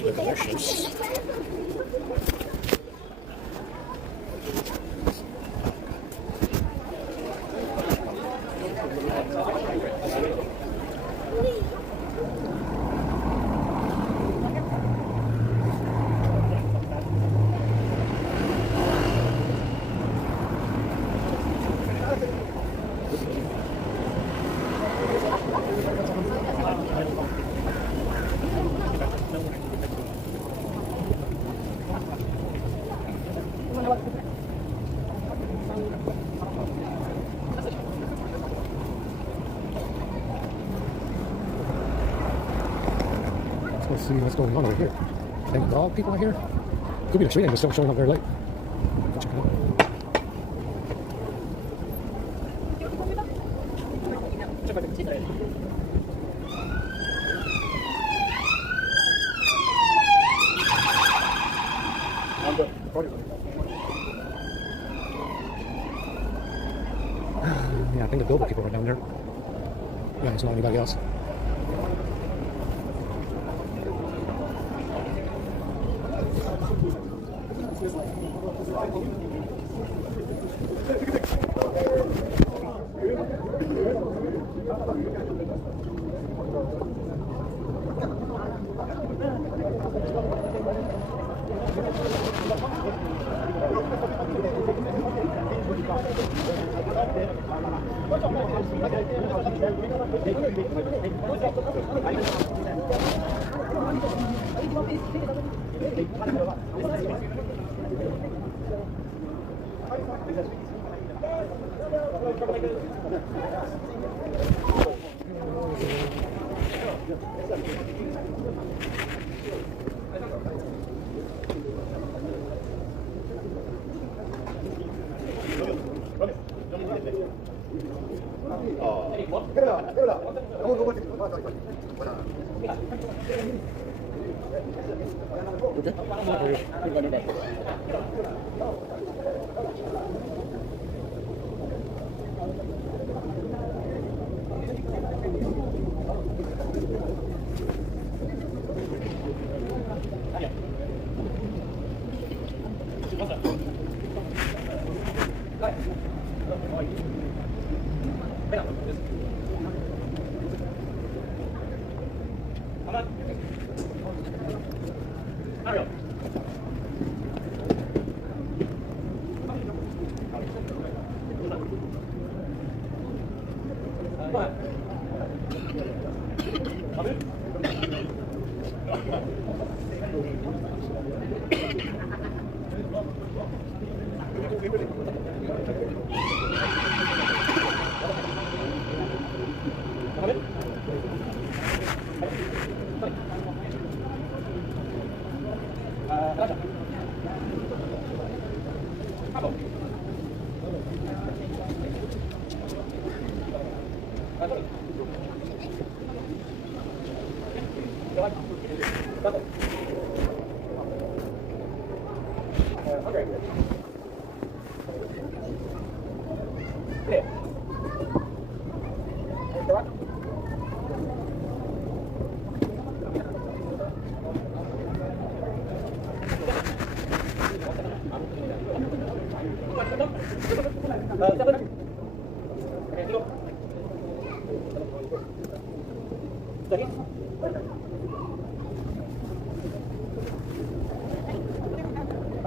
The connections. Let's see what's going on over here. Any dog people out here? Could be the tree angle still showing up very late. Check it out. Yeah, I think the billboard people are down there. Yeah, it's not anybody else.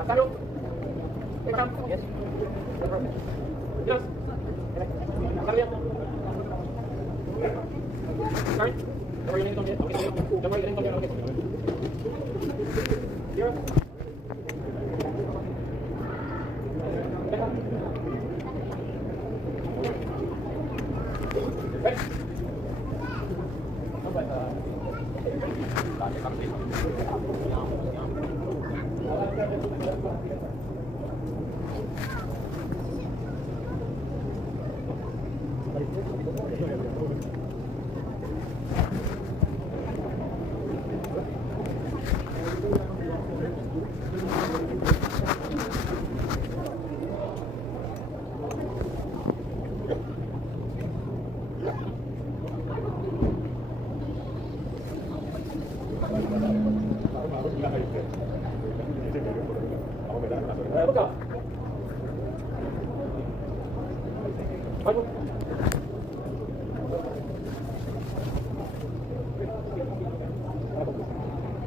Samuel. Take my time. Yes. Yes. Samuel. Sorry. Don't worry, your name's on yet. Okay. Don't worry, your name's on yet. Okay. Zero. Ready? Look up. Michael.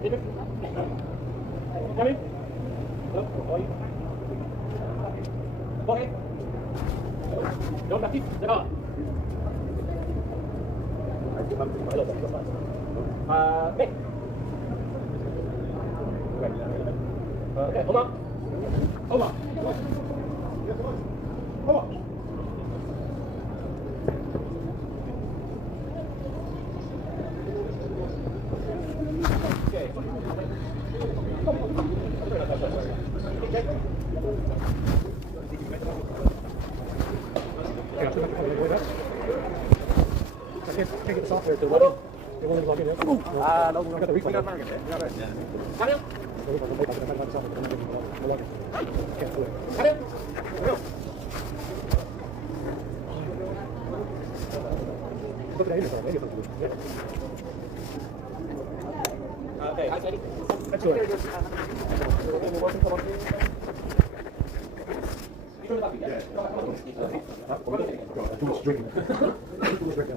David. Yummy. Hello. How are you? Okay. Don't back it. Sit down. Nick. Okay, hold on. Hold on. Hold on. Okay. I can't get the software to log in. It won't log in yet. No, I got the replay. Samuel. Can't do it. Samuel. Look at the image already. Okay, hi, Sandy. Excellent. Too much drinking. Too much drinking.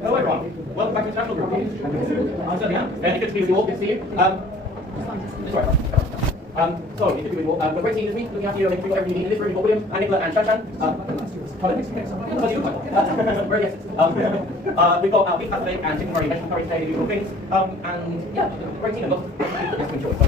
Hello everyone, welcome back to the International Group. I'm Daniel, and good to be with you all, good to see you. Sorry. So, good to be with you all. We're great team this week, looking after you, making sure whatever you need in this room. You've got William and Nicola and Shanshan. Very yes. We've got beef pasta and chicken curry, vegetable curry today to do all things. And yeah, great team, and lots of enjoy. So,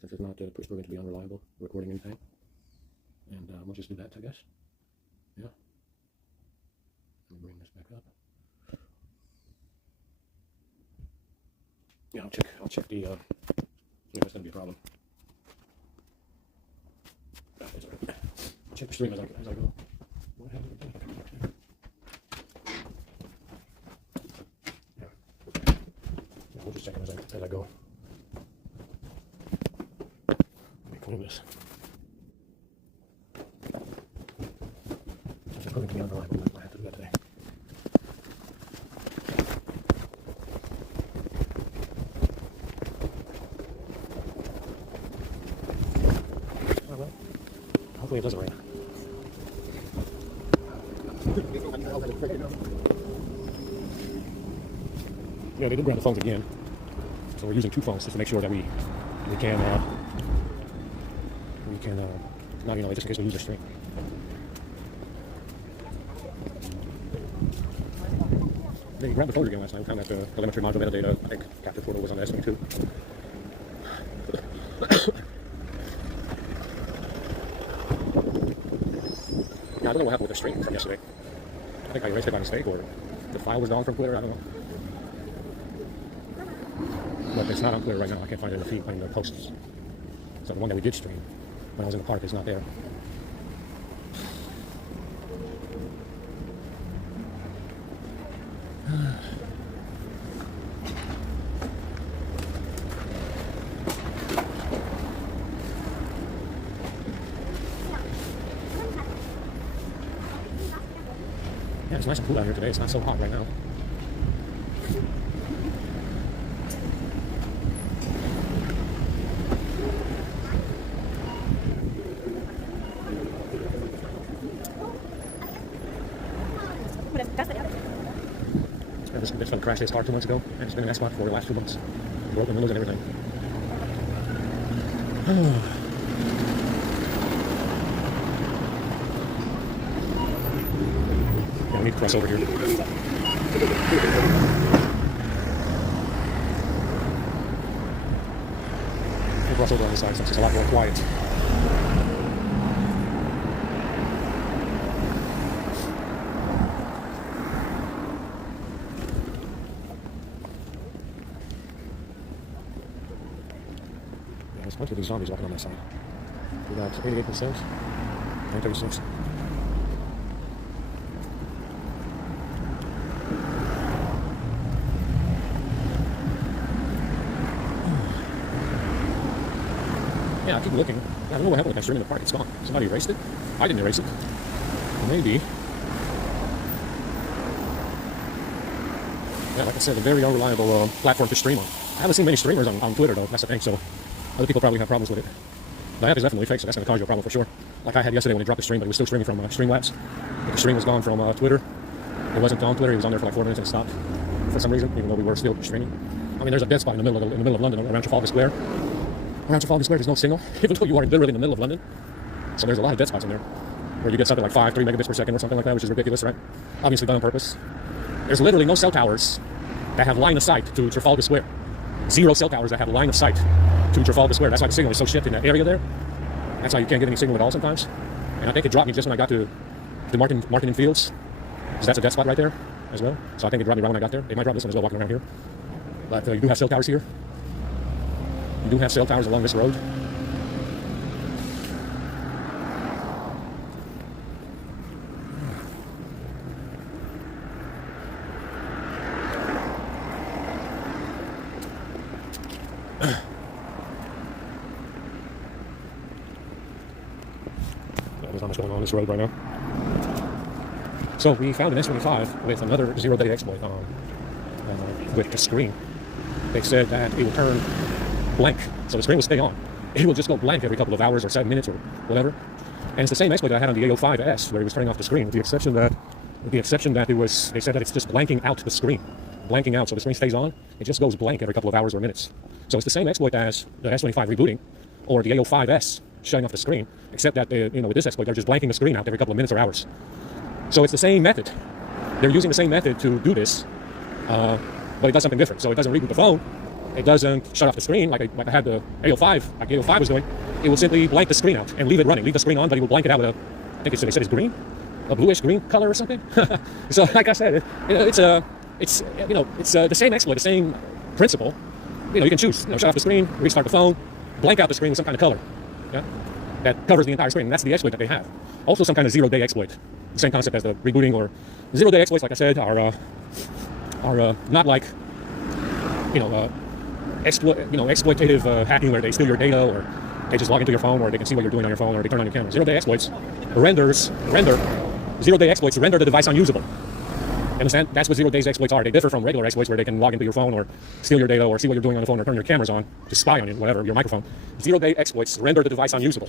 since it's not proven to be unreliable recording anything. And we'll just do that, I guess. Yeah. Let me bring this back up. Yeah, I'll check the, yeah, that's gonna be a problem. I'll check the stream as I go. What happened? Yeah, we'll just check it as I go. Let me clean this. It's proving to be unreliable. I have to do that today. Oh well. Hopefully it doesn't rain. Yeah, they did grab the phones again. So we're using 2 phones just to make sure that we can not, just in case we lose our stream. They grabbed the phone again last night. We found that the telemetry module metadata, I think capture portal was on the S22. Yeah, I don't know what happened with the stream from yesterday. I think I erased it by mistake, or the file was gone from Twitter, I don't know. But it's not on Twitter right now. I can't find it in the feed, in the posts. So the one that we did stream when I was in the park is not there. Yeah, it's nice and cool out here today. It's not so hot right now. This fun crashed his car 2 months ago, and it's been in that spot for the last 2 months. Broken windows and everything. Yeah, we need to cross over here. We'll cross over on the side since it's a lot more quiet. There's a bunch of these zombies walking on that side. We got 88% and 36. Yeah, I keep looking. I don't know what happened with that stream in the park. It's gone. Somebody erased it. I didn't erase it. Maybe. Yeah, like I said, a very unreliable platform to stream on. I haven't seen many streamers on Twitter, though. That's the thing. So other people probably have problems with it. The app is definitely fake, so that's going to cause you a problem for sure. Like I had yesterday when it dropped the stream, but it was still streaming from Streamlabs. But the stream was gone from Twitter. It wasn't on Twitter. It was on there for like 4 minutes and it stopped for some reason, even though we were still streaming. I mean, there's a dead spot in the middle of London, around Trafalgar Square. Around Trafalgar Square, there's no signal, even though you are literally in the middle of London. So there's a lot of dead spots in there, where you get something like 3 megabits per second or something like that, which is ridiculous, right? Obviously done on purpose. There's literally no cell towers that have line of sight to Trafalgar Square. 0 cell towers that have line of sight to Trafalgar Square. That's why the signal is so shit in that area there. That's why you can't get any signal at all sometimes. And I think it dropped me just when I got to Martin Fields, because that's a dead spot right there as well. So I think it dropped me right when I got there. They might drop this one as well walking around here. But you do have cell towers here. You do have cell towers along this road. There's not much going on this road right now. So we found an S25 with another 0-day exploit with the screen. They said that it will turn blank, so the screen will stay on. It will just go blank every couple of hours or 7 minutes or whatever. And it's the same exploit that I had on the A05S, where it was turning off the screen, with the exception that it was, they said that it's just blanking out the screen, blanking out, so the screen stays on. It just goes blank every couple of hours or minutes. So it's the same exploit as the S25 rebooting or the A05S shutting off the screen, except that with this exploit they're just blanking the screen out every couple of minutes or hours. So it's the same method. They're using the same method to do this, but it does something different. So it doesn't reboot the phone. it doesn't shut off the screen like I had the A05, like the A05 was doing. It will simply blank the screen out and leave it running. Leave the screen on, but it will blank it out with I think they said it's green, a bluish green color or something. So like I said, it's the same exploit, the same principle. You can choose, shut off the screen, restart the phone, blank out the screen with some kind of color, yeah, that covers the entire screen. And that's the exploit that they have. Also, some kind of zero-day exploit. The same concept as the rebooting or zero-day exploits. Like I said, are not like exploitative hacking where they steal your data or they just log into your phone or they can see what you're doing on your phone or they turn on your camera. Zero-day exploits render the device unusable. You understand? That's what zero-day exploits are. They differ from regular exploits where they can log into your phone or steal your data or see what you're doing on the phone or turn your cameras on to spy on you, whatever, your microphone. Zero-day exploits render the device unusable.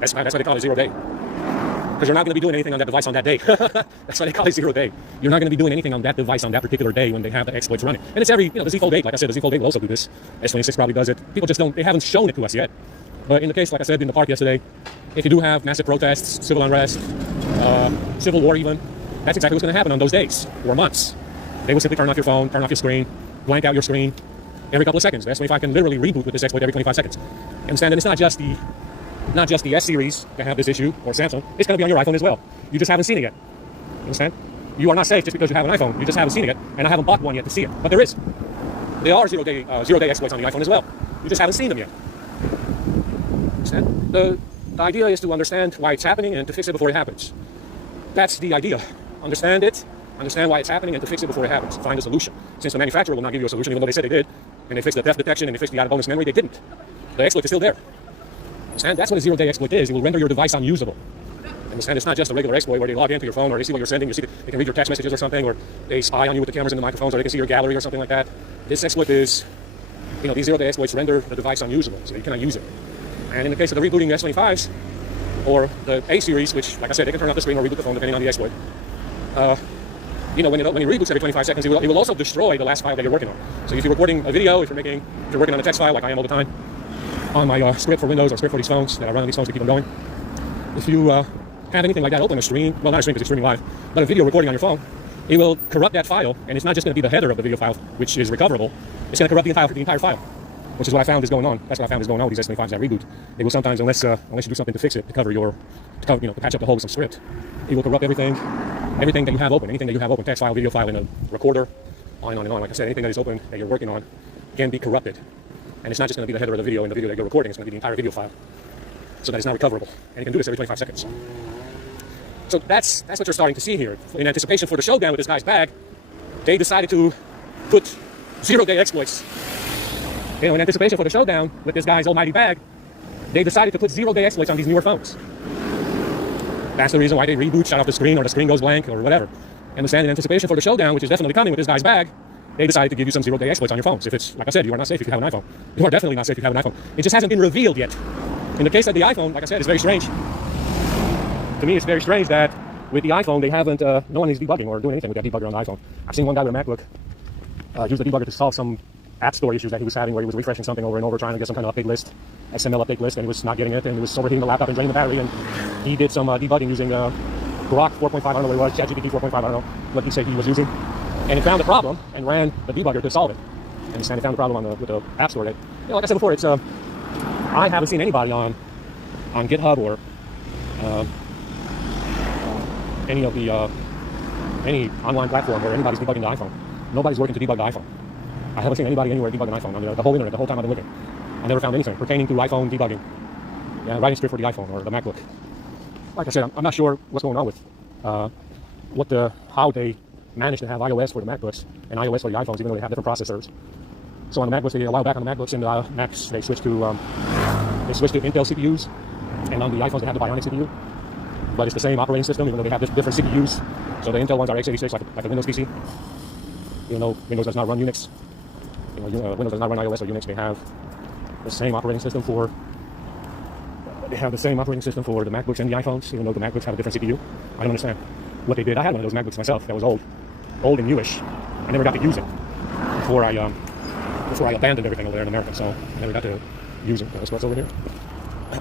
That's why they call it zero-day. Because you're not going to be doing anything on that device on that day. That's why they call it zero-day. You're not going to be doing anything on that device on that particular day when they have the exploits running. And it's every, the Z Fold 8, like I said, the Z Fold 8 will also do this. S26 probably does it. People just they haven't shown it to us yet. But in the case, like I said in the park yesterday, if you do have massive protests, civil unrest, civil war even, that's exactly what's going to happen on those days or months. They will simply turn off your phone, turn off your screen, blank out your screen every couple of seconds. The S25 can literally reboot with this exploit every 25 seconds. You understand? And it's not just the S series that have this issue or Samsung. It's going to be on your iPhone as well. You just haven't seen it yet. You understand? You are not safe just because you have an iPhone. You just haven't seen it yet, and I haven't bought one yet to see it. But there is. There are zero-day exploits on the iPhone as well. You just haven't seen them yet. Understand? The idea is to understand why it's happening and to fix it before it happens. That's the idea. Understand it, understand why it's happening, and to fix it before it happens. Find a solution. Since the manufacturer will not give you a solution, even though they said they did, and they fixed the theft detection and they fixed the out-of-bonus memory, they didn't. The exploit is still there. Understand? That's what a zero-day exploit is. It will render your device unusable. Understand? It's not just a regular exploit where they log into your phone or they see what you're sending, they can read your text messages or something, or they spy on you with the cameras and the microphones, or they can see your gallery or something like that. This exploit is, these zero-day exploits render the device unusable, so you cannot use it. And in the case of the rebooting S25s, or the A series, which, like I said, they can turn off the screen or reboot the phone depending on the exploit. When it reboots every 25 seconds, it will also destroy the last file that you're working on. So if you're recording a video, if you're working on a text file like I am all the time, on my script for Windows or script for these phones that I run on these phones to keep them going, if you have anything like that open, a stream, well, not a stream because it's streaming live, but a video recording on your phone, it will corrupt that file, and it's not just going to be the header of the video file, which is recoverable. It's going to corrupt the entire file, which is what I found is going on. That's what I found is going on with these S25s that reboot. They will sometimes, unless you do something to fix it, to patch up the hole with some script, it will corrupt everything that you have open, text file, video file, in a recorder, on and on and on. Like I said, anything that is open that you're working on can be corrupted. And it's not just going to be the header of the video in the video that you're recording, it's going to be the entire video file. So that it's not recoverable. And you can do this every 25 seconds. So that's what you're starting to see here. In anticipation for the showdown with this guy's bag, they decided to put zero-day exploits. In anticipation for the showdown with this guy's almighty bag, they decided to put zero-day exploits on these newer phones. That's the reason why they reboot, shut off the screen, or the screen goes blank, or whatever. And in anticipation for the showdown, which is definitely coming with this guy's bag, they decided to give you some zero-day exploits on your phones. If it's, like I said, you are not safe if you have an iPhone. You are definitely not safe if you have an iPhone. It just hasn't been revealed yet. In the case of the iPhone, like I said, it's very strange. To me, it's very strange that with the iPhone, they haven't, no one is debugging or doing anything with that debugger on the iPhone. I've seen one guy with a MacBook use the debugger to solve some App Store issues that he was having, where he was refreshing something over and over, trying to get some kind of update list, XML update list, and he was not getting it, and he was overheating the laptop and draining the battery, and he did some debugging using Grok 4.5, I don't know what it was, ChatGPT 4.5, I don't know what he said he was using, and it found the problem and ran the debugger to solve it. And he found the problem with the App Store. That, like I said before, it's I haven't seen anybody on GitHub or any of the any online platform where anybody's debugging the iPhone. Nobody's working to debug the iPhone. I haven't seen anybody anywhere debug an iPhone on the whole internet, the whole time I've been looking. I never found anything pertaining to iPhone debugging. Yeah, writing script for the iPhone or the MacBook. Like I said, I'm not sure what's going on with how they managed to have iOS for the MacBooks and iOS for the iPhones, even though they have different processors. So on the MacBooks, a while back on the MacBooks and the Macs, they switched to Intel CPUs, and on the iPhones they have the Bionic CPU. But it's the same operating system, even though they have different CPUs. So the Intel ones are x86, like a Windows PC. Even though Windows does not run Unix, Windows does not run iOS or Unix, they have the same operating system for the MacBooks and the iPhones, even though the MacBooks have a different CPU. I don't understand what they did. I had one of those MacBooks myself that was old and newish. I never got to use it before I abandoned everything over there in America. So I never got to use it. What's over here?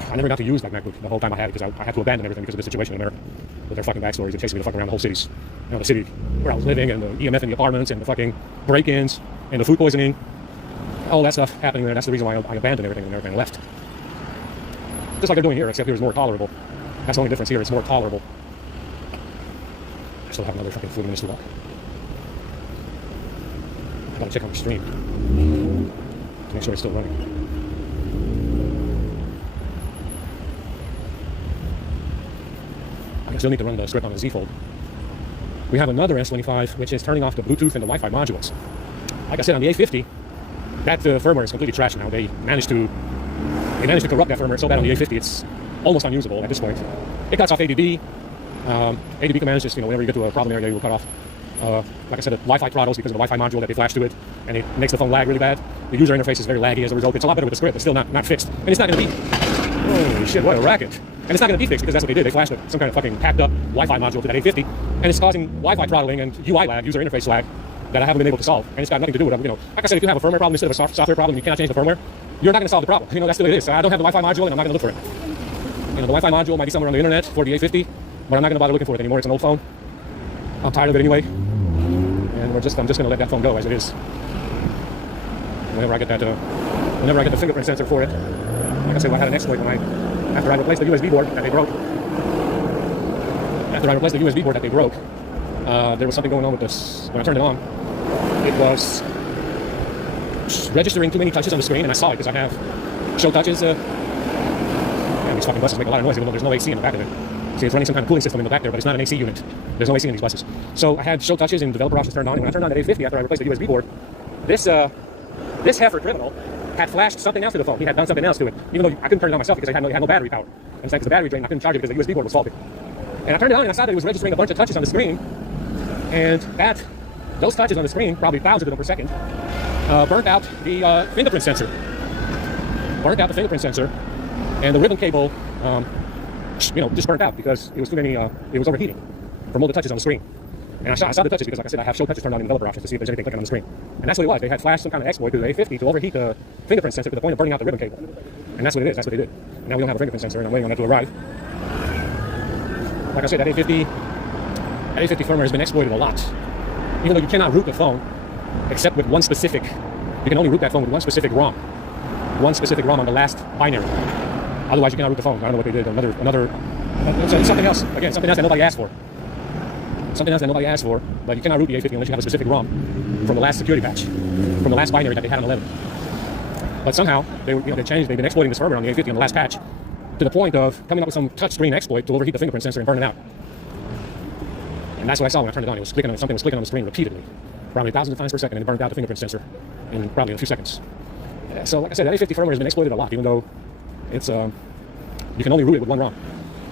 I never got to use that MacBook the whole time I had it because I had to abandon everything because of the situation in America with their fucking backstories and chasing me the fuck around the whole cities. The city where I was living, and the EMF in the apartments, and the fucking break-ins, and the food poisoning. all that stuff happening there. That's the reason why I abandoned everything and left. Just like they're doing here, except here is more tolerable. That's the only difference here. It's more tolerable. I still have another fucking 40 minutes to walk. I gotta check on the stream to make sure it's still running. I still need to run the script on the Z Fold. We have another S25 which is turning off the Bluetooth and the Wi-Fi modules. Like I said, on the A50, that firmware is completely trashed now. They managed to corrupt that firmware so bad on the A50 it's almost unusable at this point. It cuts off ADB. ADB commands just, whenever you get to a problem area, it will cut off. Like I said, the Wi-Fi throttles because of the Wi-Fi module that they flash to it, and it makes the phone lag really bad. The user interface is very laggy as a result. It's a lot better with the script, but still not fixed. And it's not going to be... Holy shit, what a racket. And it's not going to be fixed because that's what they did. They flashed some kind of fucking packed up Wi-Fi module to that A50, and it's causing Wi-Fi throttling and UI lag, user interface lag, that I haven't been able to solve. And it's got nothing to do with, like I said, if you have a firmware problem instead of a software problem, and you cannot change the firmware, you're not going to solve the problem. That's still it is. I don't have the Wi-Fi module, and I'm not going to look for it. The Wi-Fi module might be somewhere on the internet for the A50, but I'm not going to bother looking for it anymore. It's an old phone. I'm tired of it anyway, and I'm just going to let that phone go as it is. Whenever I get the fingerprint sensor for it, like I said, I had an exploit after I replaced the USB board that they broke. There was something going on with this. When I turned it on, it was registering too many touches on the screen, and I saw it because I have show touches. Man, these fucking buses make a lot of noise even though there's no AC in the back of it. See, it's running some kind of cooling system in the back there, but it's not an AC unit. There's no AC in these buses. So I had show touches and developer options turned on, and when I turned on that A50 after I replaced the USB board, this heifer criminal had flashed something else to the phone. He had done something else to it, even though I couldn't turn it on myself because it had no battery power. And it's like the battery drain, I couldn't charge it because the USB board was faulty. And I turned it on and I saw that it was registering a bunch of touches on the screen, and those touches on the screen, probably thousands of them per second, burnt out the fingerprint sensor. And the ribbon cable, just burnt out because it was too many. It was overheating from all the touches on the screen. And I saw the touches because, like I said, I have show touches turned on in developer options to see if there's anything clicking on the screen. And that's what it was. They had flashed some kind of exploit to the A50 to overheat the fingerprint sensor to the point of burning out the ribbon cable. And that's what it is. That's what they did. And now we don't have a fingerprint sensor, and I'm waiting on that to arrive. Like I said, that A50 firmware has been exploited a lot. Even though you cannot root the phone except with one specific, you can only root that phone with one specific ROM on the last binary. Otherwise, you cannot root the phone. I don't know what they did. Something else. Again, something else that nobody asked for. But you cannot root the A50 unless you have a specific ROM from the last security patch, from the last binary that they had on 11. But somehow they've been exploiting this firmware on the A50 on the last patch to the point of coming up with some touchscreen exploit to overheat the fingerprint sensor and burn it out. And that's what I saw when I turned it on. Something was clicking on the screen repeatedly, probably thousands of times per second, and it burned out the fingerprint sensor in probably a few seconds. So, like I said, that A50 firmware has been exploited a lot, even though it's you can only root it with one ROM.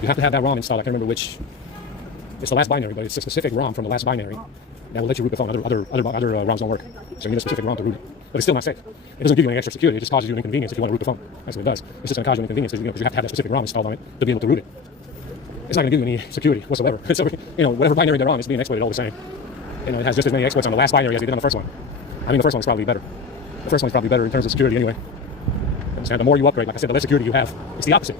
You have to have that ROM installed. I can't remember which. It's the last binary, but it's a specific ROM from the last binary that will let you root the phone. Other ROMs don't work, so you need a specific ROM to root it. But it's still not safe. It doesn't give you any extra security. It just causes you an inconvenience if you want to root the phone. That's what it does. It's just going to cause you an inconvenience because you have to have that specific ROM installed on it to be able to root it. It's not going to give you any security whatsoever. So, whatever binary they're on, it's being exploited all the same. It has just as many exploits on the last binary as they did on the first one. I mean, the first one's probably better. The first one's probably better in terms of security anyway. And the more you upgrade, like I said, the less security you have. It's the opposite.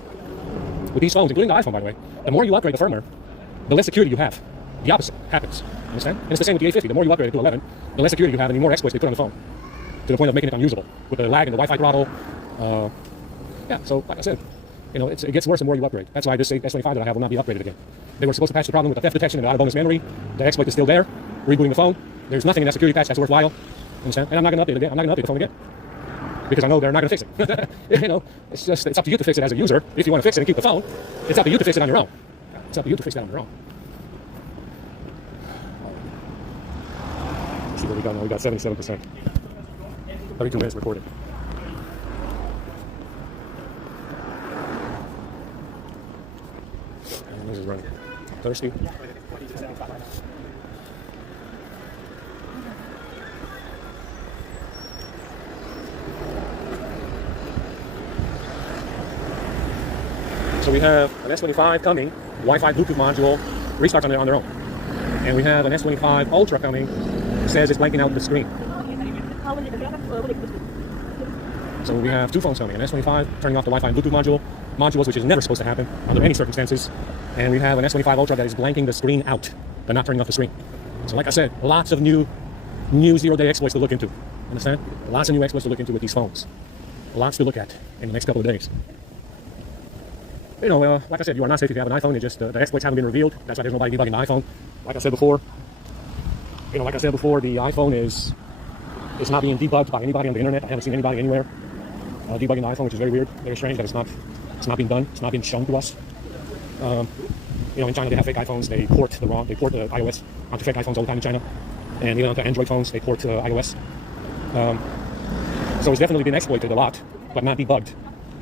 With these phones, including the iPhone, by the way, the more you upgrade the firmware, the less security you have. The opposite happens. Understand? And it's the same with the A50. The more you upgrade it to 11, the less security you have and the more exploits they put on the phone. To the point of making it unusable. With the lag and the Wi-Fi throttle. So like I said, it gets worse the more you upgrade. That's why this S25 that I have will not be upgraded again. They were supposed to patch the problem with the theft detection and the out-of-bonus memory. The exploit is still there. Rebooting the phone. There's nothing in that security patch that's worthwhile. Understand? And I'm not going to update it again. I'm not going to update the phone again. Because I know they're not going to fix it. It's up to you to fix it as a user. If you want to fix it and keep the phone, it's up to you to fix it on your own. It's up to you to fix that on your own. Let's see what we got now. We got 77%. 32 minutes recorded. And this is running. Thirsty? So we have an S25 coming, Wi-Fi Bluetooth module, restarts on their own. And we have an S25 Ultra coming, says it's blanking out the screen. So we have two phones coming, an S25 turning off the Wi-Fi and Bluetooth modules, which is never supposed to happen under any circumstances. And we have an S25 Ultra that is blanking the screen out, but not turning off the screen. So like I said, lots of new zero-day exploits to look into. Understand? Lots of new exploits to look into with these phones. Lots to look at in the next couple of days. Like I said, you are not safe if you have an iPhone. It just the exploits haven't been revealed. That's why there's nobody debugging the iPhone. Like I said before, the iPhone is not being debugged by anybody on the internet. I haven't seen anybody anywhere debugging the iPhone, which is very weird, very strange that it's not being done. It's not being shown to us. In China they have fake iPhones. They port the iOS onto fake iPhones all the time in China, and even onto Android phones they port iOS. So it's definitely been exploited a lot, but not debugged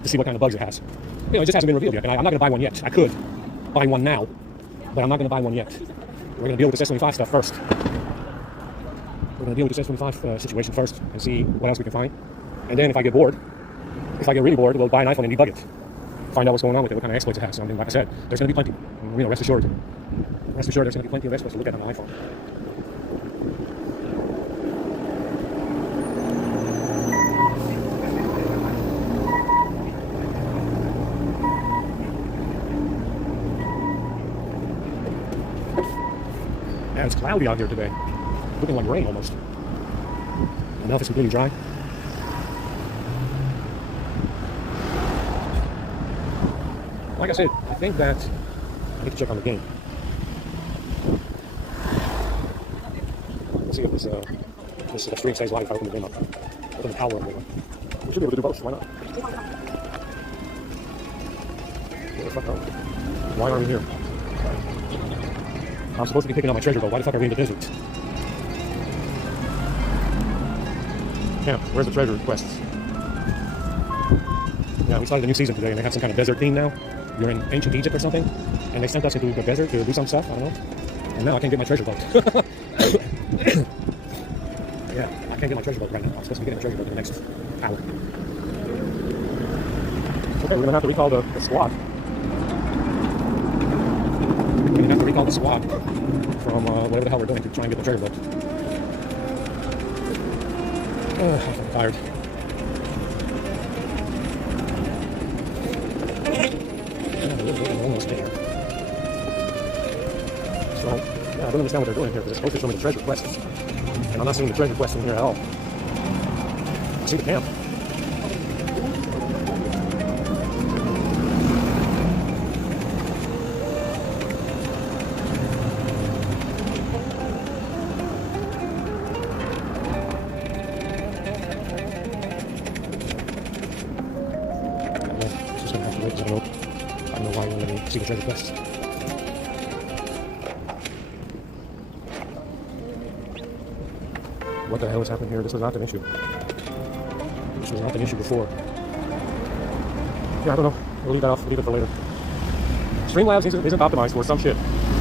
to see what kind of bugs it has. It just hasn't been revealed yet, and I'm not going to buy one yet. I could buy one now, but I'm not going to buy one yet. We're going to deal with this S25 stuff first. We're going to deal with this S25 situation first and see what else we can find. And then if I get really bored, we'll buy an iPhone and debug it. Find out what's going on with it, what kind of exploits it has. So, like I said, there's going to be plenty. Rest assured. Rest assured there's going to be plenty of exploits to look at on the iPhone. Yeah, it's cloudy out here today. Looking like rain almost. And now it's completely dry. Like I said, I think that I need to check on the game. Let's see if this stream stays live if I open the game up. Open the power up. We should be able to do both. Why not? Where the fuck are we? Why are we here? I'm supposed to be picking up my treasure boat. Why the fuck are we in the desert? Yeah, where's the treasure quests? Yeah, we started a new season today and they have some kind of desert theme now. You're in ancient Egypt or something, and they sent us into the desert to do some stuff, I don't know. And now I can't get my treasure boat. Yeah, I can't get my treasure boat right now. I'm supposed to be getting my treasure boat in the next hour. Okay, we're gonna have to recall the squad. We're gonna have to recall the squad from whatever the hell we're doing to try and get the treasure boat. I'm tired. Almost there. So, yeah, I don't understand what they're doing here because it's supposed to show me the treasure quests. And I'm not seeing the treasure quests in here at all. I see the camp. It's just gonna have to wait because I don't know why you let me see the treasure quests. What the hell is happening here? This was not an issue. This was not an issue before. Yeah, I don't know. We'll leave that off. We'll leave it for later. Streamlabs isn't optimized for some shit.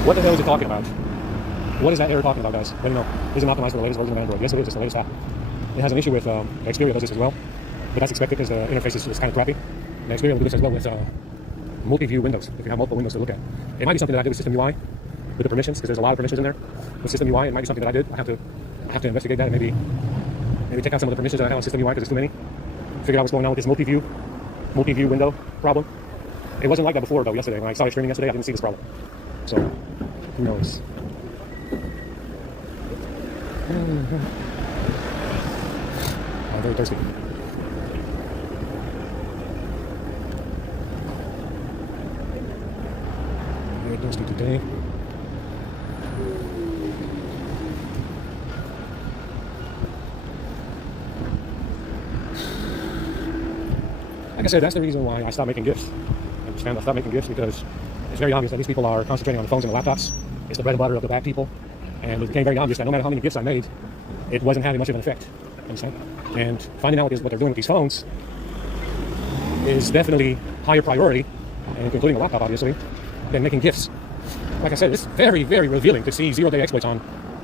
What the hell is it talking about? What is that error talking about, guys? Let me know. Isn't optimized for the latest version of Android. Yes, it is. It's the latest app. It has an issue with Xperia does this as well. But that's expected because the interface is kind of crappy. And Xperia will do this as well with multi-view windows, if you have multiple windows to look at. It might be something that I did with System UI, with the permissions, because there's a lot of permissions in there. With System UI, it might be something that I did. I have to investigate that and maybe take out some of the permissions that I have on System UI because there's too many. Figure out what's going on with this multi-view window problem. It wasn't like that before, though, yesterday. When I started streaming yesterday, I didn't see this problem. So, who knows? I'm very thirsty. Very thirsty today. Like I said, that's the reason why I stopped making GIFs. I understand I stopped making GIFs because it's very obvious that these people are concentrating on the phones and the laptops. It's the bread and butter of the bad people. And it became very obvious that no matter how many GIFs I made, it wasn't having much of an effect. Understand? And finding out what they're doing with these phones is definitely higher priority, and including a laptop, obviously, than making GIFs. Like I said, it's very, very revealing to see zero-day exploits on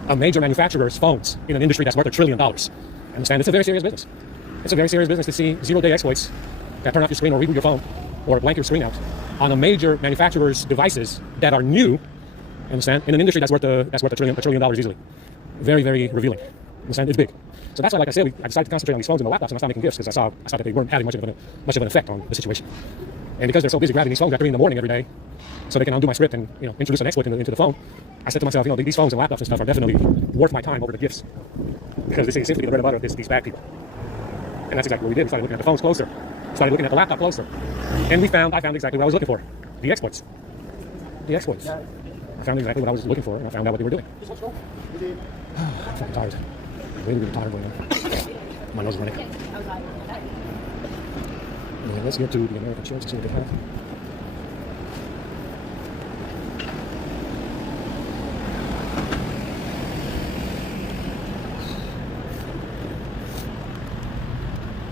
a major manufacturer's phones in an industry that's worth $1 trillion. Understand? It's a very serious business. It's a very serious business to see zero-day exploits that turn off your screen or reboot your phone or blank your screen out on a major manufacturer's devices that are new, understand, in an industry that's worth $1 trillion easily. Very, very revealing. Understand? It's big. So that's why, like I said, I decided to concentrate on these phones and the laptops and I stopped making GIFs because I saw that they weren't having much of an effect on the situation. And because they're so busy grabbing these phones at 3 in the morning every day, so they can undo my script and introduce an exploit into the phone, I said to myself, these phones and laptops and stuff are definitely dwarf my time over the GIFs. Because this seems to be the bread and butter of these bad people. And that's exactly what we did. We started looking at the phones closer. Started looking at the laptop closer. And I found exactly what I was looking for. The exploits. The exploits. I found exactly what I was looking for, and I found out what they were doing. I'm fucking tired. Really, really tired right now. My nose is running. Yeah, let's get to the American Church and see what they have.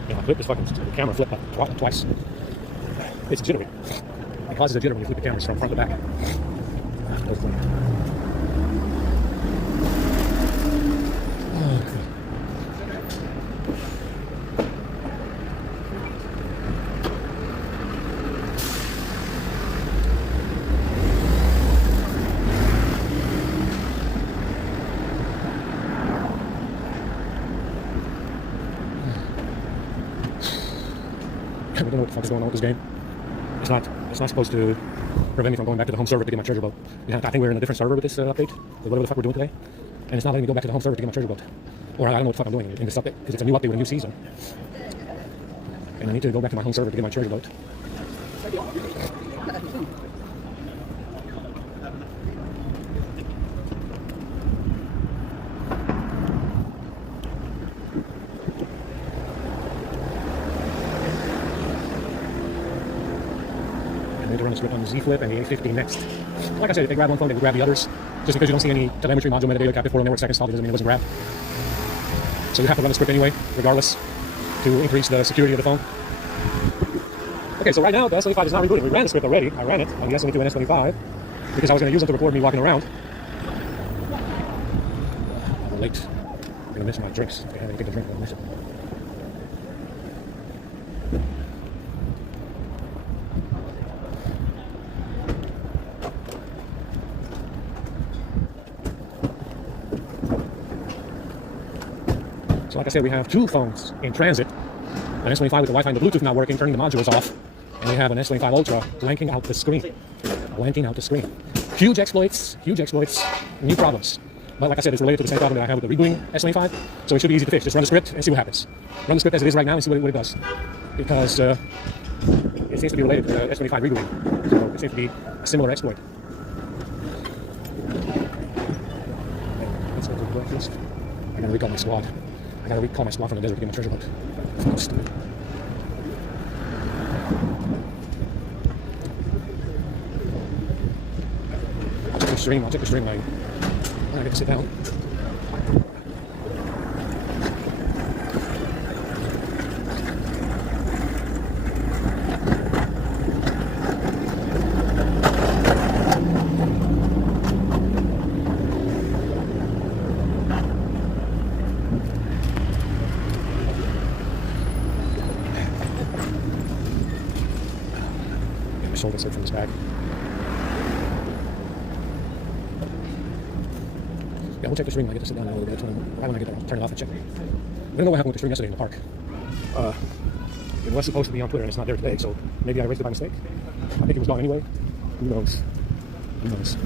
Yeah, I flipped this fucking camera flip twice. It's jittery. It causes a jitter when you flip the cameras from front to back. I don't know what the fuck is going on with this game. It's not supposed to prevent me from going back to the home server to get my treasure boat. I think we're in a different server with this update, with whatever the fuck we're doing today. And it's not letting me go back to the home server to get my treasure boat. Or I don't know what the fuck I'm doing in this update, because it's a new update with a new season. And I need to go back to my home server to get my treasure boat. I need to run the script on the Z Flip and the A15 next. Like I said, if they grab one phone, they will grab the others. Just because you don't see any telemetry module metadata cap before the network second stop, it doesn't mean it wasn't grabbed. So you have to run the script anyway, regardless, to increase the security of the phone. Okay, so right now the S25 is not rebooting. We ran the script already. I ran it on the S22 and S25 because I was going to use them to record me walking around. I'm late. I'm going to miss my drinks. I haven't taken a drink, I'm going to miss it. So like I said, we have two phones in transit. An S25 with the Wi-Fi and the Bluetooth not working, turning the modules off. And we have an S25 Ultra blanking out the screen. Blanking out the screen. Huge exploits, new problems. But like I said, it's related to the same problem that I have with the rebooting S25. So it should be easy to fix. Just run the script and see what happens. Run the script as it is right now and see what it does. Because it seems to be related to the S25 rebooting. So it seems to be a similar exploit. Let's go to the breakfast. I gotta recall my squad. I gotta recall my squad from the desert to get my treasure boat. Fucking stupid. I'll check the stream lane. I'm gonna get to sit down. Shoulder slip from this bag. Yeah, we'll check the stream when I get to sit down in a little bit. Right when I get there, I'll turn it off and check. I don't know what happened with the stream yesterday in the park. It was supposed to be on Twitter and it's not there today, so maybe I erased it by mistake. I think it was gone anyway. Who knows? Who knows?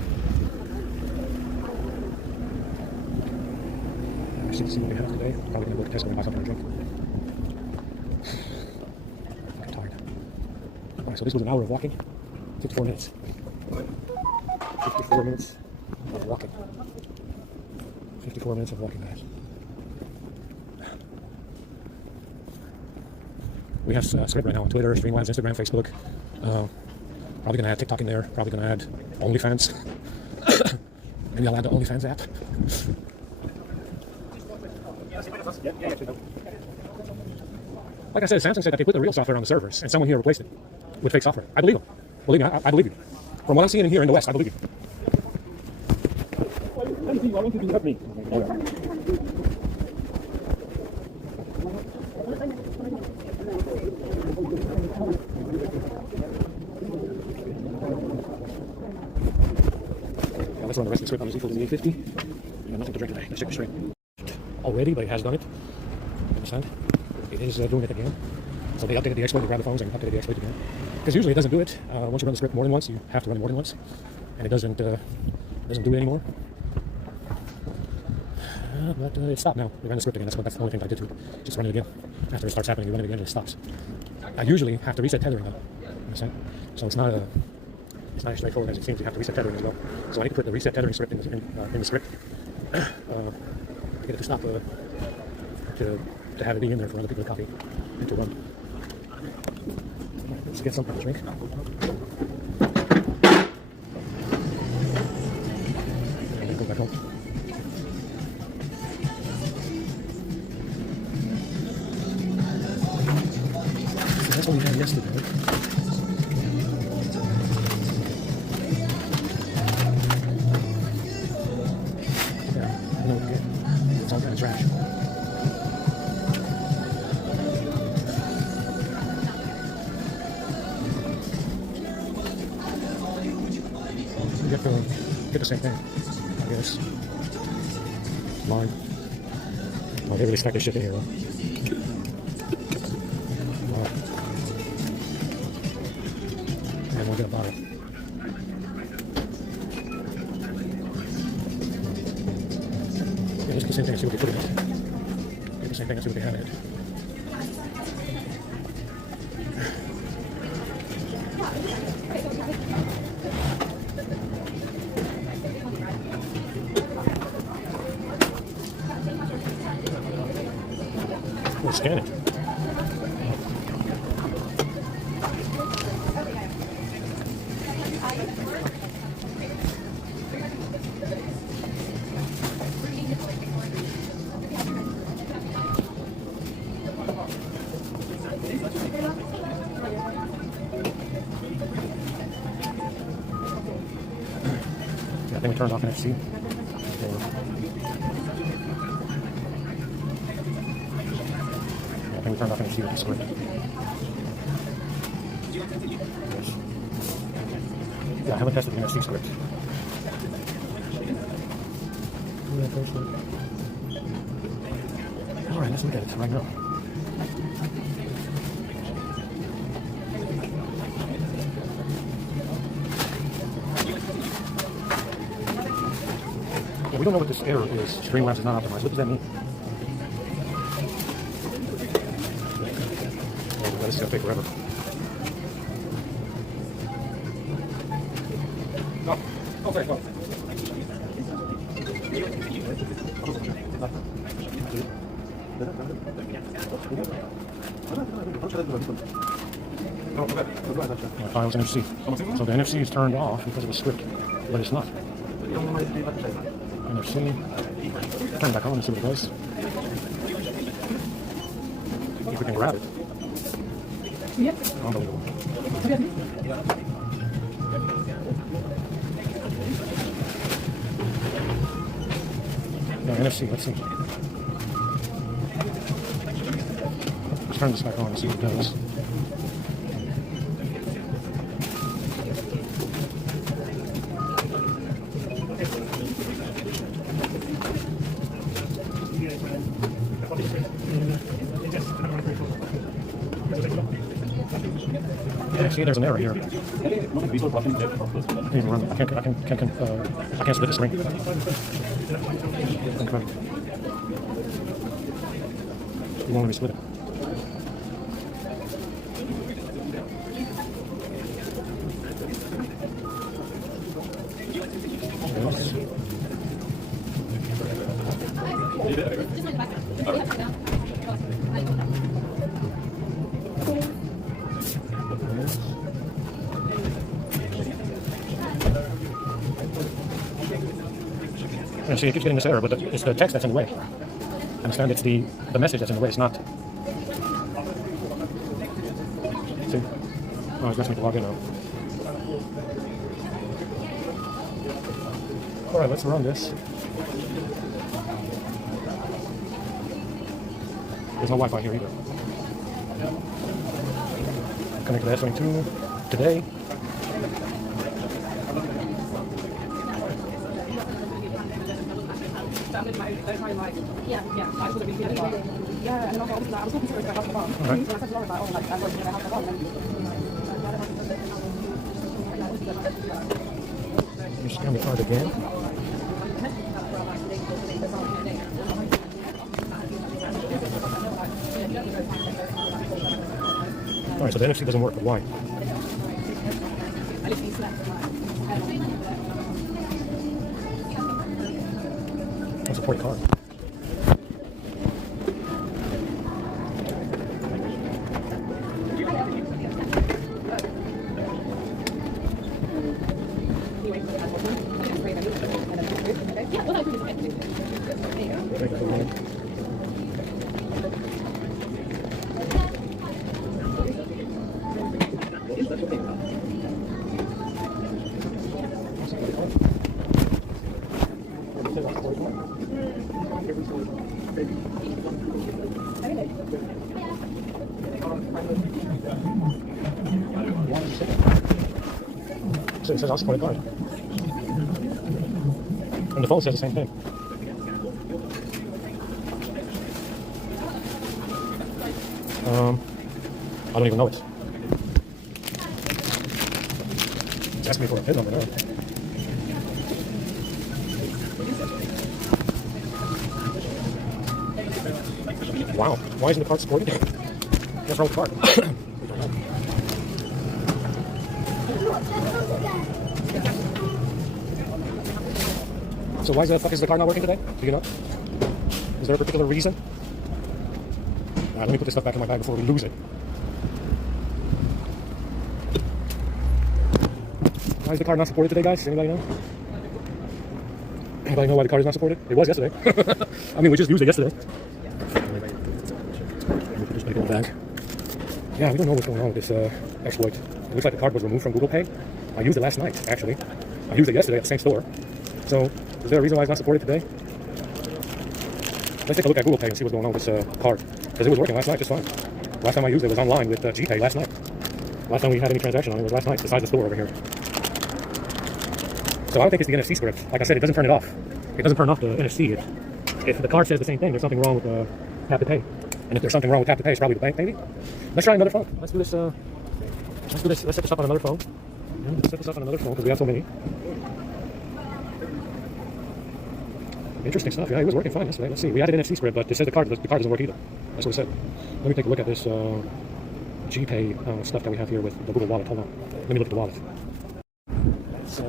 I should see what we have today. Probably gonna go to Tesco and buy something to drink. I'm tired. Alright, so this was an hour of walking. 54 minutes. 54 minutes of walking. 54 minutes of walking, guys. We have script right now on Twitter, Streamlabs, Instagram, Facebook. Probably gonna add TikTok in there. Probably gonna add OnlyFans. Maybe I'll add the OnlyFans app. Like I said, Samsung said that they put the real software on the servers, and someone here replaced it with fake software. I believe them. Believe me, I believe you. From what I'm seeing in here in the West, I believe you. Why don't you help me? Now let's run the rest of the script on the Z Fold in the 850. We got nothing to drink today. Let's check the stream. Already, but it has done it. Understand? It is doing it again. So they updated the exploit, they grabbed the phones and updated the exploit again. Because usually it doesn't do it. Once you run the script more than once, you have to run it more than once. And it doesn't do it anymore. But it stopped now. We ran the script again. That's the only thing I did to it. Just run it again. After it starts happening, you run it again and it stops. I usually have to reset tethering though. Understand? So it's not as straightforward as it seems. You have to reset tethering as well. So I need to put the reset tethering script in the script to get it to stop to have it be in there for other people to copy and to run. Let's get some drink. And then go back home. So that's what we had yesterday. Yeah, you know what we get. It's all kind of trash. Get the same thing, I guess. Lime. Oh, they really stacked this shit in here, though. Wow. And we'll get a bottle. Yeah, just the same thing and see what they put in it. Get the same thing and see what they have in it. We'll scan it. Yeah, I think we turned off NFC. I think we turned off NFC with the script. Yes. Yeah, I haven't tested the NFC script. Alright, let's look at it right now. Well, we don't know what this error is. Streamlabs is not optimized. What does that mean? This is going to take forever. Oh, sorry, go. Files NFC. So the NFC is turned off because of a script, but it's not. NFC. Turn it back on and see what it does. If we can grab it. Unbelievable. No, NFC, let's see. Let's turn this back on and see what it does. See, there's an error here. I can't split the screen. Incredible. You won't let me split it. And see, it keeps getting this error, but it's the text that's in the way. Understand? It's the message that's in the way. It's not. See? Oh, it's asking me to log in now. All right, let's run this. There's no Wi-Fi here either. Connect to the S22 today. Yeah. And I was looking for it about the bomb. And I said to Laura, oh, like, I'm going to have the bomb. You scan the card again. the NFC doesn't work, but why? I literally slept for like, Don't support a card. So it says I'll support a card. And the phone says the same thing. I don't even know it. It's asking me for a PIN number now. Wow, why isn't the card supported? What's wrong with the card? So why the fuck is the card not working today? Do you know? Is there a particular reason? Let me put this stuff back in my bag before we lose it. Why is the card not supported today, guys? Anybody know? Anybody know why the card is not supported? It was yesterday. I mean, we just used it yesterday. Let me put this back in the bag. Yeah, we don't know what's going on with this exploit. It looks like the card was removed from Google Pay. I used it last night, actually. I used it yesterday at the same store. So, is there a reason why it's not supported today? Let's take a look at Google Pay and see what's going on with this card. Because it was working last night just fine. Last time I used it was online with GPay last night. Last time we had any transaction on it was last night, besides the store over here. So I don't think it's the NFC script. Like I said, it doesn't turn it off. It doesn't turn off the NFC. If the card says the same thing, there's something wrong with Tap to Pay. And if there's something wrong with Tap to Pay, it's probably the bank, maybe. Let's try another phone. Let's do this. Let's set this up on another phone. Let's set this up on another phone because we have so many. Interesting stuff. Yeah, it was working fine yesterday. Let's see. We added NFC script, but it says the card doesn't work either. That's what it said. Let me take a look at this GPay stuff that we have here with the Google Wallet. Hold on. Let me look at the wallet. Let's,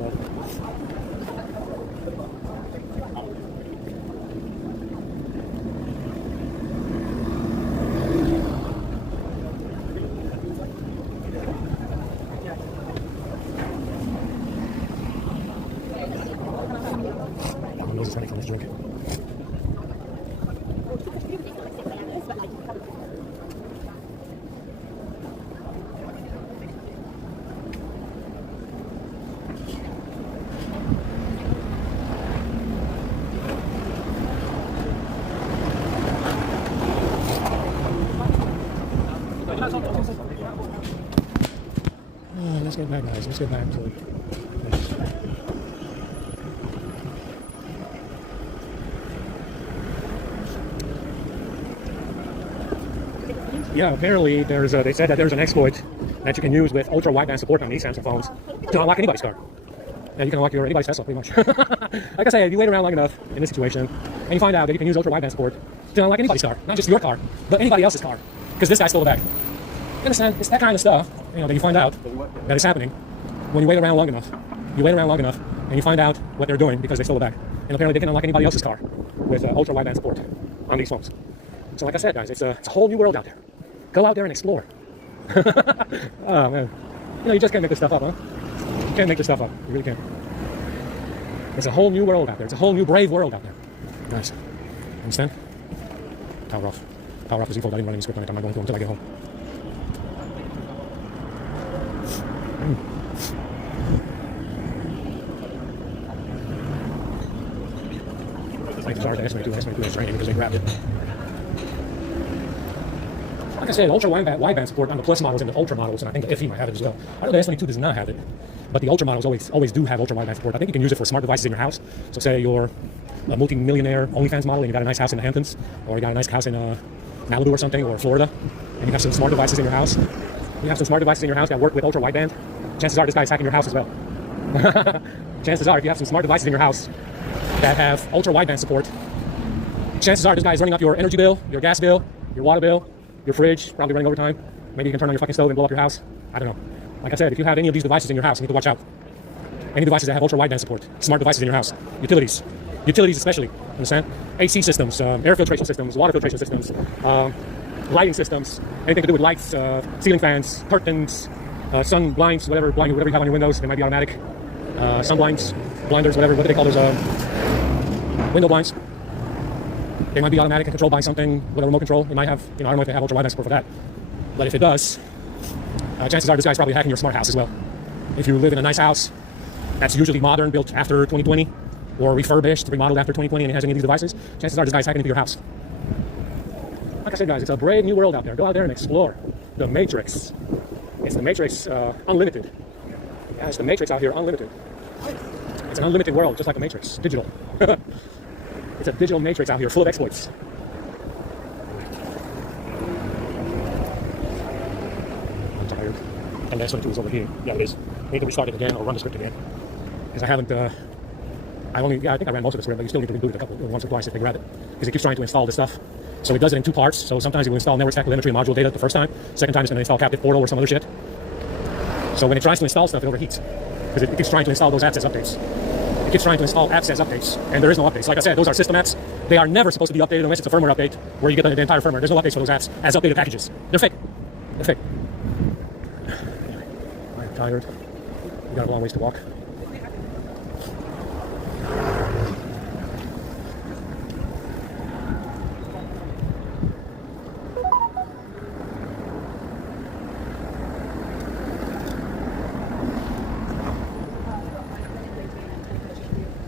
nose is running from this drink. Let's get back, guys. Let's get back to it. Yeah, apparently they said that there's an exploit that you can use with ultra wideband support on these Samsung phones to unlock anybody's card. Yeah, you can unlock anybody's Tesla, pretty much. Like I say, if you wait around long enough in this situation, and you find out that you can use ultra wideband support to unlock anybody's car, not just your car, but anybody else's car, because this guy stole the bag. You understand? It's that kind of stuff, that you find out that is happening when you wait around long enough. You wait around long enough, and you find out what they're doing because they stole the bag. And apparently they can unlock anybody else's car with ultra wideband support on these phones. So like I said, guys, it's a whole new world out there. Go out there and explore. Oh, man. You just can't make this stuff up, huh? You can't make this stuff up. You really can't. It's a whole new world out there. It's a whole new brave world out there. Guys, understand? Power off. Power off the default. I didn't run any script on it. I'm not going to until I get home. I think the S22 is draining because they grabbed it. Like I said, ultra wideband support on the Plus models and the Ultra models, and I think the FE might have it as well. I know the S22 does not have it, but the Ultra models always do have ultra wideband support. I think you can use it for smart devices in your house. So say you're a multi-millionaire OnlyFans model and you got a nice house in the Hamptons, or you got a nice house in Malibu or something, or Florida, and you have some smart devices in your house. You have some smart devices in your house that work with ultra wideband. Chances are this guy is hacking your house as well. Chances are if you have some smart devices in your house that have ultra wideband support, chances are this guy is running up your energy bill, your gas bill, your water bill, your fridge, probably running overtime, Maybe you can turn on your fucking stove and blow up your house. I don't know. Like I said, if you have any of these devices in your house, you need to watch out. Any devices that have ultra-wideband support, smart devices in your house, utilities especially, understand? AC systems, air filtration systems, water filtration systems, lighting systems, anything to do with lights, ceiling fans, curtains, sun blinds, whatever you have on your windows, they might be automatic. Sun blinds, blinders, whatever, what do they call those? Window blinds. They might be automatic and controlled by something with a remote control. It might have, I don't know if they have ultra-wideband support for that. But if it does, chances are this guy's probably hacking your smart house as well. If you live in a nice house that's usually modern, built after 2020, or refurbished, remodeled after 2020, and it has any of these devices, chances are this guy's hacking into your house. Like I said, guys, it's a brave new world out there. Go out there and explore the Matrix. It's the Matrix Unlimited. Yeah, it's the Matrix out here, unlimited. It's an unlimited world, just like the Matrix, digital. It's a digital Matrix out here, full of exploits. I'm tired. And that's what it was over here. Yeah, it is. I need to restart it again or run the script again. Because I haven't, I think I ran most of the script, but you still need to reboot it once or twice to figure out it. Because it keeps trying to install this stuff. So it does it in two parts. So sometimes it will install network stack telemetry module data the first time. Second time it's going to install captive portal or some other shit. So when it tries to install stuff, it overheats. Because it keeps trying to install those apps as updates. It keeps trying to install apps as updates. And there is no updates. Like I said, those are system apps. They are never supposed to be updated unless it's a firmware update where you get the entire firmware. There's no updates for those apps as updated packages. They're fake. They're fake. I'm tired. We got a long ways to walk.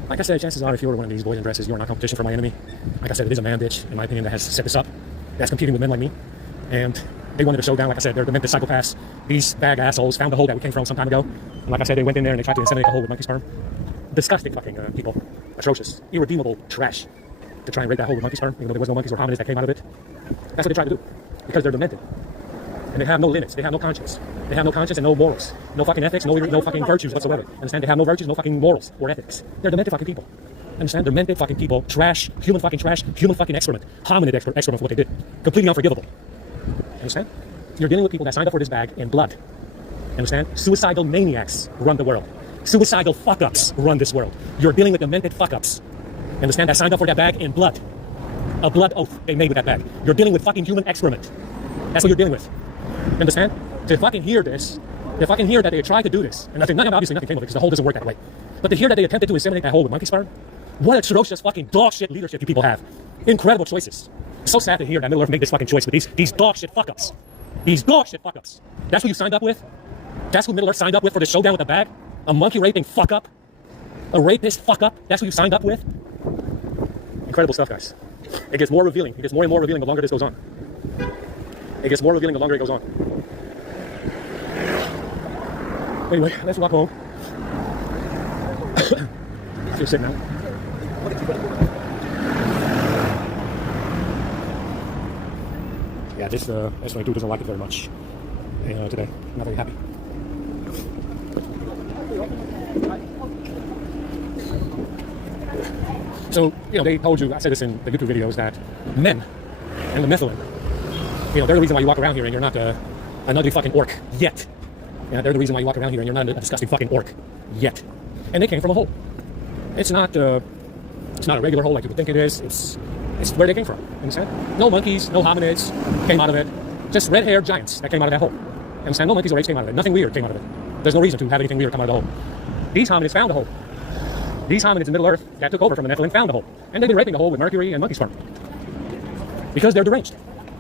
Like I said, chances are if you were one of these boys in dresses, you are not competition for my enemy. Like I said, it is a man bitch, in my opinion, that has set this up. That's competing with men like me. And they wanted a showdown. Like I said, they're demented psychopaths. These bag assholes found the hole that we came from some time ago. And like I said, they went in there and they tried to inseminate the hole with monkey sperm. Disgusting fucking people. Atrocious. Irredeemable trash. To try and rape that hole with monkey sperm, even though there was no monkeys or hominids that came out of it. That's what they tried to do. Because they're demented. And they have no limits. They have no conscience. They have no conscience and no morals. No fucking ethics, no fucking virtues whatsoever. Understand? They have no virtues, no fucking morals or ethics. They're demented fucking people. Understand? Demented fucking people. Trash, human fucking excrement. Hominid excrement for what they did. Completely unforgivable. Understand? You're dealing with people that signed up for this bag in blood. Understand? Suicidal maniacs run the world. Suicidal fuck-ups run this world. You're dealing with demented fuck-ups. Understand? That signed up for that bag in blood. A blood oath they made with that bag. You're dealing with fucking human excrement. That's what you're dealing with. Understand? To fucking hear this, to fucking hear that they tried to do this, and obviously nothing came of it because the hole doesn't work that way. But to hear that they attempted to inseminate that hole with monkey sperm, what atrocious fucking dog shit leadership you people have. Incredible choices. It's so sad to hear that Middle Earth made this fucking choice with these dog shit fuck ups. These dog shit fuck ups. That's who you signed up with? That's who Middle Earth signed up with for the showdown with the bag? A monkey raping fuck up? A rapist fuck up? That's who you signed up with? Incredible stuff, guys. It gets more revealing. It gets more and more revealing the longer this goes on. It gets more revealing the longer it goes on. Anyway, let's walk home. I feel sick now. Yeah, this S22 doesn't like it very much today. I'm not very happy. So, they told you, I said this in the YouTube videos, that men and the methylene, they're the reason why you walk around here and you're not an ugly fucking orc yet. Yeah, they're the reason why you walk around here and you're not a disgusting fucking orc yet. And they came from a hole. It's not a regular hole like you would think it is. It's where they came from. Understand? No monkeys, no hominids came out of it. Just red-haired giants that came out of that hole. Understand? No monkeys or apes came out of it. Nothing weird came out of it. There's no reason to have anything weird come out of the hole. These hominids found the hole. These hominids in Middle Earth that took over from the Nephilim found the hole. And they've been raping the hole with mercury and monkey sperm. Because they're deranged.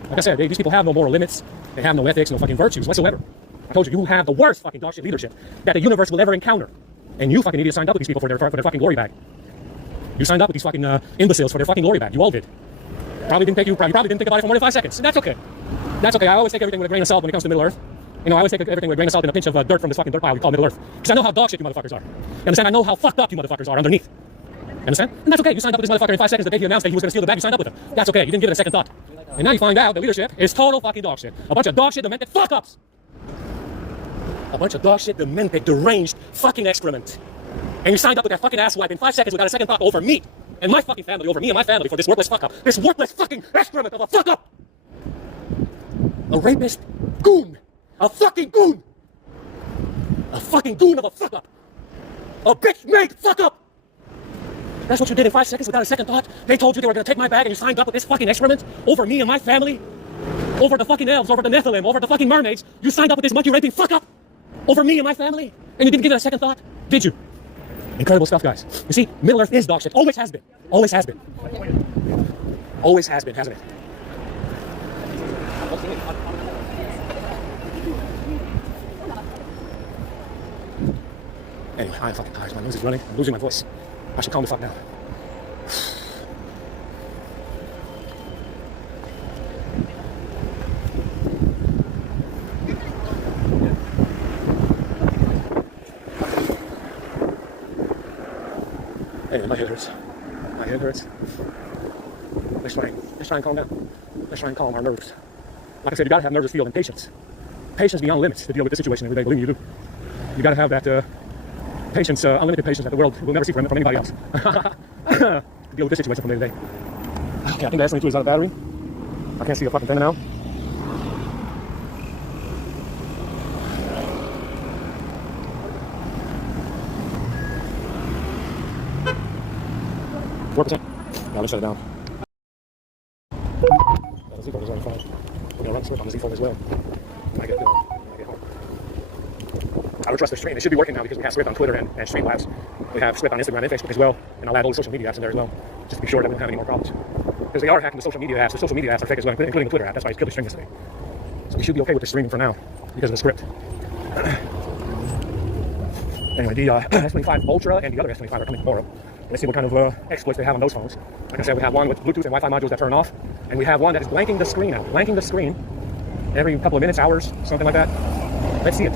Like I said, these people have no moral limits. They have no ethics, no fucking virtues whatsoever. I told you, you have the worst fucking dog shit leadership that the universe will ever encounter. And you fucking idiots signed up with these people for their fucking glory bag. You signed up with these fucking imbeciles for their fucking glory bag. You all did. Probably didn't think about it for more than 5 seconds. And that's okay. That's okay. I always take everything with a grain of salt when it comes to Middle Earth. I always take everything with a grain of salt and a pinch of dirt from this fucking dirt pile we call Middle Earth. Because I know how dog shit you motherfuckers are. You understand? I know how fucked up you motherfuckers are underneath. You understand? And that's okay. You signed up with this motherfucker in 5 seconds the day he announced that he was going to steal the bag. You signed up with him. That's okay. You didn't give it a second thought. And now you find out the leadership is total fucking dog shit. A bunch of dog shit demented fuck ups. A bunch of dog shit demented, deranged fucking excrement. And you signed up with that fucking asswipe in 5 seconds without a second thought over me and my fucking family, over me and my family for this worthless fuck up. This worthless fucking excrement of a fuck up. A rapist? Goon! A fucking goon! A fucking goon of a fuck up! A bitch made fuck up! That's what you did in 5 seconds without a second thought? They told you they were gonna take my bag and you signed up with this fucking excrement over me and my family? Over the fucking elves, over the Nephilim, over the fucking mermaids? You signed up with this monkey raping fuck up? Over me and my family? And you didn't give it a second thought? Did you? Incredible stuff, guys. You see, Middle Earth is dog shit. Always has been. Always has been. Always has been, hasn't it? Anyway, I'm fucking tired. My nose is running. I'm losing my voice. I should calm the fuck down. Anyway, my head hurts. My head hurts. Let's try and calm down. Let's try and calm our nerves. Like I said, you gotta have nervous field and patience. Patience beyond limits to deal with this situation every day. Believe me, you do. You gotta have that patience, unlimited patience that the world will never see from anybody else. To deal with this situation from day to day. Okay, I think the S22 is out of battery. I can't see a fucking thing now. Now let's shut it down. The Z fold is only 5. We're gonna run Swift on the Z fold as well. When I get home. I would trust the stream. It should be working now because we have Swift on Twitter and Streamlabs. We have Swift on Instagram and Facebook as well. And I'll add all the social media apps in there as well, just to be sure that we don't have any more problems. Because they are hacking the social media apps. The social media apps are fake as well, including the Twitter app. That's why I killed the stream yesterday. So we should be okay with the streaming for now because of the script. Anyway, the S25 Ultra and the other S25 are coming tomorrow. Let's see what kind of exploits they have on those phones. Like I said, we have one with Bluetooth and Wi-Fi modules that turn off, and we have one that is blanking the screen out. Blanking the screen every couple of minutes, hours, something like that. Let's see it.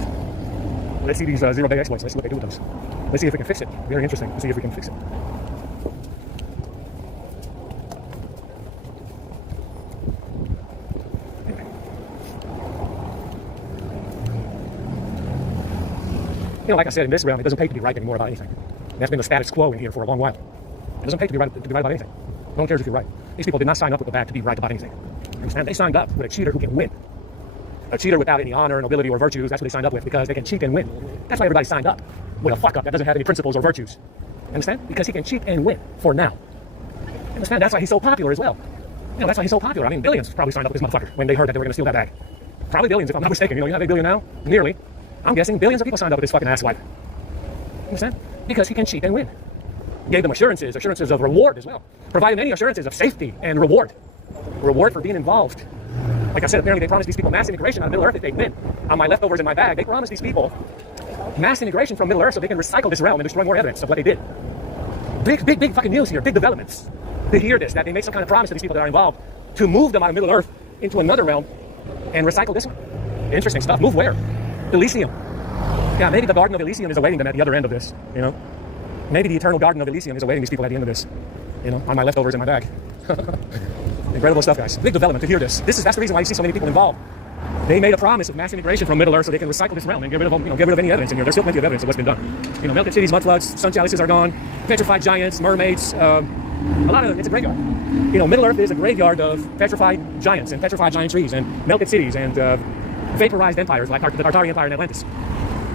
Let's see these zero-day exploits. Let's see what they do with those. Let's see if we can fix it. Very interesting. Let's see if we can fix it. Anyway. You know, like I said, in this realm, it doesn't pay to be right anymore about anything. And that's been the status quo in here for a long while. It doesn't pay to be right about anything. No one cares if you're right. These people did not sign up with the bag to be right about anything. Understand? They signed up with a cheater who can win. A cheater without any honor, nobility, or virtues. That's what they signed up with because they can cheat and win. That's why everybody signed up with a fuck up that doesn't have any principles or virtues. Understand? Because he can cheat and win for now. Understand? That's why he's so popular as well. You know, that's why he's so popular. I mean, billions probably signed up with this motherfucker when they heard that they were going to steal that bag. Probably billions, if I'm not mistaken. You know, you have $8 billion now? Nearly. I'm guessing billions of people signed up with this fucking asswipe. Understand? Because he can cheat and win. Gave them assurances of reward as well. Provided many assurances of safety and reward. Reward for being involved. Like I said, apparently they promised these people mass immigration out of Middle Earth if they'd win. On my leftovers in my bag, they promised these people mass immigration from Middle Earth so they can recycle this realm and destroy more evidence of what they did. Big fucking news here, big developments. To hear this, that they made some kind of promise to these people that are involved to move them out of Middle Earth into another realm and recycle this one. Interesting stuff. Move where? Elysium. Yeah, maybe the Garden of Elysium is awaiting them at the other end of this, you know? Maybe the eternal Garden of Elysium is awaiting these people at the end of this, you know, on my leftovers in my bag. Incredible stuff, guys. Big development to hear this. That's the reason why you see so many people involved. They made a promise of mass immigration from Middle Earth so they can recycle this realm and get rid of, you know, get rid of any evidence in here. There's still plenty of evidence of what's been done. You know, melted cities, mud floods, sun chalices are gone, petrified giants, mermaids, a lot of it's a graveyard. You know, Middle Earth is a graveyard of petrified giants and petrified giant trees and melted cities and vaporized empires like the Tartarian Empire in Atlantis.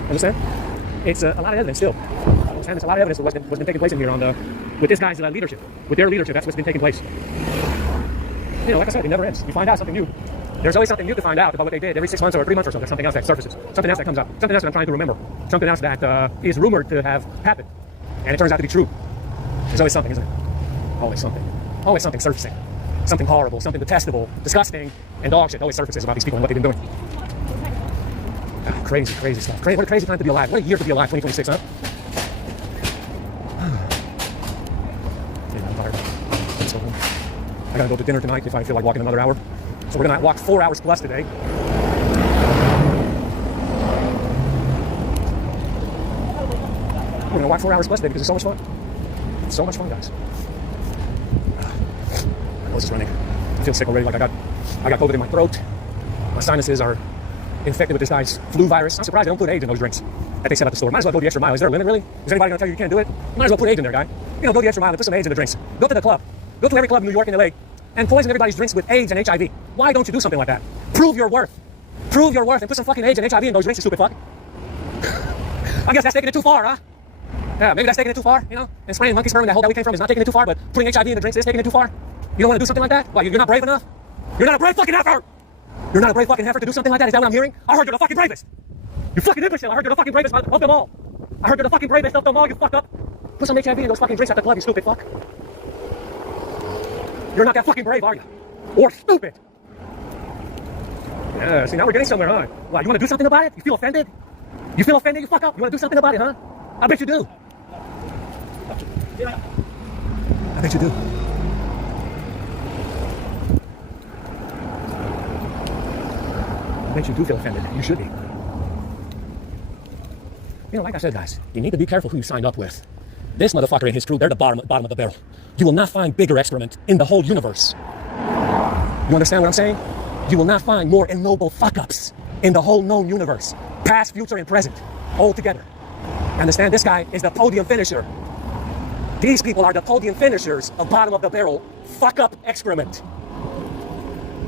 Understand? It's a lot of evidence still. Understand? There's a lot of evidence of what's been taking place in here with this guy's leadership. With their leadership, that's what's been taking place. You know, like I said, it never ends. You find out something new. There's always something new to find out about what they did. Every 6 months or 3 months or so, there's something else that surfaces. Something else that comes up. Something else that I'm trying to remember. Something else that is rumored to have happened. And it turns out to be true. There's always something, isn't it? Always something. Always something surfacing. Something horrible, something detestable, disgusting, and dog shit always surfaces about these people and what they've been doing. Crazy stuff. What a crazy time to be alive. What a year to be alive, 2026, huh? I'm tired. Let's go home. I gotta go to dinner tonight if I feel like walking another hour. So we're gonna walk 4 hours plus today. We're gonna walk 4 hours plus today because it's so much fun. It's so much fun, guys. My nose is running. I feel sick already. Like I got COVID in my throat. My sinuses are infected with this guy's flu virus. I'm surprised they don't put AIDS in those drinks that they sell at the store. Might as well go the extra mile. Is there a limit, really? Is anybody gonna tell you you can't do it? Might as well put AIDS in there, guy. You know, go the extra mile and put some AIDS in the drinks. Go to the club. Go to every club in New York and LA and poison everybody's drinks with AIDS and HIV. Why don't you do something like that? Prove your worth. Prove your worth and put some fucking AIDS and HIV in those drinks, you stupid fuck. I guess that's taking it too far, huh? Yeah, maybe that's taking it too far, you know? And spraying monkey sperm in that hole that we came from is not taking it too far, but putting HIV in the drinks is taking it too far. You don't want to do something like that? Why, you're not brave enough? You're not a brave fucking heifer! You're not a brave fucking heifer to do something like that? Is that what I'm hearing? I heard you're the fucking bravest! You fucking imbecile! I heard you're the fucking bravest of them all! I heard you're the fucking bravest of them all, you fuck up! Put some HIV in those fucking drinks at the club, you stupid fuck! You're not that fucking brave, are you? Or stupid! Yeah, see, now we're getting somewhere, huh? Why, you want to do something about it? You feel offended? You feel offended, you fuck up? You want to do something about it, huh? I bet you do. I bet you do. I bet you do feel offended. You should be. You know, like I said, guys, you need to be careful who you signed up with. This motherfucker and his crew, they're the bottom of the barrel. You will not find bigger excrement in the whole universe. You understand what I'm saying? You will not find more ignoble fuck-ups in the whole known universe. Past, future, and present. All together. Understand? This guy is the podium finisher. These people are the podium finishers of bottom of the barrel fuck-up excrement.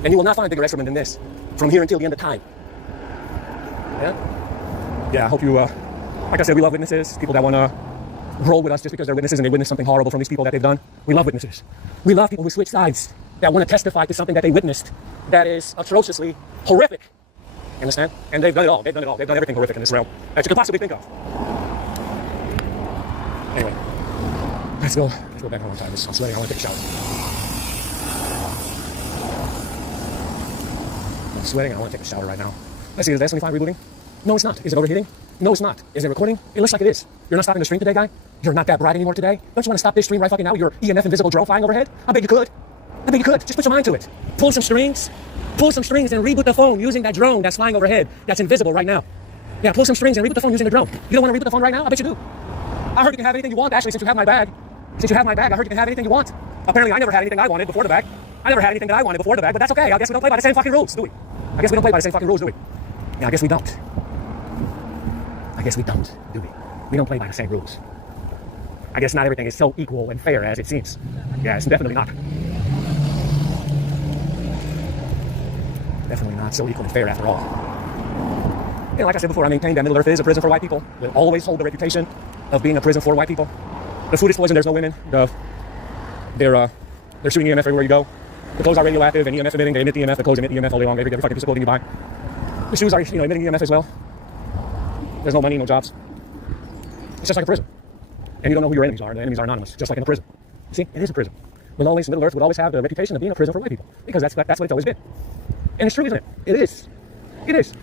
And you will not find bigger excrement than this from here until the end of time. Yeah? Yeah, I hope you, like I said, we love witnesses. People that want to roll with us just because they're witnesses and they witness something horrible from these people that they've done. We love witnesses. We love people who switch sides, that want to testify to something that they witnessed that is atrociously horrific. You understand? And they've done it all. They've done it all. They've done everything horrific in this realm that you could possibly think of. Anyway, let's go back home on time. I'm sweating. I want to take a shower. I'm sweating. I want to take a shower right now. Let's see. Is the S25 rebooting? No, it's not. Is it overheating? No, it's not. Is it recording? It looks like it is. You're not stopping the stream today, guy? You're not that bright anymore today? Don't you want to stop this stream right fucking now? Your EMF invisible drone flying overhead? I bet you could. I bet you could. Just put your mind to it. Pull some strings and reboot the phone using that drone that's flying overhead that's invisible right now. Yeah, pull some strings and reboot the phone using the drone. You don't want to reboot the phone right now? I bet you do. I heard you can have anything you want, actually, since you have my bag. Since you have my bag, I heard you can have anything you want. Apparently, I never had anything I wanted before the bag. I never had anything that I wanted before the bag, but that's okay. I guess we don't play by the same fucking rules, do we? I guess we don't play by the same fucking rules, do we? Yeah, I guess we don't. I guess we don't, do we? We don't play by the same rules. I guess not everything is so equal and fair as it seems. Yeah, it's definitely not. Definitely not so equal and fair after all. You know, like I said before, I maintain that Middle Earth is a prison for white people. Will always hold the reputation of being a prison for white people. The food is poison, there's no women. They're shooting EMF everywhere you go. The clothes are radioactive and EMF emitting. They emit EMF, the clothes emit EMF all day long. Every fucking piece of clothing you buy. The shoes are, emitting EMF as well. There's no money, no jobs. It's just like a prison. And you don't know who your enemies are. The enemies are anonymous, just like in a prison. See, it is a prison. Middle Earth would always have the reputation of being a prison for white people. Because that's what it's always been. And it's true, isn't it? It is. It is.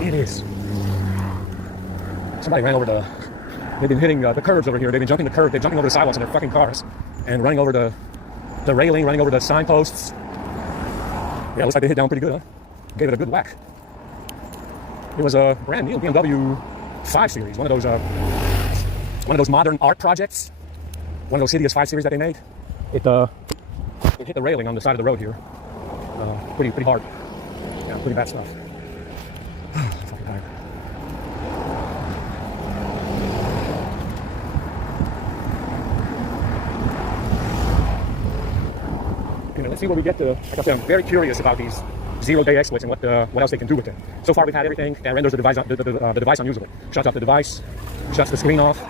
It is. Somebody ran over they've been hitting the curbs over here. They've been jumping the curb. They're jumping over the sidewalks in their fucking cars. And running over the railing, running over the signposts. Yeah, looks like they hit down pretty good, huh? Gave it a good whack. It was a brand new BMW 5 Series, one of those modern art projects, one of those hideous 5 Series that they made. It hit the railing on the side of the road here, pretty hard. Yeah, pretty bad stuff. I'm fucking tired. Let's see where we get to. Like I said, I'm very curious about these zero-day exploits and what else they can do with them. So far, we've had everything that renders the device unusable. Shuts off the device, shuts the screen off.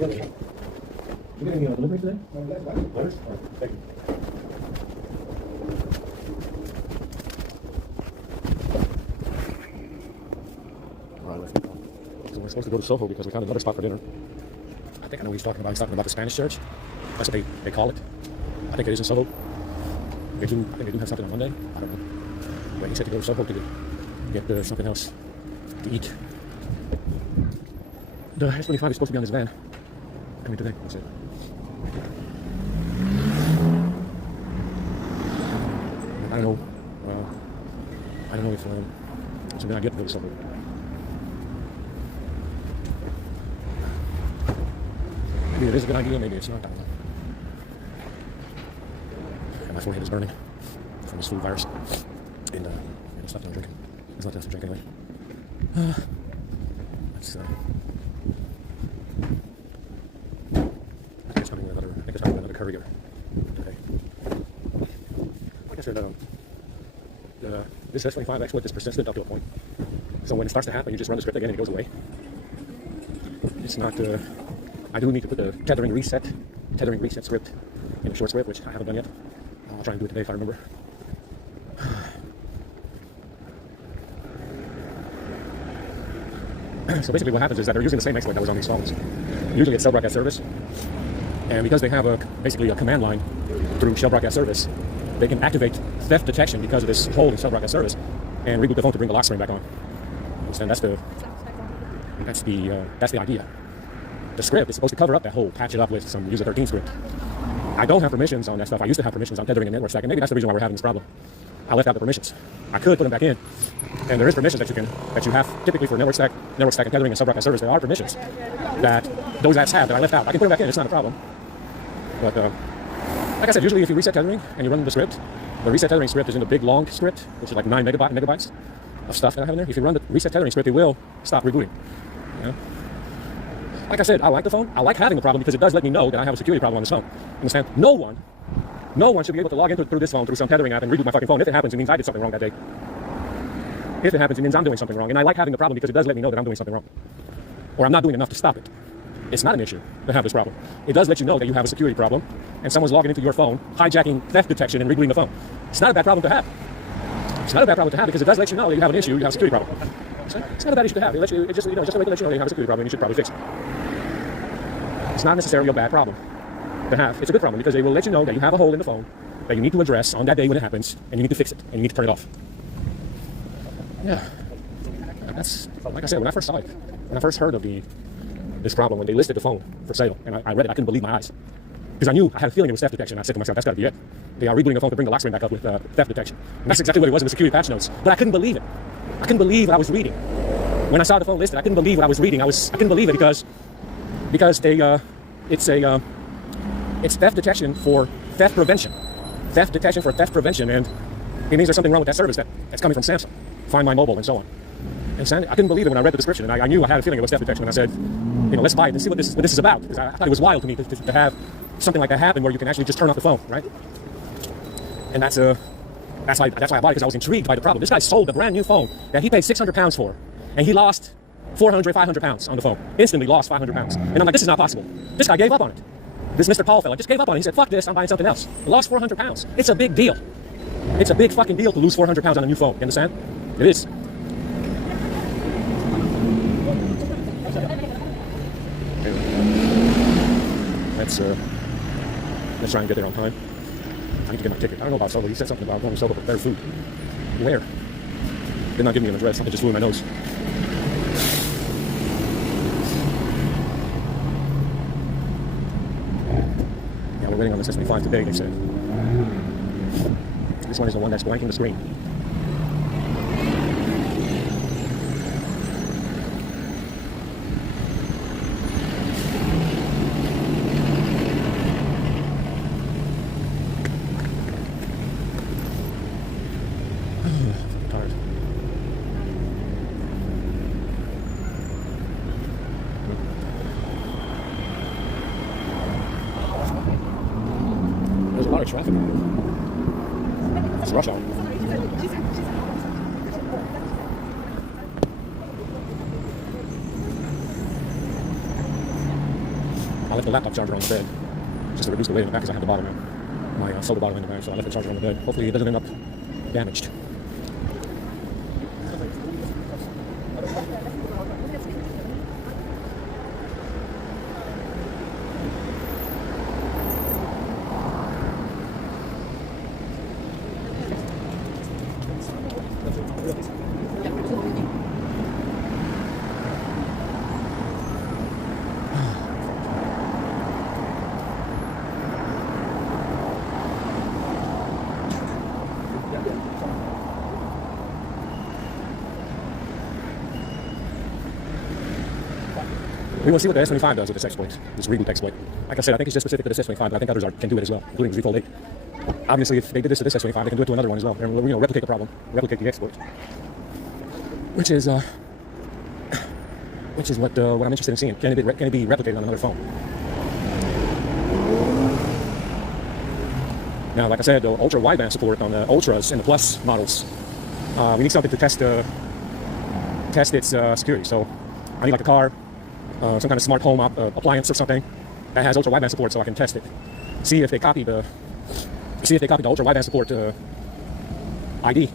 Okay. You getting any delivery today? Letters? All right, thank you. So we're supposed to go to Soho because we found another spot for dinner. I think I know what he's talking about. He's talking about the Spanish church. That's what they call it. I think it is in Soho. I think they do have something on Monday. I don't know. But he said to go to Soho to get something else to eat. The S25 is supposed to be on his van. Coming today, that's it. I don't know. I don't know if it's a good idea to go to Soho. Maybe it is a good idea, maybe it's not. I don't know. And my forehead is burning from this flu virus. And Okay, that's not done drinking. It's not done drinking anyway. Let's, I think it's coming with another, I think it's coming with another courier today. Like I said, this S25 exploit is persistent up to a point. So when it starts to happen, you just run the script again and it goes away. It's not, I do need to put the tethering reset script in a short script, which I haven't done yet. I'll try and do it today if I remember. So basically what happens is that they're using the same exploit that was on these phones. Usually it's cell broadcast service. And because they have basically a command line through shell broadcast service, they can activate theft detection because of this hole in cell broadcast service and reboot the phone to bring the lock screen back on. And that's the idea. The script is supposed to cover up that hole, patch it up with some user 13 script. I don't have permissions on that stuff. I used to have permissions on tethering and network stack, and maybe that's the reason why we're having this problem. I left out the permissions. I could put them back in, and there is permissions that you have typically for network stack and tethering and sub-broadcast service. There are permissions that those apps have that I left out. I can put them back in. It's not a problem. But like I said, usually if you reset tethering and you run the script, the reset tethering script is in the big long script, which is like 9 megabytes of stuff that I have in there. If you run the reset tethering script, it will stop rebooting. You know? Like I said, I like the phone. I like having the problem because it does let me know that I have a security problem on this phone. Understand? No one should be able to log in through this phone through some tethering app and reboot my fucking phone. If it happens, it means I did something wrong that day. If it happens, it means I'm doing something wrong. And I like having the problem because it does let me know that I'm doing something wrong. Or I'm not doing enough to stop it. It's not an issue to have this problem. It does let you know that you have a security problem and someone's logging into your phone, hijacking theft detection and rebooting the phone. It's not a bad problem to have. It's not a bad problem to have because it does let you know that you have an issue, you have a security problem. It's not a bad issue to have. It just a way to let you know that you have a security problem and you should probably fix it. It's not necessarily a bad problem to have. It's a good problem because they will let you know that you have a hole in the phone that you need to address on that day when it happens, and you need to fix it, and you need to turn it off. Yeah. That's, like I said, when I first saw it, when I first heard of this problem, when they listed the phone for sale, and I read it, I couldn't believe my eyes. Because I had a feeling it was theft detection. I said to myself, that's got to be it. They are rebooting the phone to bring the lock screen back up with theft detection. And that's exactly what it was in the security patch notes. But I couldn't believe it. I couldn't believe what I was reading. When I saw the phone listed, I couldn't believe what I was reading. I couldn't believe it because it's theft detection for theft prevention. Theft detection for theft prevention, and it means there's something wrong with that service that's coming from Samsung, Find My Mobile, and so on. And I couldn't believe it when I read the description, and I knew I had a feeling it was theft detection. And I said, let's buy it and see what this is about, because I thought it was wild to me to have something like that happen where you can actually just turn off the phone, right? And that's why I bought it, because I was intrigued by the problem. This guy sold a brand new phone that he paid 600 pounds for, and he lost 400, 500 pounds on the phone. Instantly lost 500 pounds. And I'm like, this is not possible. This guy gave up on it. This Mr. Paul fella just gave up on it. He said, fuck this, I'm buying something else. He lost 400 pounds. It's a big deal. It's a big fucking deal to lose 400 pounds on a new phone. You understand? It is. Let's try and get there on time. I need to get my ticket. I don't know about Sobo. He said something about going to Sobo for better food. Where? Did not give me an address. Something just flew in my nose. Yeah, we're waiting on the S25 today, they said. This one is the one that's blanking the screen. There's a lot of traffic out here. It's rush hour. I left the laptop charger on the bed just to reduce the weight in the back because I have the bottle now. My soda bottle in the bag, so I left the charger on the bed. Hopefully it doesn't end up damaged. We will see what the S25 does with this exploit, this reboot exploit. Like I said, I think it's just specific to this S25, but I think others can do it as well, including Z Fold 8. obviously, if they did this to this S25, they can do it to another one as well. And, replicate the problem, replicate the exploit, which is what I'm interested in seeing. Can it be replicated on another phone? Now, like I said, the ultra wideband support on the Ultras and the Plus models, we need something to test its security. So I need like a car, some kind of smart home appliance or something that has ultra wideband support, so I can test it. See if they copied the ultra wideband support ID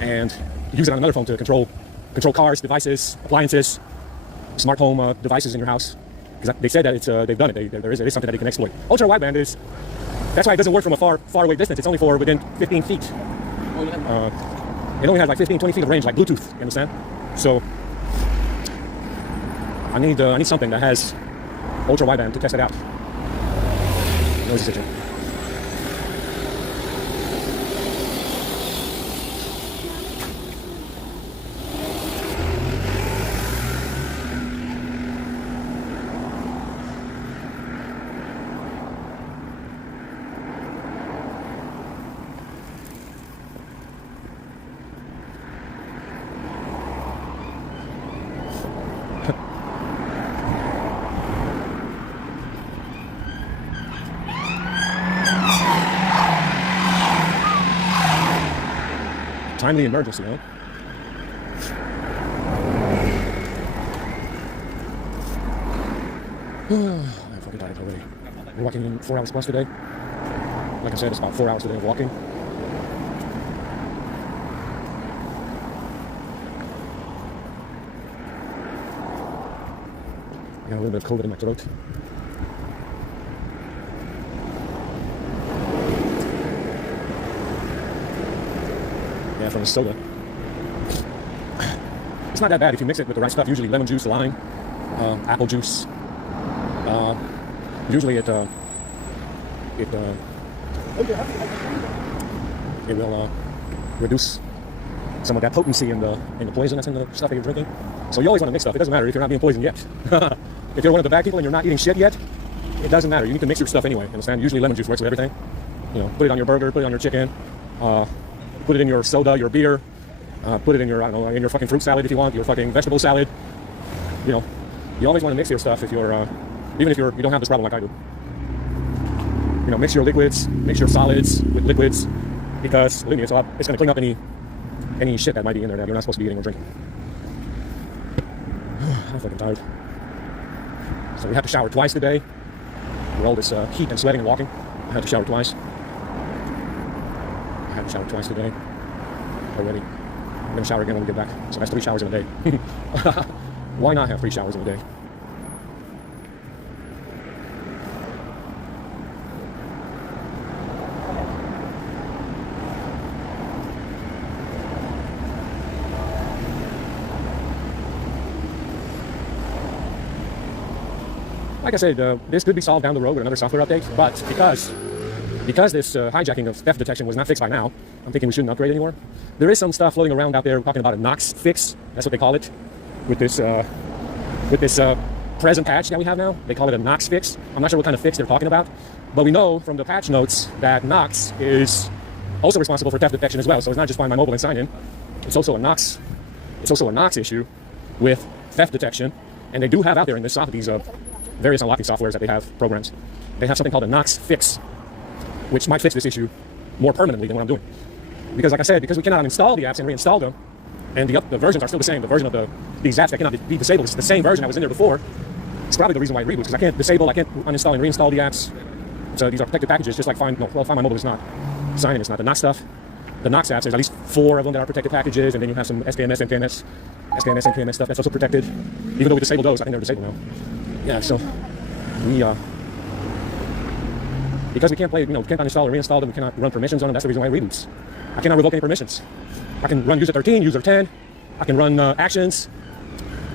and use it on another phone to control cars, devices, appliances, smart home devices in your house. Because they said that they've done it. There is something that they can exploit. Ultra wideband is. That's why it doesn't work from a far away distance. It's only for within 15 feet. It only has like 15, 20 feet of range, like Bluetooth. You understand? So I need something that has ultra wideband to test it out. Noisy situation. Timely emergency, huh? I'm fucking tired already. We're walking in 4 hours plus today. Like I said, it's about 4 hours today of walking. I got a little bit of COVID in my throat. Yeah, from the soda. It's not that bad if you mix it with the right stuff. Usually lemon juice, lime, apple juice. Usually it will reduce some of that potency in the poison that's in the stuff that you're drinking. So you always want to mix stuff. It doesn't matter if you're not being poisoned yet. If you're one of the bad people and you're not eating shit yet, it doesn't matter. You need to mix your stuff anyway. Understand? Usually lemon juice works with everything. Put it on your burger, put it on your chicken. Put it in your soda, your beer, put it in your, in your fucking fruit salad if you want, your fucking vegetable salad. You always want to mix your stuff if you're, even if you don't have this problem like I do. Mix your liquids, mix your solids with liquids, because believe me, it's going to clean up any shit that might be in there that you're not supposed to be eating or drinking. I'm fucking tired. So we had to shower twice today. With all this heat and sweating and walking, I had to shower twice. I had to shower twice today already. I'm going to shower again when we get back. So that's 3 showers in a day. Why not have 3 showers in a day? Like I said, this could be solved down the road with another software update, but because this hijacking of theft detection was not fixed by now, I'm thinking we shouldn't upgrade anymore. There is some stuff floating around out there talking about a Knox fix. That's what they call it. With this present patch that we have now, they call it a Knox fix. I'm not sure what kind of fix they're talking about, but we know from the patch notes that Knox is also responsible for theft detection as well. So it's not just Find My Mobile and sign in. It's also a Knox. It's also a Knox issue with theft detection, and they do have out there in this these various unlocking softwares that they have programs. They have something called a Knox fix, which might fix this issue more permanently than what I'm doing. Because like I said, because we cannot uninstall the apps and reinstall them, and the versions are still the same. The version of these apps that cannot be disabled is the same version that was in there before. It's probably the reason why it reboots, because I can't uninstall and reinstall the apps. So these are protected packages, just like Find My Mobile is not. Sign In is not. The Knox stuff, the Knox apps, there's at least 4 of them that are protected packages, and then you have some SKMS, NKMS stuff that's also protected. Even though we disabled those, I think they're disabled now. Yeah, so we because we can't play, we can't uninstall or reinstall them, we cannot run permissions on them. That's the reason why it reboots. I cannot revoke any permissions. I can run user 13, user 10. I can run actions.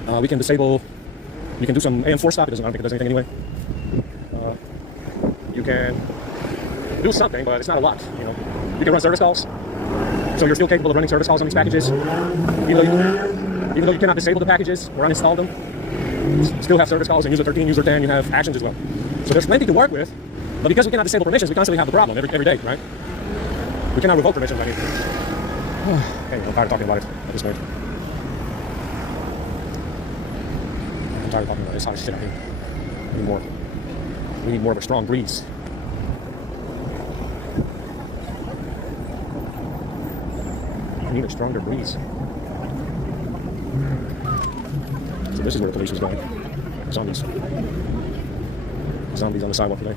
We can disable. You can do some AM4 stop. I don't think it does anything anyway. You can do something, but it's not a lot. You can run service calls. So you're still capable of running service calls on these packages, even though you cannot disable the packages or uninstall them. You still have service calls in user 13, user 10. You have actions as well. So there's plenty to work with. But because we cannot disable permissions, we constantly have the problem every day, right? We cannot revoke permission by anything. Anyway, I'm tired of talking about it at this point. I'm tired of talking about this hot shit out here. We need more. We need more of a strong breeze. I need a stronger breeze. So this is where the police was going. Zombies. Zombies on the sidewalk today.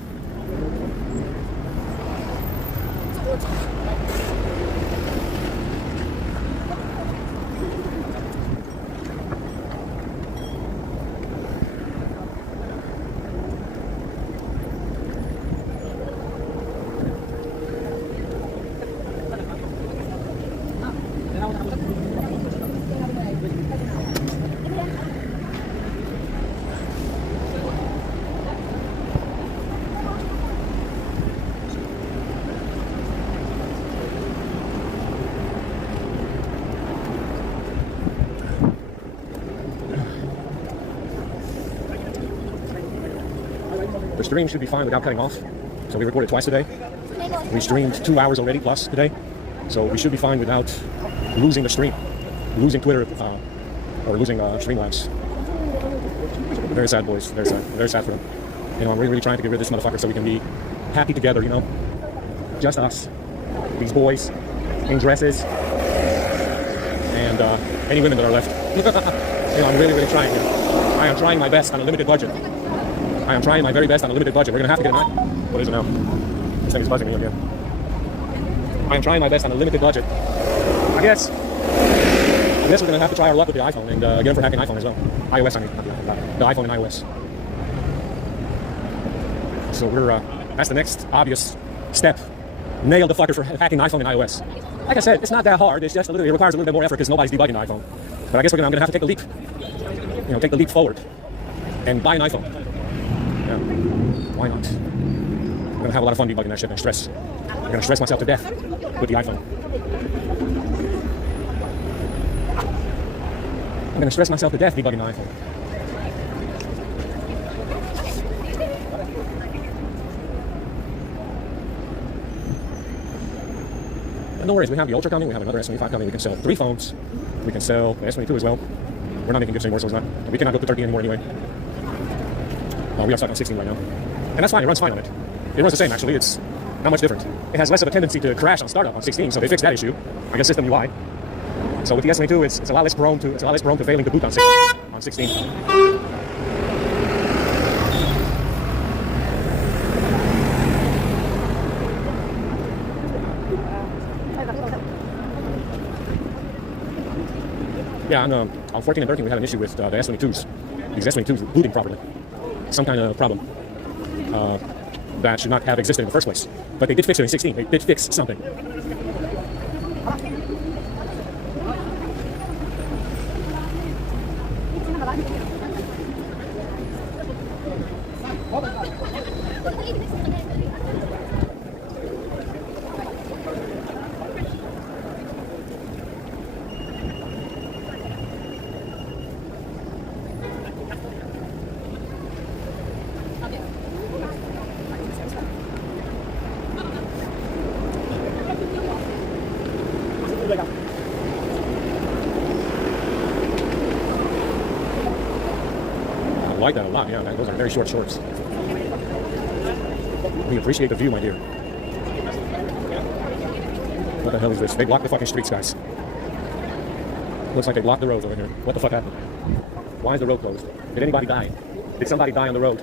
The stream should be fine without cutting off. So we recorded twice today. We streamed 2 hours already plus today. So we should be fine without losing the stream, losing Twitter, or losing Streamlabs. Very sad, boys. Very sad. Very sad for them. You know, I'm really trying to get rid of this motherfucker so we can be happy together, you know? Just us. These boys in dresses. And any women that are left. You know, I'm really trying here. I am trying my best on a limited budget. I am trying my very best on a limited budget. We're going to have to get a night. What is it now? This thing is buzzing me again. I am trying my best on a limited budget. I guess we're going to have to try our luck with the iPhone and get them for hacking iPhone as well. iOS, I mean, not the iPhone and iOS. So we're, that's the next obvious step. Nail the fucker for hacking iPhone and iOS. Like I said, it's not that hard. It's just a little, it requires a little bit more effort because nobody's debugging the iPhone. But I guess I'm going to have to take a leap. You know, take the leap forward and buy an iPhone. Yeah. Why not? I'm going to have a lot of fun debugging that shit and stress. I'm going to stress myself to death with the iPhone. I'm going to stress myself to death debugging the iPhone. And no worries, we have the Ultra coming, we have another S25 coming, we can sell 3 phones, we can sell the S22 as well. We're not making gifts anymore, so it's not, we cannot go to 30 anymore anyway. We are stuck on 16 right now. And that's fine, it runs fine on it. It runs the same actually, it's not much different. It has less of a tendency to crash on startup on 16, so they fixed that issue. I guess system UI. So with the S22, it's a lot less prone to failing to boot on 16. Yeah, on 14 and 13 we had an issue with the S22s. These S22s were booting properly. Some kind of problem that should not have existed in the first place. But they did fix it in 16. They did fix something. I like that a lot, yeah, those are very short shorts. We appreciate the view, my dear. What the hell is this? They blocked the fucking streets, guys. Looks like they blocked the roads over here. What the fuck happened? Why is the road closed? Did anybody die? Did somebody die on the road?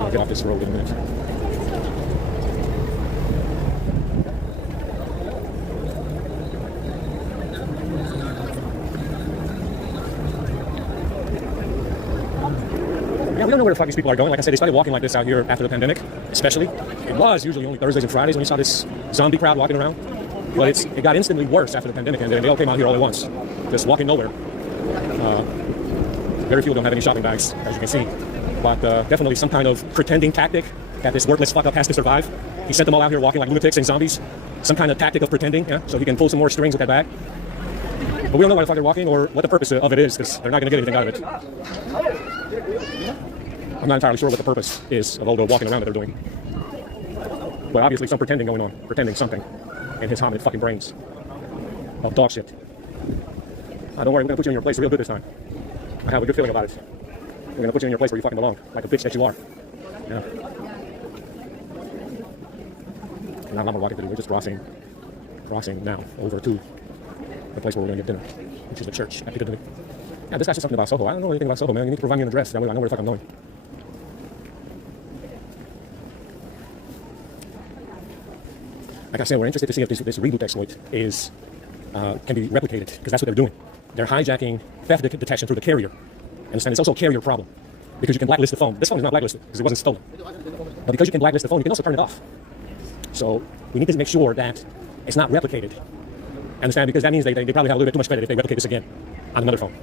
I'll get off this road in a minute. Yeah, we don't know where the fuck these people are going. Like I said, they started walking like this out here after the pandemic, especially. It was usually only Thursdays and Fridays when you saw this zombie crowd walking around. But it got instantly worse after the pandemic, and they all came out here all at once, just walking nowhere. Very few don't have any shopping bags, as you can see. But definitely some kind of pretending tactic that this worthless fuck up has to survive. He sent them all out here walking like lunatics and zombies. Some kind of tactic of pretending, yeah, so he can pull some more strings with that bag. But we don't know why the fuck they're walking or what the purpose of it is, because they're not going to get anything out of it. I'm not entirely sure what the purpose is of all the walking around that they're doing. But obviously some pretending going on, pretending something in his hominid fucking brains of dog shit. Don't worry, we're going to put you in your place real good this time. I have a good feeling about it. We're going to put you in your place where you fucking belong, like a bitch that you are. Yeah. And I'm not walking through, we're just crossing now over to the place where we're going to get dinner, which is the church at Piccadilly. Yeah, this guy said something about Soho. I don't know anything about Soho, man. You need to provide me an address. That way I know where the fuck I'm going. Like I said, we're interested to see if this reboot exploit is can be replicated, because that's what they're doing. They're hijacking theft detection through the carrier. Understand? It's also a carrier problem, because you can blacklist the phone. This phone is not blacklisted because it wasn't stolen. But because you can blacklist the phone, you can also turn it off. So we need to make sure that it's not replicated. Understand? Because that means they probably have a little bit too much credit if they replicate this again on another phone.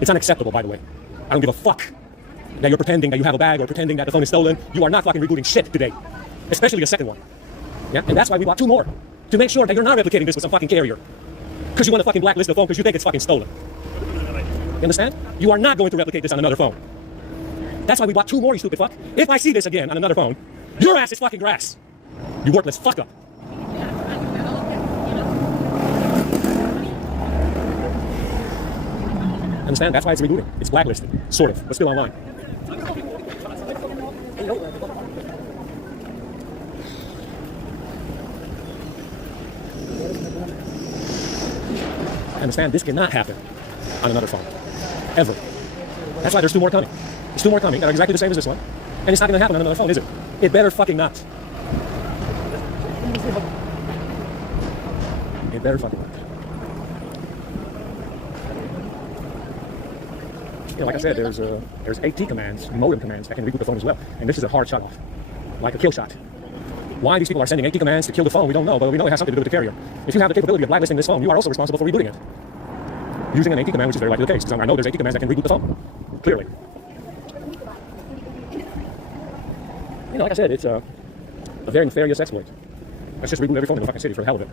It's unacceptable, by the way. I don't give a fuck that you're pretending that you have a bag or pretending that the phone is stolen. You are not fucking rebooting shit today, especially the second one. Yeah, and that's why we bought 2 more, to make sure that you're not replicating this with some fucking carrier, because you want to fucking blacklist the phone because you think it's fucking stolen. You understand? You are not going to replicate this on another phone. That's why we bought 2 more, you stupid fuck. If I see this again on another phone, your ass is fucking grass. You worthless fuck up. Understand? That's why it's rebooting. It's blacklisted, sort of, but still online. Understand? This cannot happen on another phone, ever. That's why there's 2 more coming. There's 2 more coming that are exactly the same as this one, and it's not going to happen on another phone, is it? It better fucking not. It better fucking not. You know, like I said, there's AT commands, modem commands that can reboot the phone as well, and this is a hard shut off, like a kill shot. Why these people are sending AT commands to kill the phone, we don't know, but we know it has something to do with the carrier. If you have the capability of blacklisting this phone, you are also responsible for rebooting it. Using an AT command, which is very likely the case, because I know there's AT commands that can reboot the phone. Clearly. You know, like I said, it's a very nefarious exploit. Let's just reboot every phone in the fucking city for the hell of it.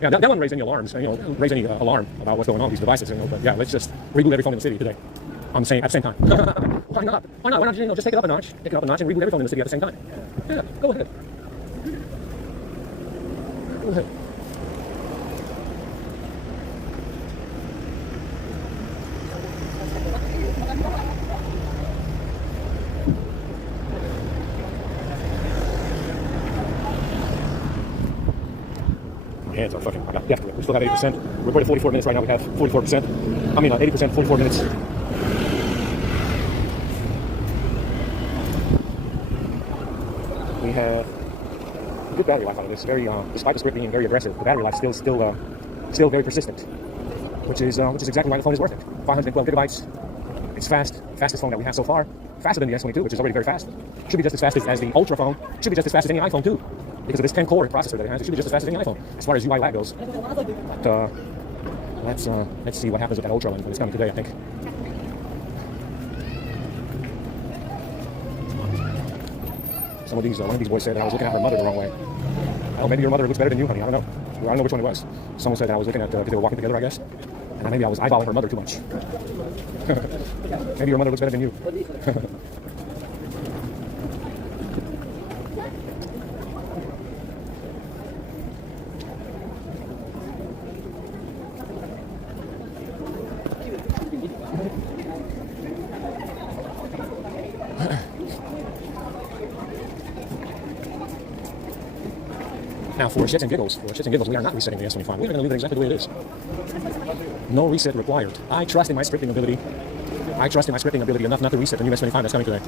Yeah, that wouldn't raise any alarms, raise any alarm about what's going on with these devices, but yeah, let's just reboot every phone in the city today. At the same time. Why not? Why not? Why not just take it up a notch? Take it up a notch and reboot every phone in the city at the same time. Yeah, go ahead. Go ahead. Hands are fucking, I got death grip. We still have 80%. We recorded 44 minutes right now. We have 44%. I mean, 80%, 44 minutes. We have good battery life out of this. Very, despite the script being very aggressive, the battery life still very persistent, which is exactly why the phone is worth it. 512 gigabytes. It's fastest phone that we have so far. Faster than the S22, which is already very fast. Should be just as fast as the Ultra phone. Should be just as fast as any iPhone too. Because of this 10-core processor that it has, it should be just as fast as any iPhone, as far as UI lag goes. But let's see what happens with that Ultra when it's coming today, I think. One of these boys said that I was looking at her mother the wrong way. Oh, maybe your mother looks better than you, honey. I don't know. I don't know which one it was. Someone said that I was looking at, because they were walking together, I guess. And maybe I was eyeballing her mother too much. Maybe your mother looks better than you. Now, for shits and giggles, we are not resetting the S25. We're going to leave it exactly the way it is. No reset required. I trust in my scripting ability. Enough not to reset the new S25 that's coming today.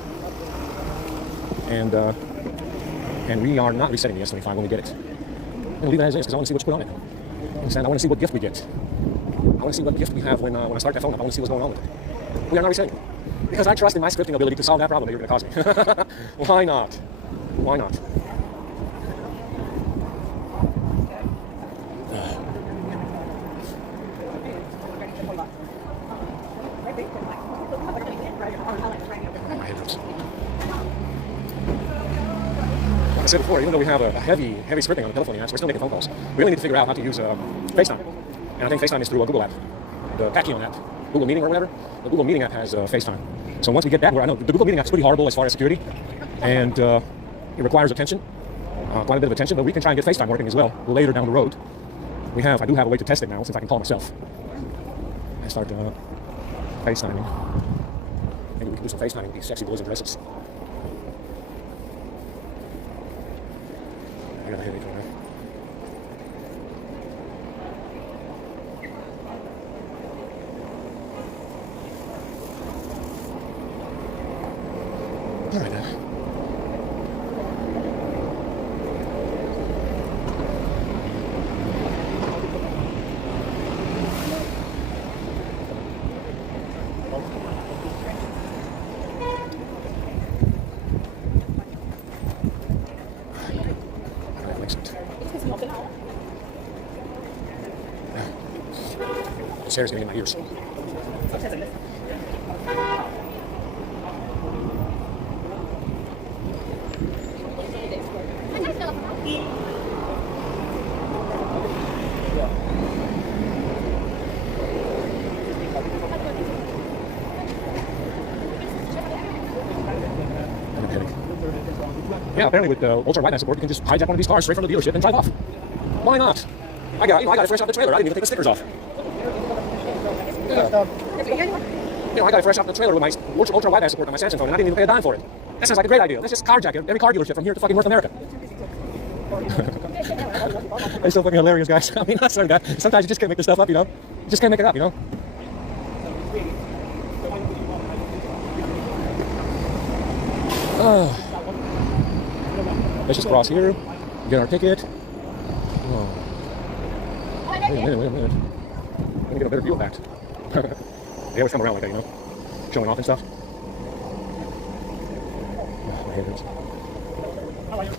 And we are not resetting the S25 when we get it. I'm going to leave it as is because I want to see what you put on it. Understand? I want to see what gift we get. I want to see what gift we have when I start that phone up. I want to see what's going on with it. We are not resetting it. Because I trust in my scripting ability to solve that problem that you're going to cause me. Why not? Why not? Like I said before, even though we have a heavy scripting on the telephone apps, we're still making phone calls. We really need to figure out how to use FaceTime. And I think FaceTime is through a Google app. the Pacion app, Google Meeting or whatever. The Google Meeting app has FaceTime. So once we get that, where I know the Google Meeting app is pretty horrible as far as security, and it requires attention, quite a bit of attention. But we can try and get FaceTime working as well later down the road. I do have a way to test it now since I can call myself. I start FaceTiming. Maybe we can do some FaceTiming with these sexy boys and dresses. I got a headache right now. All right, then. This hair is getting in my ears. Yeah, apparently with ultra wideband support, you can just hijack one of these cars straight from the dealership and drive off. Why not? I got it fresh off the trailer. I didn't even take the stickers off. Yeah. I got it fresh off the trailer with my ultra wideband support on my Samsung phone, and I didn't even pay a dime for it. That sounds like a great idea. Let's just carjack every car dealership from here to fucking North America. It's so fucking hilarious, guys. I mean, I swear to God, sometimes you just can't make this stuff up, you know? You just can't make it up, you know? Let's just cross here, get our ticket. Oh. Wait a minute. Let me get a better view of that. They always come around like that, you know? Showing off and stuff. Oh, my head hurts. All right.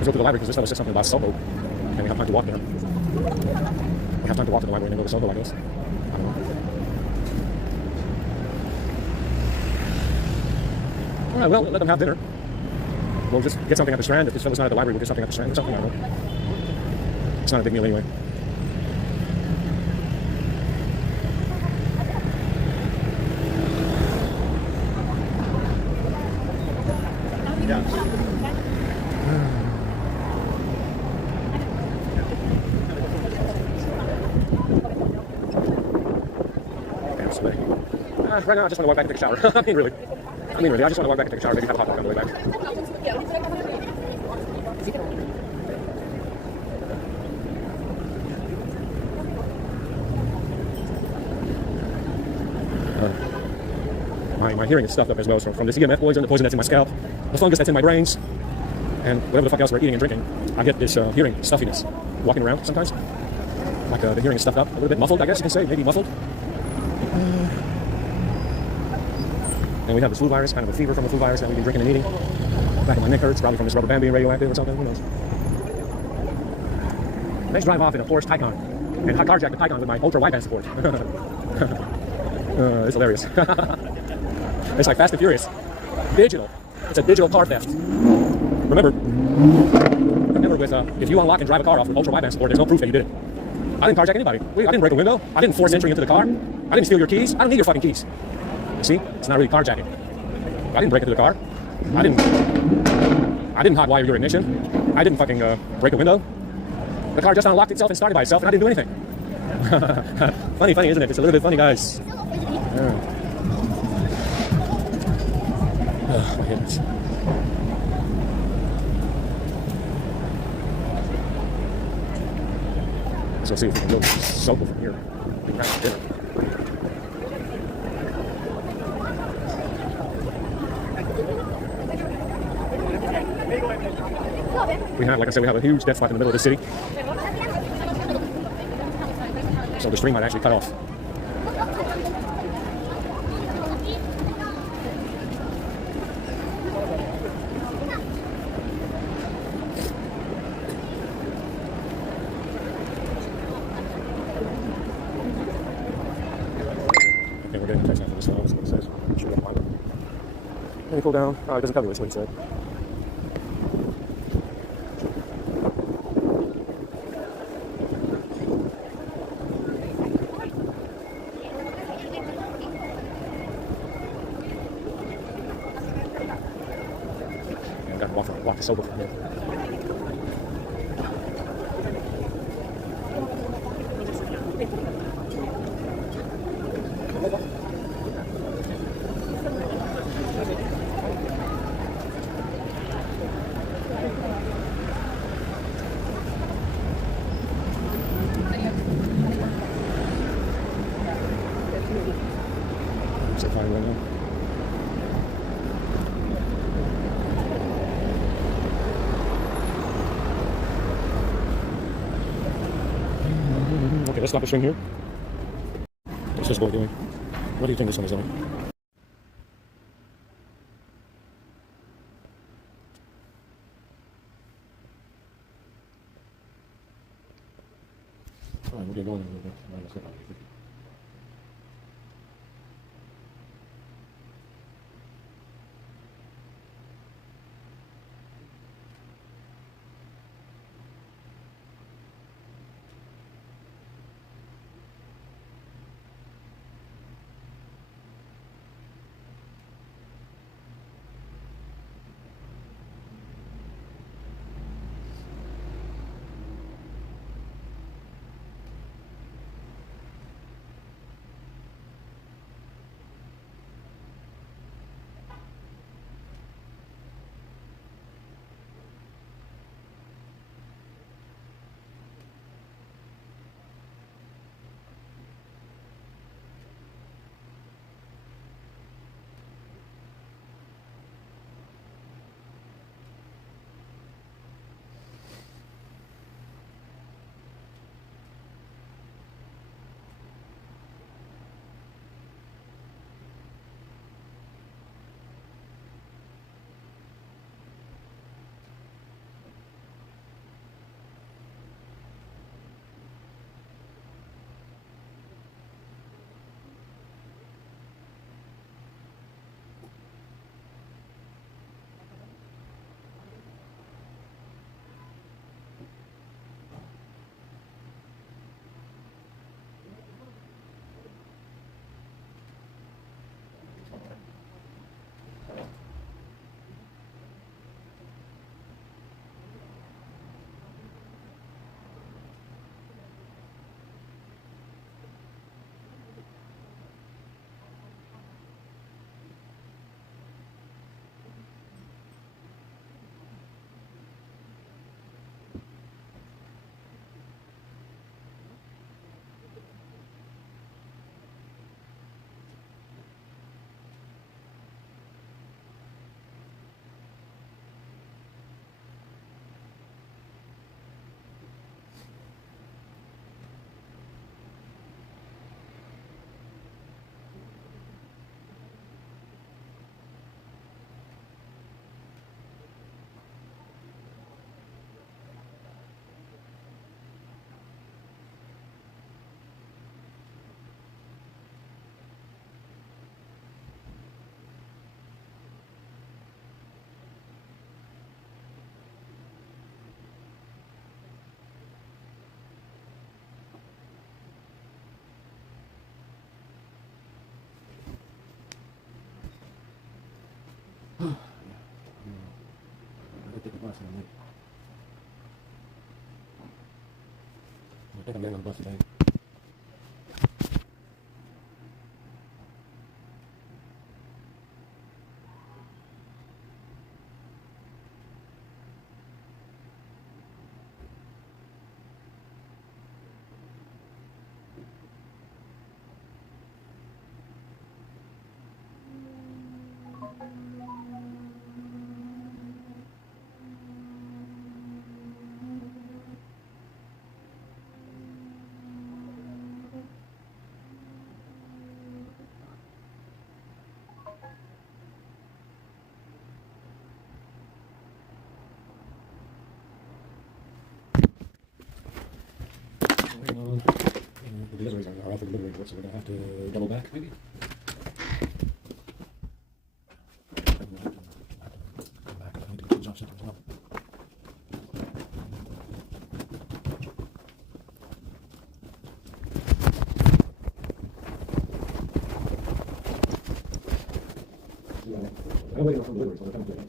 Let's go to the library because this fellow said something about Soho, and we have time to walk there. We have time to walk to the library and then go to Soho, I guess. I don't know. All right, well, let them have dinner. We'll just get something at the Strand. If this fellow's not at the library, we'll get something at the Strand or something. I don't know. It's not a big meal anyway. Right now, I just want to walk back and take a shower. I mean, really, I just want to walk back and take a shower. Maybe have a hot dog on the way back. My hearing is stuffed up as well from this EMF poison, the poison that's in my scalp, the fungus that's in my brains, and whatever the fuck else we're eating and drinking. I get this hearing stuffiness walking around sometimes. Like the hearing is stuffed up, a little bit muffled, I guess you can say, maybe muffled. And we have the flu virus, kind of a fever from the flu virus that we've been drinking and eating. Back of my neck hurts, probably from this rubber band being radioactive or something, who knows. Let's drive off in a Porsche Taycan and carjack the Taycan with my ultra wideband support. It's hilarious. It's like Fast and Furious. Digital. It's a digital car theft. Remember with if you unlock and drive a car off with ultra wideband support, there's no proof that you did it. I didn't carjack anybody. I didn't break a window. I didn't force entry into the car. I didn't steal your keys. I don't need your fucking keys. See, it's not really carjacking. I didn't break into the car. I didn't hotwire your ignition. I didn't fucking break a window. The car just unlocked itself and started by itself, and I didn't do anything. Funny, isn't it? It's a little bit funny, guys. Oh, my goodness. So let's see if we can go Soho from here. We can have dinner. We have, like I said, we have a huge dead spot in the middle of the city. So the string might actually cut off. Okay, we're getting the text now for this one. Let's see what it says. Sure, don't mind it. Let me pull down. Oh, it doesn't tell you. That's what he said. Yeah, I got to walk this over from here. Is it fine right now? Okay, let's stop the string here. What's this boy doing? What do you think this one is doing? Alright, we'll get going in a little bit. Alright, let's get out of here. I think I'm getting on the bus today. for delivery, so we're gonna have to double back maybe. Come back. I need to change something as well. I'm waiting for delivery, so we're coming to it.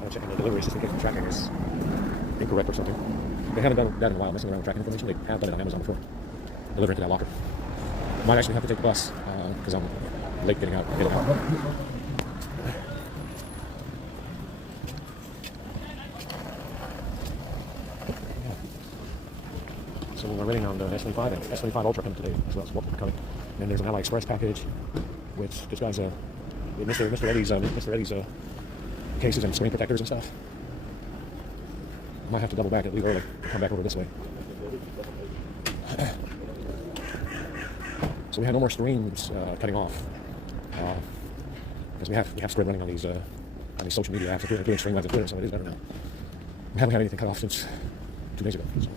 I'm checking the deliveries just in case the tracking is incorrect or something. They haven't done that in a while, messing around with tracking information. They have done it on Amazon before, delivering to that locker. Might actually have to take the bus because I'm late getting out. So we're waiting on the S25 and S25 Ultra coming today as well as what's coming. And then there's an AliExpress package, which this guy's Mr. Eddie's cases and screen protectors and stuff. Might have to double back and leave early. Come back over this way. So we have no more streams cutting off because we have spread running on these social media apps, including Streamlabs and Twitter. So it is better now. We haven't had anything cut off since 2 days ago. So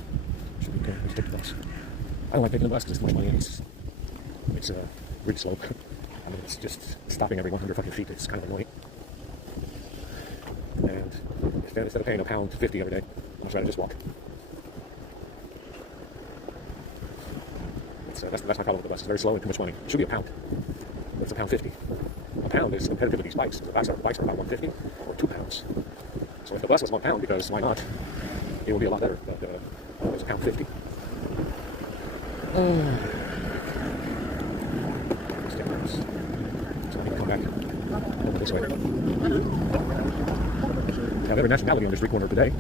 should be okay. Let's take the bus. I don't like taking the bus because it's too much money and it's really slow. I mean, it's just stopping every 100 fucking feet. It's kind of annoying. And instead of paying £1.50 every day, I'm trying to just walk. That's my problem with the bus. It's very slow and too much money. It should be £1, but it's £1.50. £1 is competitive with these bikes. The bikes are about £1.50 or £2. So if the bus was £1, because why not? It would be a lot better. But it's £1.50. Let's get this. So I need to come back over this way. I have every nationality on this street corner today.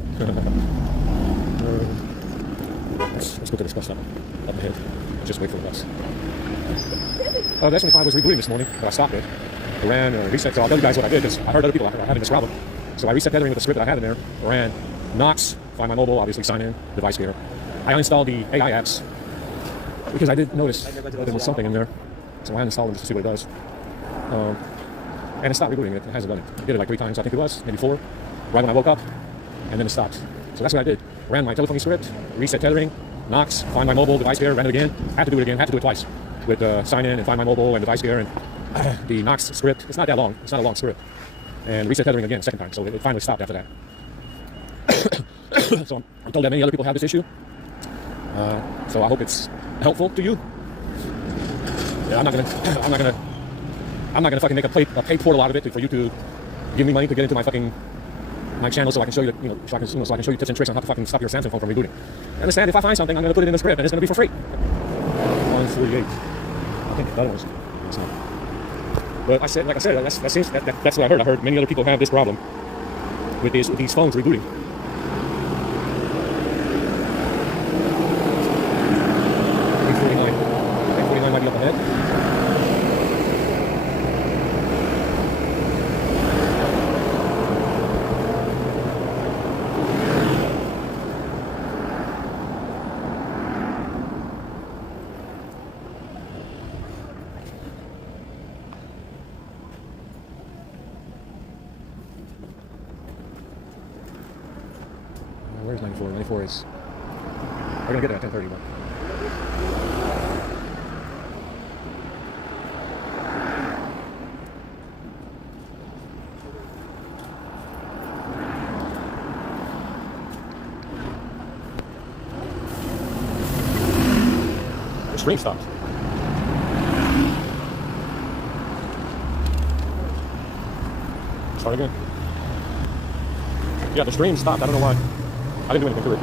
Let's go to this bus stop up ahead. Just wait for the bus. The S25 was rebooting this morning, but I stopped it. I ran reset. So I'll tell you guys what I did because I heard other people are having this problem. So I reset tethering with the script that I had in there. I ran Knox, Find My Mobile, obviously sign in, device gear. I uninstalled the AI apps because I did notice that there was something in there. So I uninstalled them just to see what it does. And it stopped rebooting. It hasn't done it. I did it like 3 times, I think it was, maybe 4, right when I woke up, and then it stopped. So that's what I did. Ran my telephony script, reset tethering, Knox, Find My Mobile, device gear, ran it again. Had to do it again, had to do it twice. With sign in and Find My Mobile and device gear and the Knox script. It's not that long. It's not a long script. And reset tethering again, second time. So it finally stopped after that. So I'm told that many other people have this issue. So I hope it's helpful to you. Yeah, I'm not gonna fucking make a pay portal out of it for you to give me money to get into my channel so I can show you, so I can show you tips and tricks on how to fucking stop your Samsung phone from rebooting. Understand? If I find something, I'm gonna put it in the script and it's gonna be for free. 148. I think that was. It's not. But like I said, that's what I heard. I heard many other people have this problem with these phones rebooting. $849 might be up ahead. Where's 94? 94 is... We're gonna get there at 10:30, but... The stream stopped. Start again. Yeah, the stream stopped. I don't know why. I didn't do anything to it.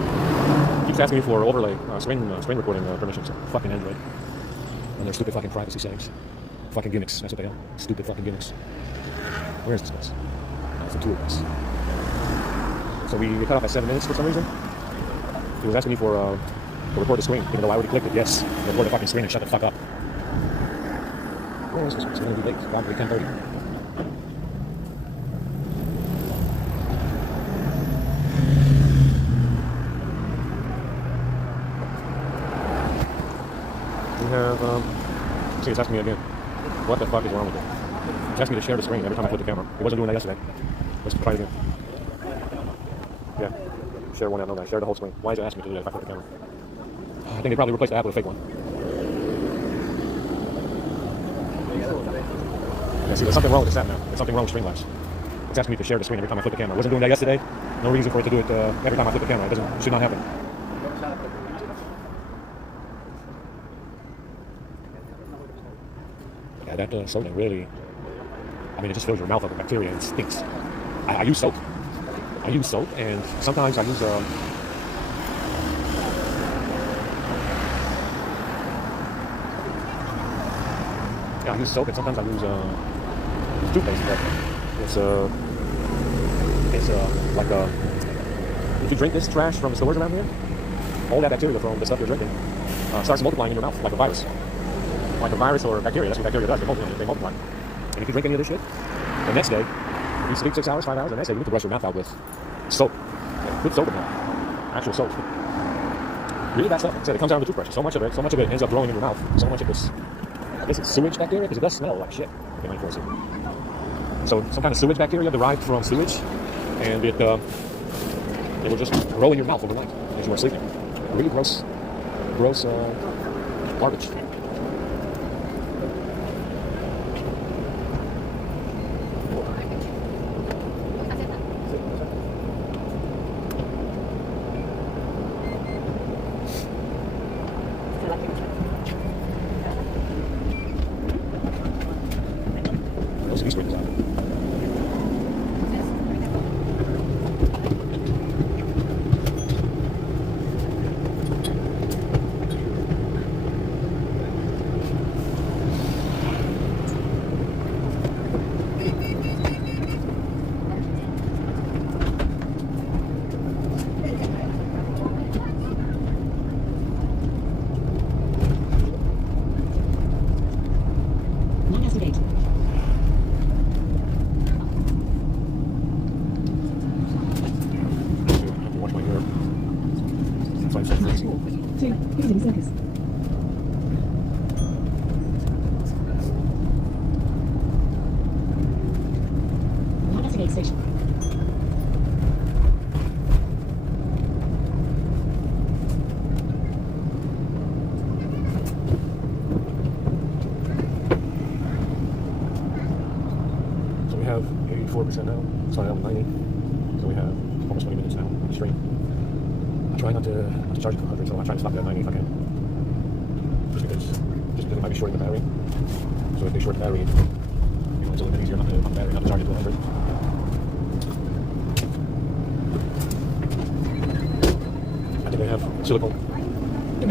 It keeps asking me for overlay, screen recording permissions. Fucking Android. And their stupid fucking privacy settings. Fucking gimmicks. That's what they are. Stupid fucking gimmicks. Where is this bus? It's a tour bus. So we cut off at 7 minutes for some reason. He was asking me to record the screen, even though I already clicked it. Yes, record the fucking screen and shut the fuck up. Where is this? It's going to be late. Probably 10:30. We have, see, it's asking me again. What the fuck is wrong with it? It's asking me to share the screen every time I flip the camera. It wasn't doing that yesterday. Let's try it again. Yeah. Share one out, no guys. Share the whole screen. Why is it asking me to do that if I flip the camera? I think they probably replaced the app with a fake one. Yeah, see, there's something wrong with this app now. There's something wrong with Streamlabs. It's asking me to share the screen every time I flip the camera. I wasn't doing that yesterday. No reason for it to do it every time I flip the camera. It should not happen. Yeah, that soda really, I mean, it just fills your mouth up with bacteria and it stinks. I use soap. And sometimes I use I use soap and sometimes I use toothpaste. But it's like if you drink this trash from the stores around here, all that bacteria from the stuff you're drinking starts multiplying in your mouth like a virus. Like a virus or bacteria. That's what bacteria does. They multiply. And if you drink any of this shit, the next day, you sleep 6 hours, 5 hours, the next day you need to brush your mouth out with soap. Good soap in there. Actual soap. Really bad stuff. Like I said, it comes out of the toothbrush. So much of it ends up growing in your mouth. So much of this, I guess it's sewage bacteria, because it does smell like shit. Okay, let me force it. So some kind of sewage bacteria derived from sewage, and it will just grow in your mouth overnight as you are sleeping. Really gross garbage. Those these screens out. So we have 84% now. Started out with 90. So we have almost 20 minutes now on the stream. I try not to charge it to 100, so I try to stop it at 90 if I can. Just because it might be shorting the battery. So if they short the battery, it's a little bit easier not to pump the battery, not to charge it to 100. I think they have silicone. And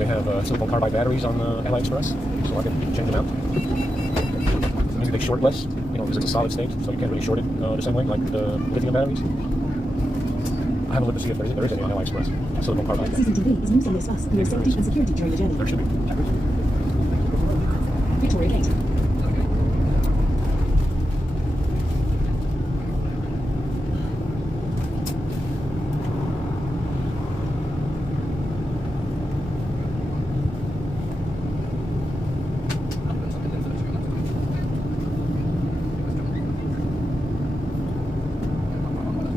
they have silicone carbide batteries on AliExpress, so I can change them out. Maybe they short less, because it's a solid state, so you can't really short it the same way like the lithium batteries. I haven't looked to see if there is any on AliExpress. Silicone carbide. CCTV is used on this bus for your safety and security during the journey. There should be. Victoria Gate.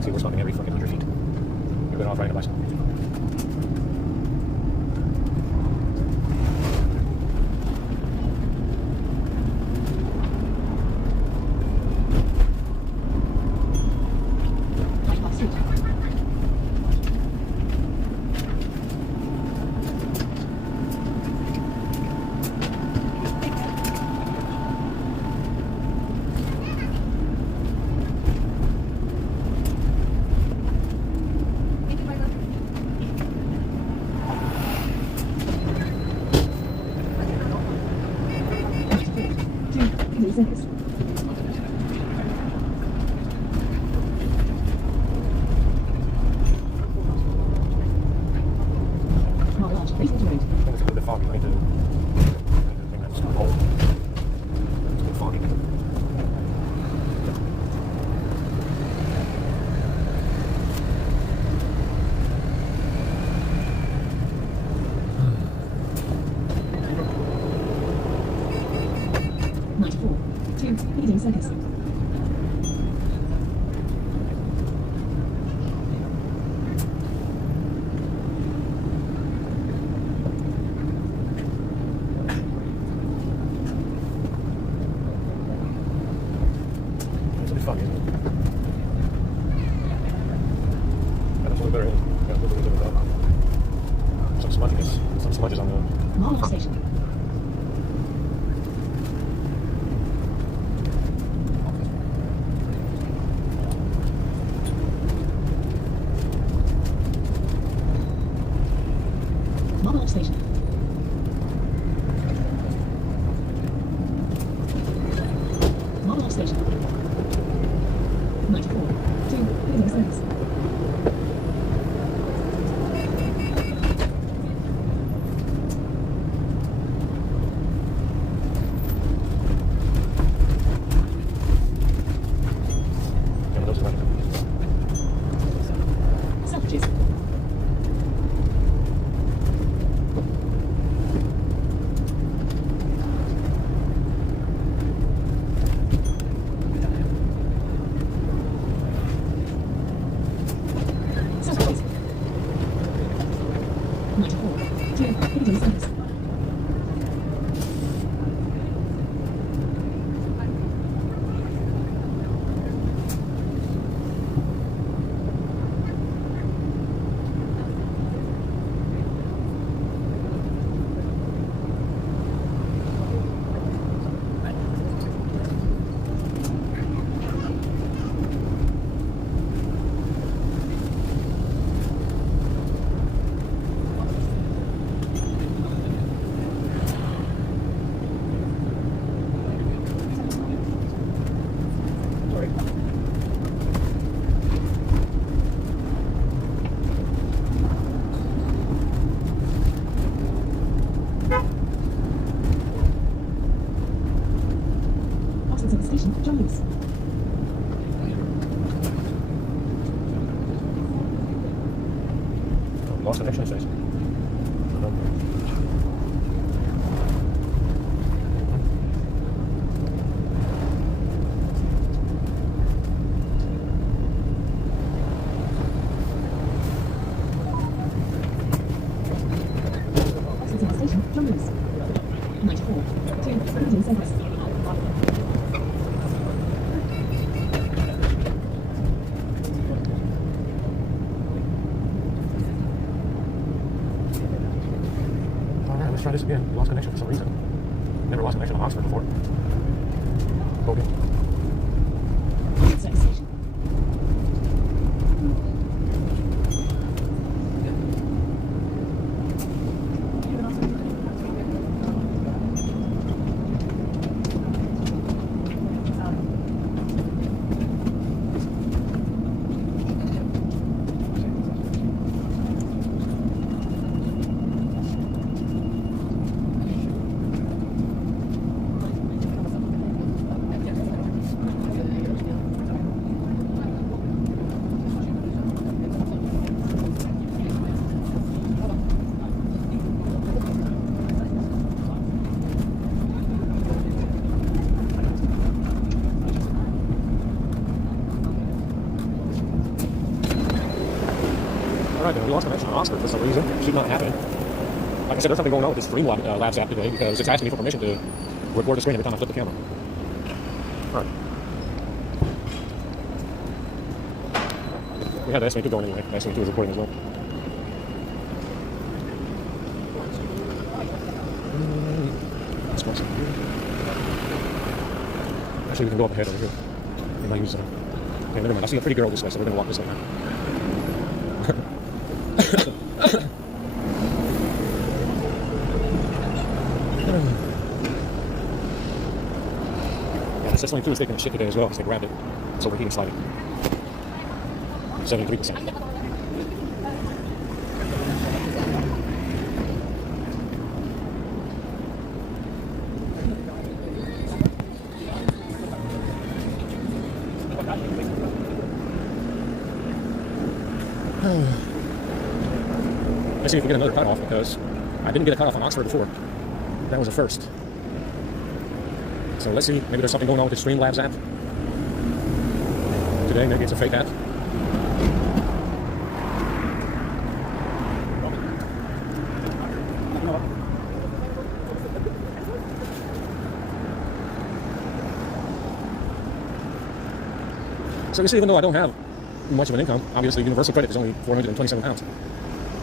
See, we're stopping every fucking 100 feet. You're better off riding a bicycle. Marble Station. Marble Station. Marble Station. 94. 2. Leaving service. Yeah, those are right. Selfridges. Selfridges. 94. 2. Leaving service. Oxford Station, John Lewis. Lost connection, it says. Oxford Station, John Lewis. 94. 2. Leaving service. Alright, let's try this again. Lost connection for some reason. Never lost connection on Oxford before. Okay. Service station. Alright, then we lost connection on Oxford for some reason. It should not happen. Like I said, there's something going on with this Streamlabs app today because it's asking me for permission to record the screen every time I flip the camera. Alright. We had the SMA2 going anyway. The SMA2 is recording as well. Let's cross it here. Actually, we can go up ahead over here. We might use okay, never mind. I see a pretty girl this way, so we're going to walk this way now. Yeah, this S22 is taking a shit today as well because they grabbed it. It's overheating slightly. 73%. Let's see if we get another cutoff because I didn't get a cutoff on Oxford before. That was a first. So let's see. Maybe there's something going on with the Streamlabs app today. Maybe it's a fake app. So you see, even though I don't have much of an income, obviously universal credit is only £427.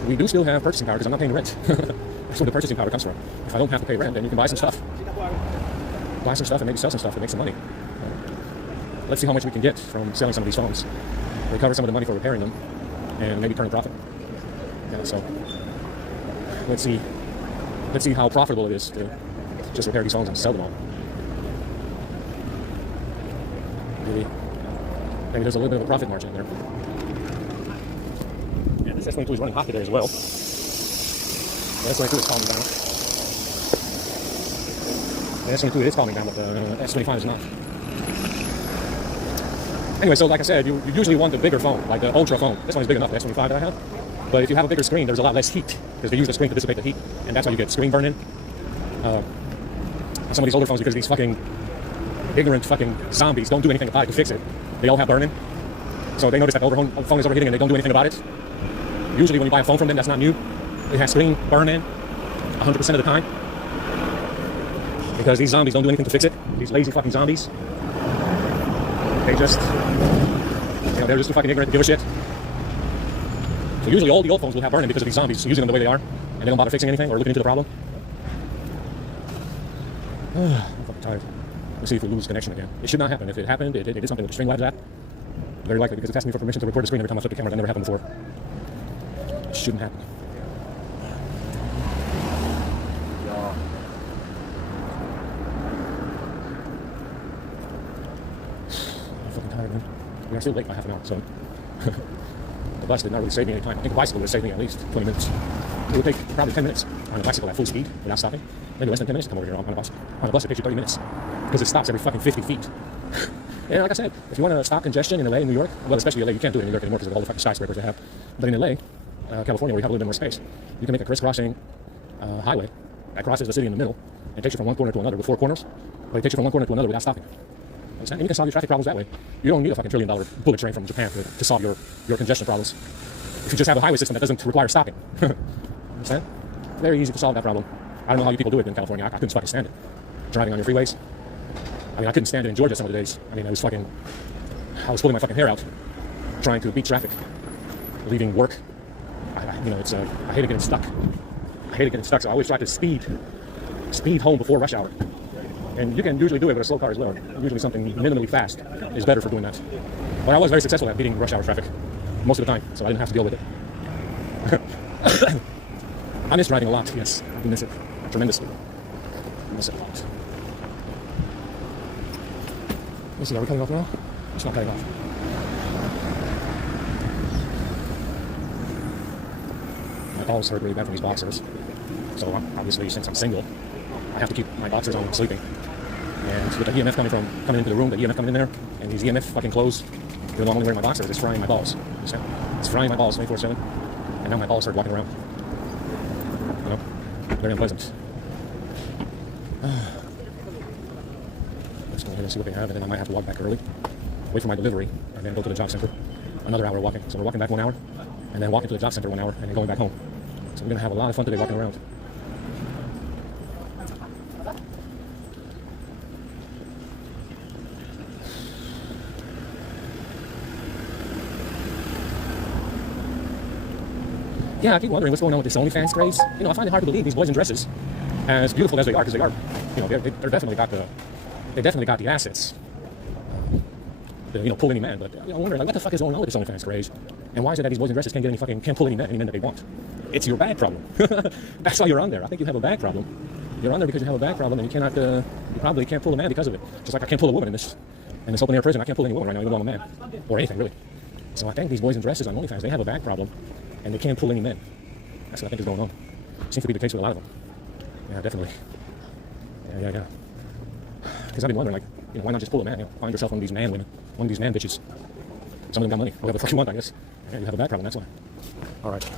We do still have purchasing power because I'm not paying the rent. That's where the purchasing power comes from. If I don't have to pay rent, then you can buy some stuff. Buy some stuff and maybe sell some stuff to make some money. Let's see how much we can get from selling some of these phones. Recover some of the money for repairing them, and maybe turn a profit. Yeah, so let's see how profitable it is to just repair these phones and sell them all. Maybe there's a little bit of a profit margin in there. Yeah, this S22 is running hot today as well. The S22 is calming down. The S22 is calming down, but the S25 is not. Anyway, so like I said, you usually want the bigger phone, like the Ultra phone. This one is big enough, the S25 that I have. But if you have a bigger screen, there's a lot less heat, because they use the screen to dissipate the heat, and that's how you get screen burn-in. Some of these older phones, because these fucking ignorant fucking zombies don't do anything about it to fix it. They all have burn-in. So they notice that the phone is overheating and they don't do anything about it. Usually when you buy a phone from them that's not new, it has screen burn-in 100% of the time. Because these zombies don't do anything to fix it. These lazy fucking zombies. They just, they're just too fucking ignorant to give a shit. So usually all the old phones will have burn-in because of these zombies using them the way they are, and they don't bother fixing anything or looking into the problem. I'm fucking tired. Let's see if we lose connection again. It should not happen. If it happened, it did something with the Streamlabs app. Very likely, because it's asking me for permission to record the screen every time I flip the camera. That never happened before. It shouldn't happen. I'm fucking tired, man. We are still late by half an hour, so the bus did not really save me any time. I think the bicycle would have saved me at least 20 minutes. It would take probably 10 minutes on a bicycle at full speed without stopping. Maybe less than 10 minutes to come over here on a bus. On a bus, it takes you 30 minutes because it stops every fucking 50 feet. And like I said, if you want to stop congestion in LA, New York, well, especially LA, you can't do it in New York anymore because of all the fucking skyscrapers they have. But in LA, California, where you have a little bit more space, you can make a crisscrossing highway that crosses the city in the middle and takes you from one corner to another with 4 corners, but it takes you from one corner to another without stopping. Understand? And you can solve your traffic problems that way. You don't need a fucking $1 trillion bullet train from Japan to solve your congestion problems. If you just have a highway system that doesn't require stopping. Understand? Very easy to solve that problem. I don't know how you people do it in California. I couldn't fucking stand it. Driving on your freeways. I mean, I couldn't stand it in Georgia some of the days. I mean, I was pulling my fucking hair out trying to beat traffic. Leaving work. I hated getting stuck. So I always try to speed home before rush hour. And you can usually do it with a slow car as well. Usually something minimally fast is better for doing that. But I was very successful at beating rush hour traffic most of the time, so I didn't have to deal with it. I miss driving a lot, yes. I do miss it tremendously. I miss it a lot. Let's see, are we cutting off now? It's not cutting off. My balls hurt really bad from these boxers. So obviously, since I'm single, I have to keep my boxers on when I'm sleeping. And with the EMF coming into the room, the EMF coming in there, and these EMF fucking clothes, even though I'm only wearing my boxers, it's frying my balls. It's frying my balls 24/7. And now my balls hurt walking around. You know? Very unpleasant. Let's go ahead and see what they have, and then I might have to walk back early, wait for my delivery, and then go to the job center. Another hour walking. So we're walking back 1 hour, and then walking to the job center 1 hour, and then going back home. So we're going to have a lot of fun today walking around. Yeah, I keep wondering what's going on with this OnlyFans craze. You know, I find it hard to believe these boys in dresses, as beautiful as they are, because they are, you know, they're definitely got the assets. To pull any man, but I'm wondering, like, what the fuck is going on with this OnlyFans craze? And why is it that these boys in dresses can't pull any men that they want? It's your bag problem. That's why you're on there. I think you have a bag problem. You're on there because you have a bag problem, and you probably can't pull a man because of it. Just like I can't pull a woman in this open air prison. I can't pull any woman right now, even though I'm a man, or anything really. So I think these boys in dresses on OnlyFans, they have a bag problem, and they can't pull any men. That's what I think is going on. Seems to be the case with a lot of them. Yeah, definitely. Yeah. Because I've been wondering, like, why not just pull a man? Find yourself one of these man women, one of these man bitches. Some of them got money. Whatever the fuck you want, I guess. Yeah, you have a bad problem, that's why. All right.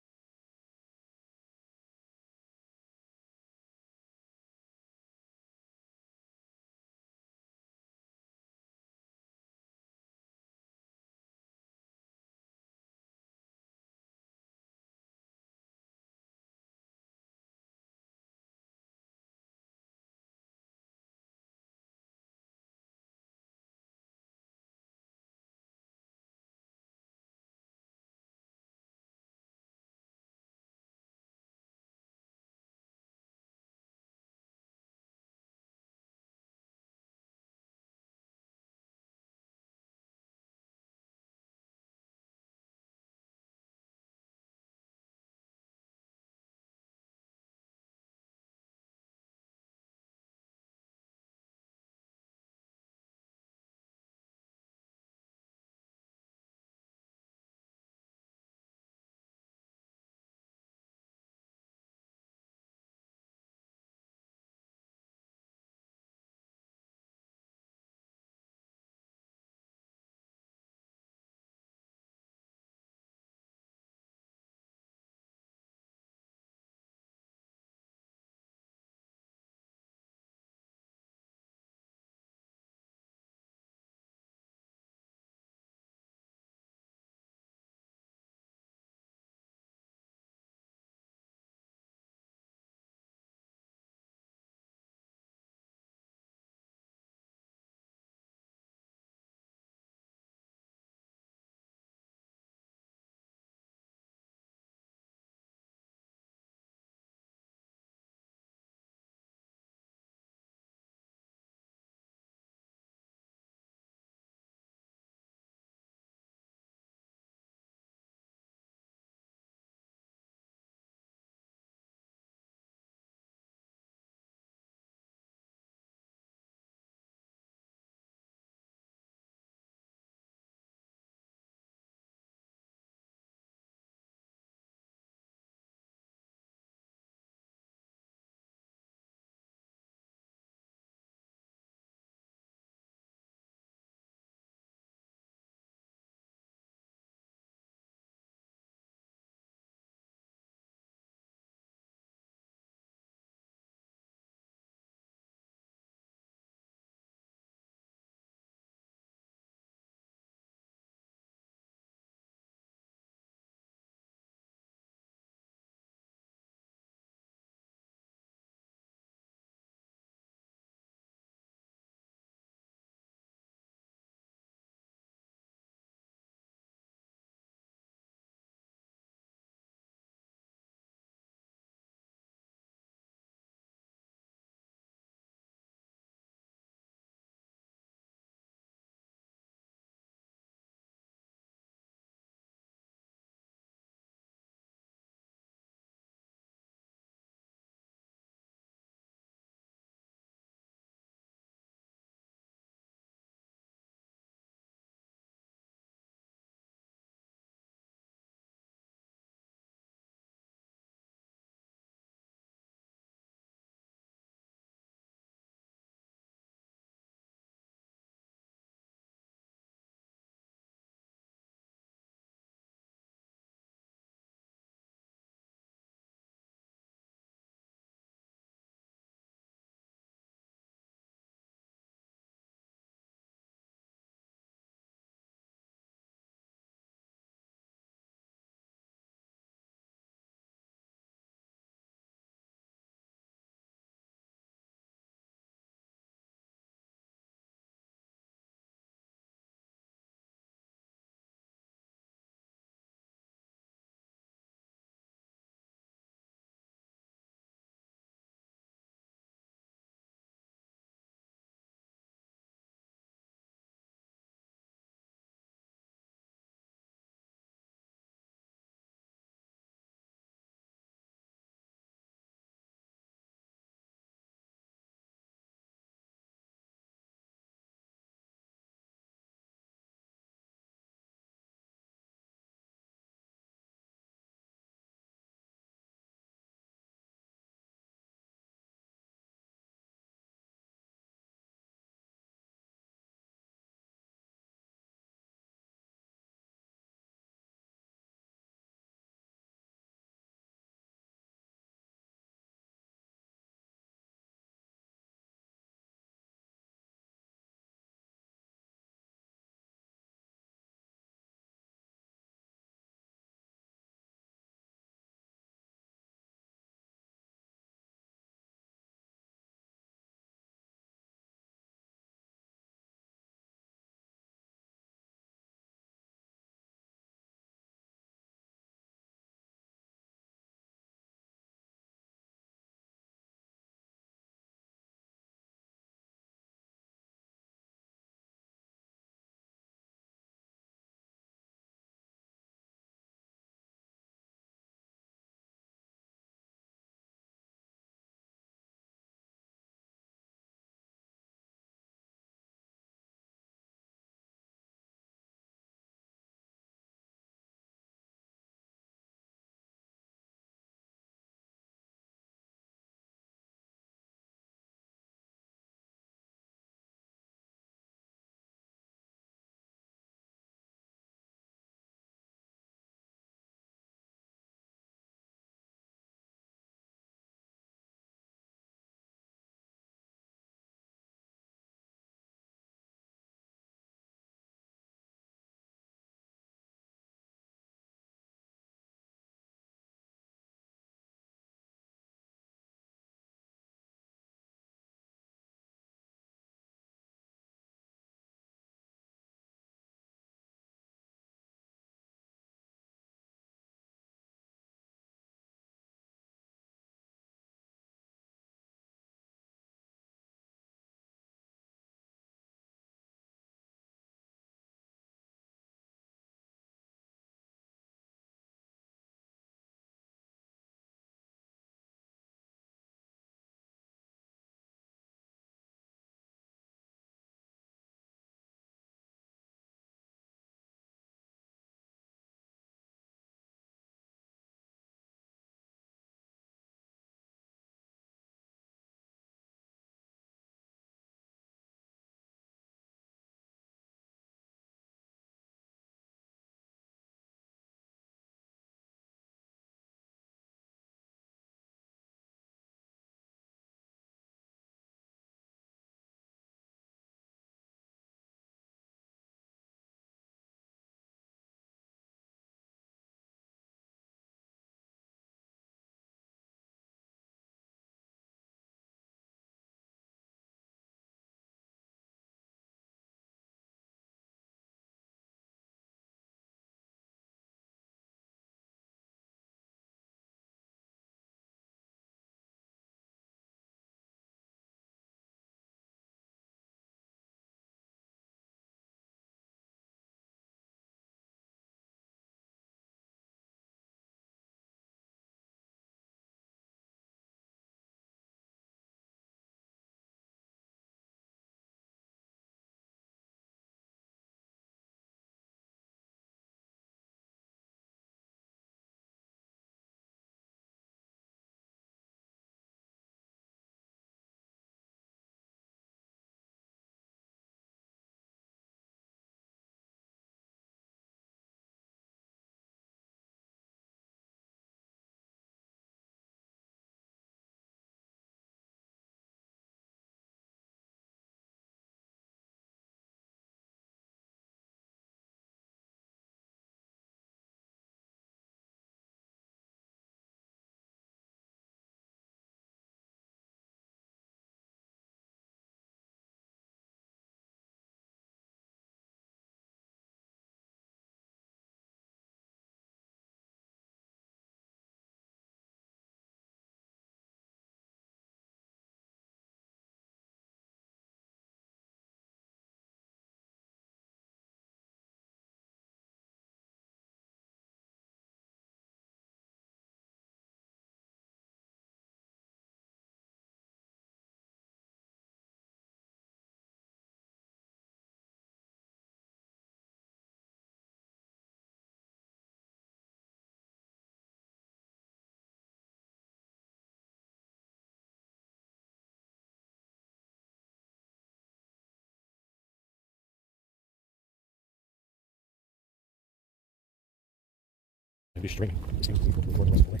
be streaming. It seems to be for the rest of the way.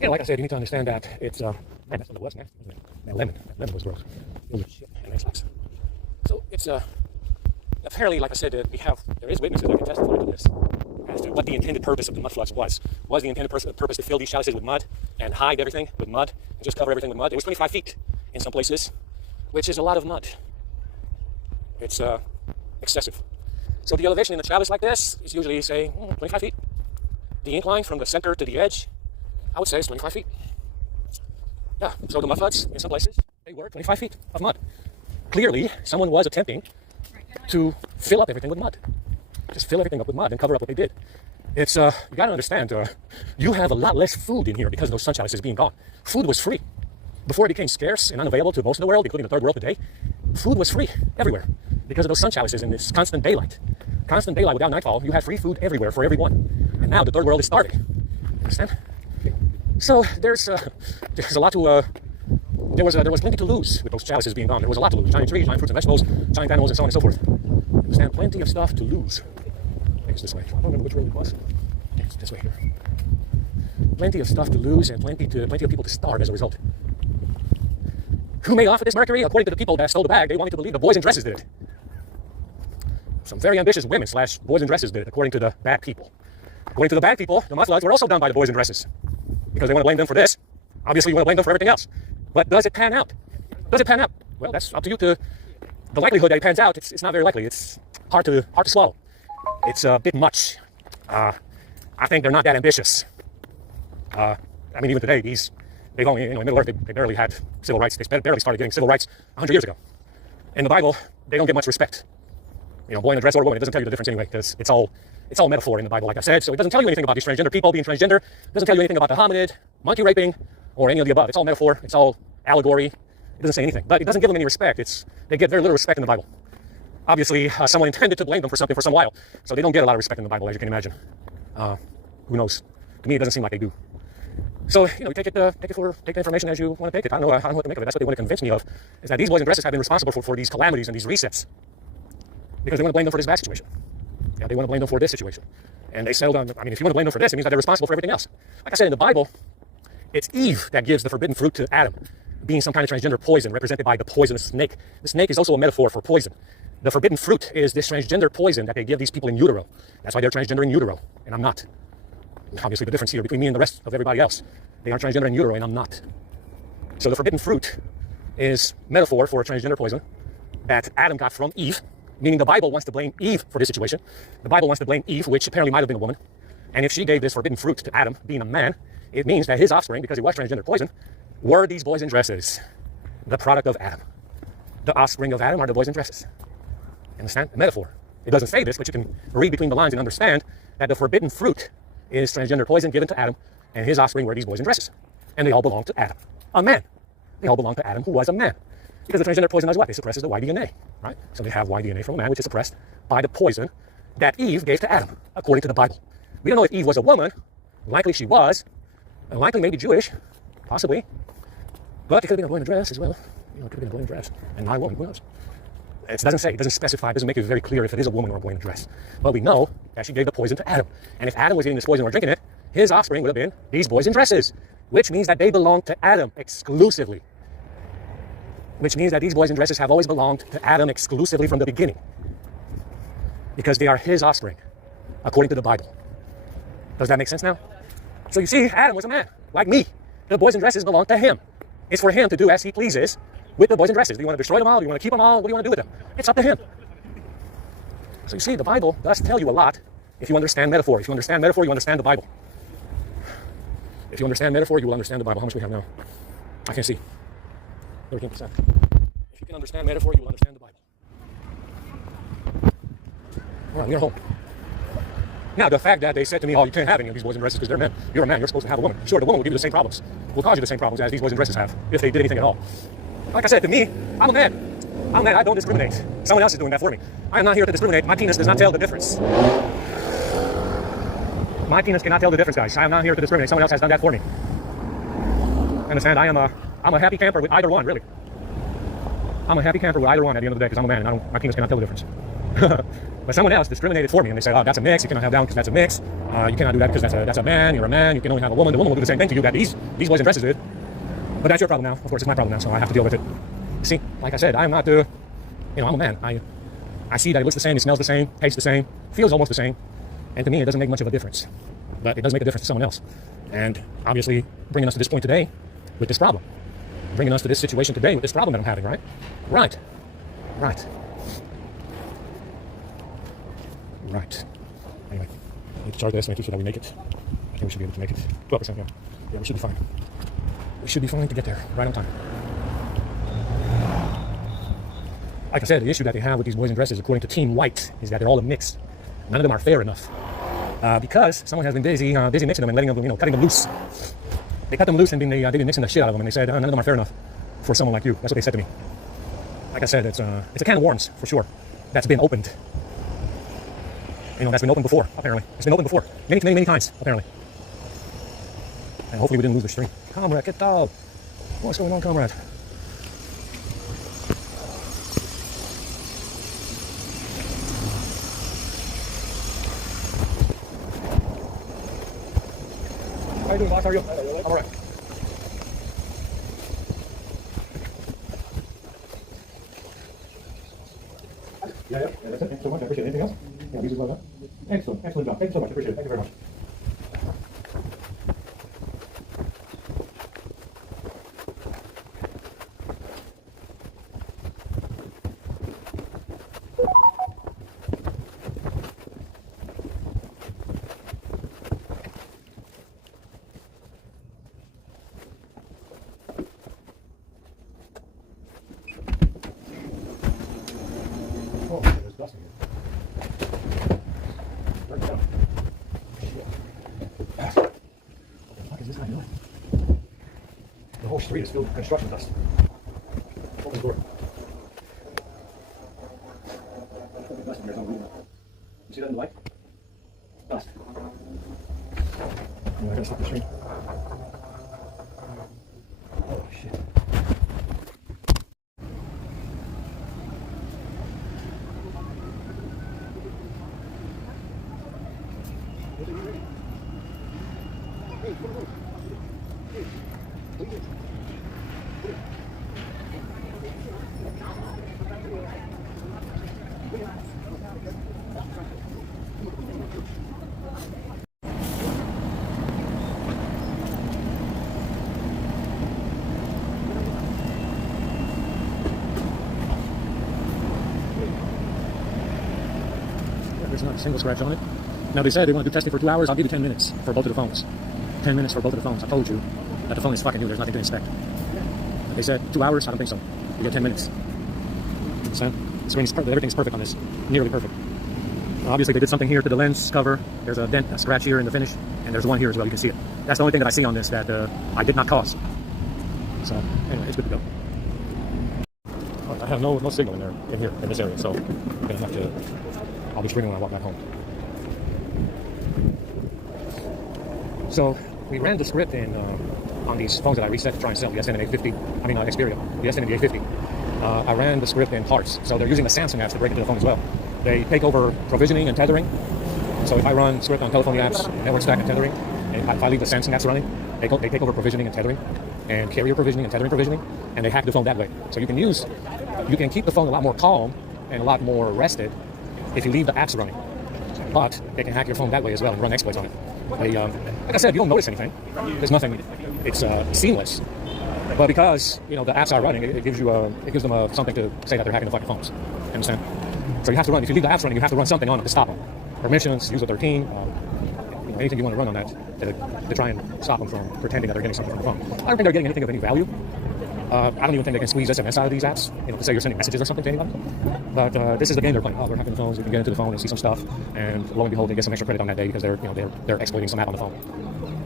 Yeah, like I said, you need to understand that it's, man, that's what it was, man. That lemon was gross. It was shit, and it sucks. So it's, apparently, like I said, there is witnesses that can testify to this as to what the intended purpose of the mud floods was. Was the intended purpose to fill these chalices with mud and hide everything with mud and just cover everything with mud? It was 25 feet in some places, which is a lot of mud. It's excessive. So the elevation in the chalice like this is usually, say, 25 feet. The incline from the center to the edge, I would say, is 25 feet. Yeah, so the mud floods in some places, they were 25 feet of mud. Clearly, someone was attempting to fill up everything with mud. Just fill everything up with mud and cover up what they did. It's, you gotta understand, you have a lot less food in here because of those sun chalices being gone. Food was free. Before it became scarce and unavailable to most of the world, including the third world today, food was free everywhere because of those sun chalices and this constant daylight. Constant daylight without nightfall, you had free food everywhere for everyone. And now the third world is starving. Understand? So there's a lot to, there was plenty to lose with those chalices being gone. There was a lot to lose. Giant trees, giant fruits and vegetables, giant animals, and so on and so forth. Understand? Plenty of stuff to lose. I think it's this way. I don't remember which road it was. I think it's this way here. Plenty of stuff to lose and plenty of people to starve as a result. Who made off with this mercury? According to the people that stole the bag, they wanted to believe the boys in dresses did it. Some very ambitious women / boys in dresses did it, according to the bad people. According to the bad people, the mud floods were also done by the boys in dresses. Because they want to blame them for this. Obviously, you want to blame them for everything else. But does it pan out? Does it pan out? Well, that's up to you to... The likelihood that it pans out, it's not very likely. It's hard to swallow. It's a bit much. I think they're not that ambitious. I mean, even today, they've only, in Middle Earth, they barely had civil rights. They barely started getting civil rights 100 years ago. In the Bible, they don't get much respect. Boy in a dress or a woman, it doesn't tell you the difference anyway, because it's all metaphor in the Bible, like I said. So it doesn't tell you anything about these transgender people being transgender. It doesn't tell you anything about the hominid, monkey raping, or any of the above. It's all metaphor. It's all allegory. It doesn't say anything. But it doesn't give them any respect. They get very little respect in the Bible. Obviously, someone intended to blame them for something for some while. So they don't get a lot of respect in the Bible, as you can imagine. Who knows? To me, it doesn't seem like they do. So, take the information as you want to take it. I don't know what to make of it. That's what they want to convince me of, is that these boys in dresses have been responsible for these calamities and these resets. Because they want to blame them for this bad situation. Yeah, they want to blame them for this situation. And they settled on, if you want to blame them for this, it means that they're responsible for everything else. Like I said, in the Bible, it's Eve that gives the forbidden fruit to Adam, being some kind of transgender poison represented by the poisonous snake. The snake is also a metaphor for poison. The forbidden fruit is this transgender poison that they give these people in utero. That's why they're transgender in utero, and I'm not. Obviously, the difference here between me and the rest of everybody else, they are transgender in utero, and I'm not. So the forbidden fruit is metaphor for a transgender poison that Adam got from Eve, meaning the Bible wants to blame Eve for this situation. The Bible wants to blame Eve, which apparently might have been a woman. And if she gave this forbidden fruit to Adam, being a man, it means that his offspring, because it was transgender poison, were these boys in dresses, the product of Adam. The offspring of Adam are the boys in dresses. Understand? A metaphor. It doesn't say this, but you can read between the lines and understand that the forbidden fruit is transgender poison given to Adam, and his offspring were these boys in dresses. And they all belong to Adam, a man. They all belong to Adam, who was a man. Because the transgender poison does what? It suppresses the Y DNA, right? So they have Y DNA from a man, which is suppressed by the poison that Eve gave to Adam, according to the Bible. We don't know if Eve was a woman. Likely she was. Likely maybe Jewish, possibly. But it could have been a boy in a dress as well. It could have been a boy in a dress and not a woman. Who knows? It doesn't say, it doesn't specify, it doesn't make it very clear if it is a woman or a boy in a dress. But we know that she gave the poison to Adam. And if Adam was eating this poison or drinking it, his offspring would have been these boys in dresses, which means that they belong to Adam exclusively. Which means that these boys in dresses have always belonged to Adam exclusively from the beginning. Because they are his offspring, according to the Bible. Does that make sense now? So you see, Adam was a man, like me. The boys in dresses belong to him. It's for him to do as he pleases with the boys in dresses. Do you want to destroy them all? Do you want to keep them all? What do you want to do with them? It's up to him. So you see, the Bible does tell you a lot if you understand metaphor. If you understand metaphor, you understand the Bible. If you understand metaphor, you will understand the Bible. How much we have now? I can't see. 13%. If you can understand metaphor, you will understand the Bible. All right, we are home. Now, the fact that they said to me, oh, you can't have any of these boys in dresses because they're men. You're a man, you're supposed to have a woman. Sure, the woman will give you the same problems. Will cause you the same problems as these boys in dresses have, if they did anything at all. Like I said, to me, I'm a man. I'm a man, I don't discriminate. Someone else is doing that for me. I am not here to discriminate. My penis does not tell the difference. My penis cannot tell the difference, guys. I am not here to discriminate. Someone else has done that for me. Understand? I'm a happy camper with either one, really. I'm a happy camper with either one at the end of the day because I'm a man and my penis cannot tell the difference. But someone else discriminated for me, and they said, "Oh, that's a mix. You cannot have that one because that's a mix. You cannot do that because that's a man. You're a man. You can only have a woman. The woman will do the same thing to you that these boys in dresses did." But that's your problem now. Of course, it's my problem now, so I have to deal with it. See, like I said, I'm not I'm a man. I see that it looks the same, it smells the same, tastes the same, feels almost the same, and to me, it doesn't make much of a difference. But it does make a difference to someone else. And obviously, bringing us to this point today with this problem, bringing us to this situation today with this problem that I'm having, right? Right. Anyway, I need to charge this, make sure that we make it. I think we should be able to make it. 12%, yeah. Yeah, we should be fine. We should be fine to get there right on time. Like I said, the issue that they have with these boys in dresses, according to Team White, is that they're all a mix. None of them are fair enough. Because someone has been busy mixing them and letting them, cutting them loose. They cut them loose and they've been mixing the shit out of them, and they said, none of them are fair enough for someone like you. That's what they said to me. Like I said, it's a can of worms, for sure, that's been opened. That's been opened before, apparently. It's been opened before. Many times, apparently. And hopefully we didn't lose the stream. Comrade, get down. What's going on, comrade? How you doing, boss? How are you? I'm all right. Yeah, that's it. Thank you so much. I appreciate it. Anything else? Yeah, these as well, huh? Excellent job. Thank you so much. I appreciate it. Thank you very much. Oh, there's dust in here. Break it down. Shit. What the fuck is this guy doing? The whole street is filled with construction dust. Open the door. There's dust in here. You see that in the light? Dust. I gotta stop the stream. Oh, shit. There's not a single scratch on it. Now they said they want to do testing for 2 hours. I'll give you 10 minutes for both of the phones. 10 minutes for both of the phones. I told you that the phone is fucking new. There's nothing to inspect. They said 2 hours. I don't think so. You get 10 minutes. Understand? The screen is perfect. Everything's perfect on this. Nearly perfect. Obviously, they did something here to the lens cover. There's a dent, a scratch here in the finish, and there's one here as well. You can see it. That's the only thing that I see on this that I did not cause. So anyway, it's good to go. I have no signal in here in this area, so I'm gonna have to. I'll be streaming when I walk back home. So we ran the script in on these phones that I reset to try and sell, the SN850, Xperia, the SN850. I ran the script in parts, so they're using the Samsung apps to break into the phone as well. They take over provisioning and tethering. So if I run script on telephone apps, network stack and tethering, and if I leave the Samsung apps running, they take over provisioning and tethering, and carrier provisioning and tethering provisioning, and they hack the phone that way. So you can keep the phone a lot more calm and a lot more rested if you leave the apps running. But they can hack your phone that way as well and run exploits on it. They, like I said, you don't notice anything. There's nothing. It's seamless. But because the apps are running, it gives them something to say that they're hacking the fucking phones. You understand? So you have to run. If you leave the apps running, you have to run something on it to stop them. Permissions, user 13, anything you want to run on that to try and stop them from pretending that they're getting something from the phone. I don't think they're getting anything of any value. I don't even think they can squeeze SMS out of these apps, to say you're sending messages or something to anybody. But this is the game they're playing. Oh, we're hacking the phones. We can get into the phone and see some stuff, and lo and behold, they get some extra credit on that day because they're exploiting some app on the phone.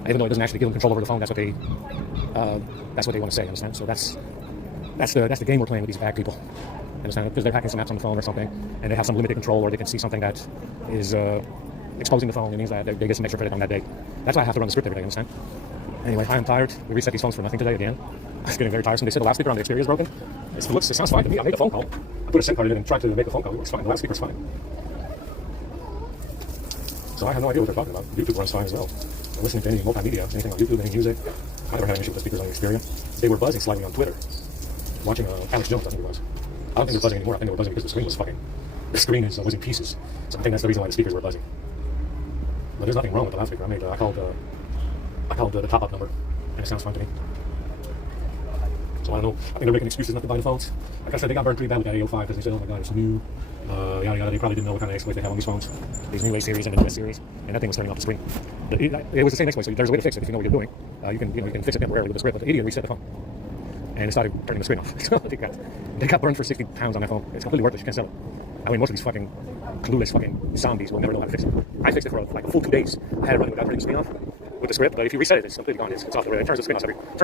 Even though it doesn't actually give them control over the phone, that's what they want to say. Understand? So that's the game we're playing with these bad people. Understand? Because they're hacking some apps on the phone or something, and they have some limited control, or they can see something that is exposing the phone. It means that they get some extra credit on that day. That's why I have to run the script every day. Understand? Anyway, I am tired. We reset these phones for nothing today again. It's getting very tiresome. They said the loudspeaker on the Xperia is broken. It sounds fine to me. I made a phone call. I put a SIM card in and tried to make a phone call. It works fine. The loudspeaker's fine. So I have no idea what they're talking about. YouTube runs fine as well. I'm listening to any multimedia, anything on YouTube, any music. I never had an issue with the speakers on the Xperia. They were buzzing slightly on Twitter. Watching Alex Jones, I think it was. I don't think they're buzzing anymore. I think they were buzzing because the screen was fucking... The screen was in pieces. So I think that's the reason why the speakers were buzzing. But there's nothing wrong with the loudspeaker. I called the top-up number, and it sounds fine to me. So I don't know. I think they're making excuses not to buy the phones. Like I said, they got burned pretty bad with that A05 because they said, oh my god, it's new. Yada yada. They probably didn't know what kind of exploits they have on these phones. These new A series and the S series, and that thing was turning off the screen. It was the same exploit, so there's a way to fix it if you know what you're doing. You can fix it temporarily with the script, but the idiot reset the phone, and it started turning the screen off. So they got burned for 60 pounds on that phone. It's completely worthless. You can't sell it. I mean, most of these fucking clueless fucking zombies will never know how to fix it. I fixed it for like a full 2 days. I had it running without turning the screen off with the script, but if you reset it, it's completely gone. It's off the way. It turns the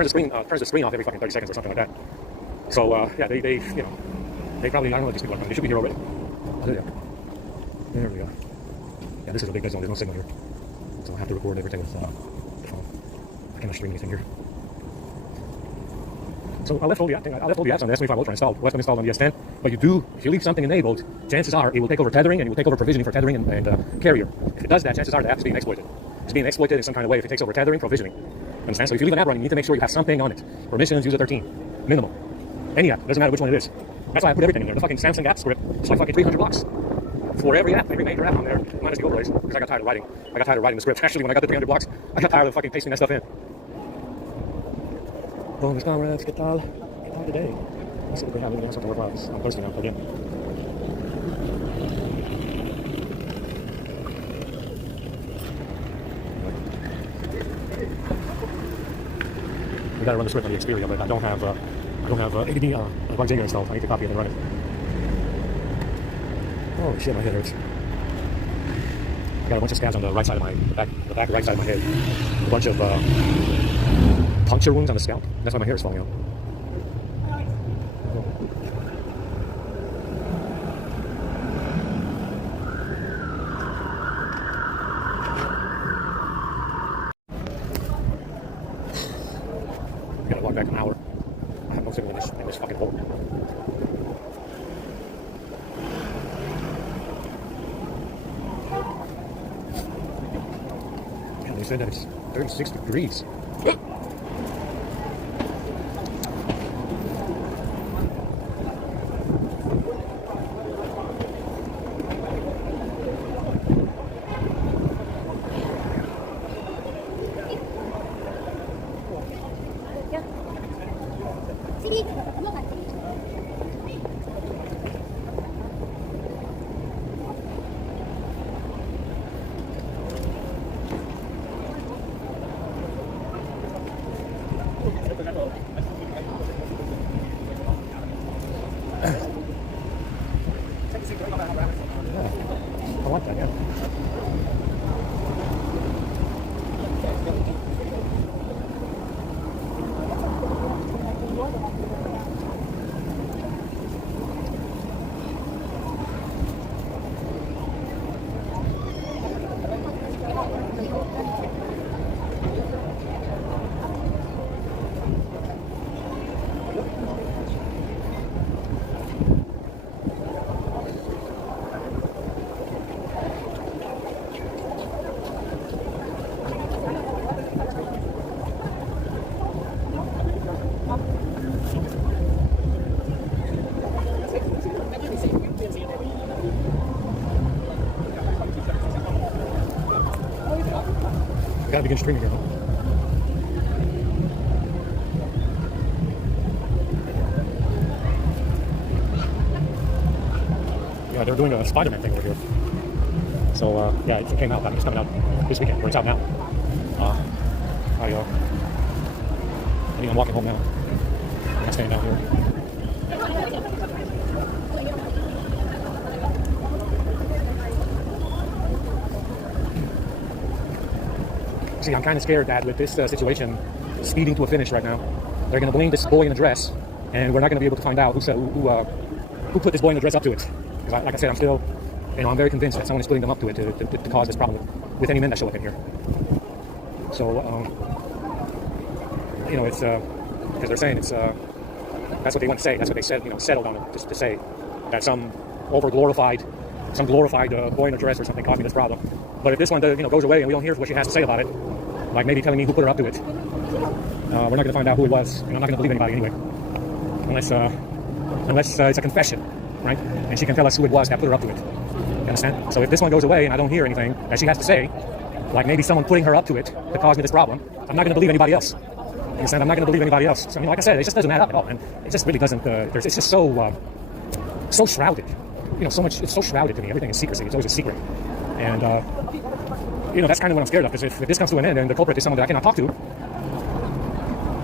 screen off every fucking 30 seconds or something like that. So yeah, they probably, I don't know what these people are doing. They should be here already. There we go. Yeah, this is a big dead zone. There's no signal here, so I have to record everything with the phone. I cannot stream anything here. So I left all the apps on the S25 Ultra installed. Left them installed on the S10. But if you leave something enabled, chances are it will take over tethering and it will take over provisioning for tethering and carrier. If it does that, chances are the app is being exploited. It's being exploited in some kind of way if it takes over tethering, provisioning. Understand? So if you leave an app running, you need to make sure you have something on it. Permissions, user 13, minimum. Any app, doesn't matter which one it is. That's why I put everything in there. The fucking Samsung app script, it's like fucking 300 bucks for every app, every major app on there, minus the overlays, because I got tired of writing the script. Actually, when I got the 300 bucks, I got tired of fucking pasting that stuff in. Well, Miss Comrades, ¿qué tal? ¿Qué tal today? Let's see if they have anything else to work on. I'm thirsty now, again. We gotta run the script on the Xperia, but I don't have ADB Bug Jaeger installed. I need to copy it and run it. Oh shit, my head hurts. I got a bunch of scabs on the right side of the back right side of my head. A bunch of puncture wounds on the scalp. That's why my hair is falling out. I gotta walk back an hour. I have no signal in this fucking hole. God, they said that it's 36 degrees. I like that, yeah. Gotta begin streaming here, huh? Yeah, they're doing a Spider-Man thing over here. So, yeah, it came out. It's coming out this weekend, or it's out now. I think I'm walking home now. I'm staying down here. See, I'm kind of scared that with this situation speeding to a finish right now, they're going to blame this boy in a dress, and we're not going to be able to find out who put this boy in the dress up to it. Because, like I said, I'm very convinced that someone is putting them up to it to cause this problem with any men that show up in here. So, it's because they're saying it's That's what they want to say. That's what they said, settled on it, just to say that some glorified boy in a dress or something caused me this problem. But if this one, goes away and we don't hear what she has to say about it, like maybe telling me who put her up to it, we're not going to find out who it was, and I'm not going to believe anybody anyway, unless it's a confession, right? And she can tell us who it was that put her up to it. You understand? So if this one goes away and I don't hear anything that she has to say, like maybe someone putting her up to it to cause me this problem, I'm not going to believe anybody else. You understand? I'm not going to believe anybody else. So, like I said, it just doesn't add up at all, and it just really doesn't. It's just so shrouded. So much. It's so shrouded to me. Everything is secrecy. It's always a secret, and that's kind of what I'm scared of. Because if this comes to an end and the culprit is someone that I cannot talk to,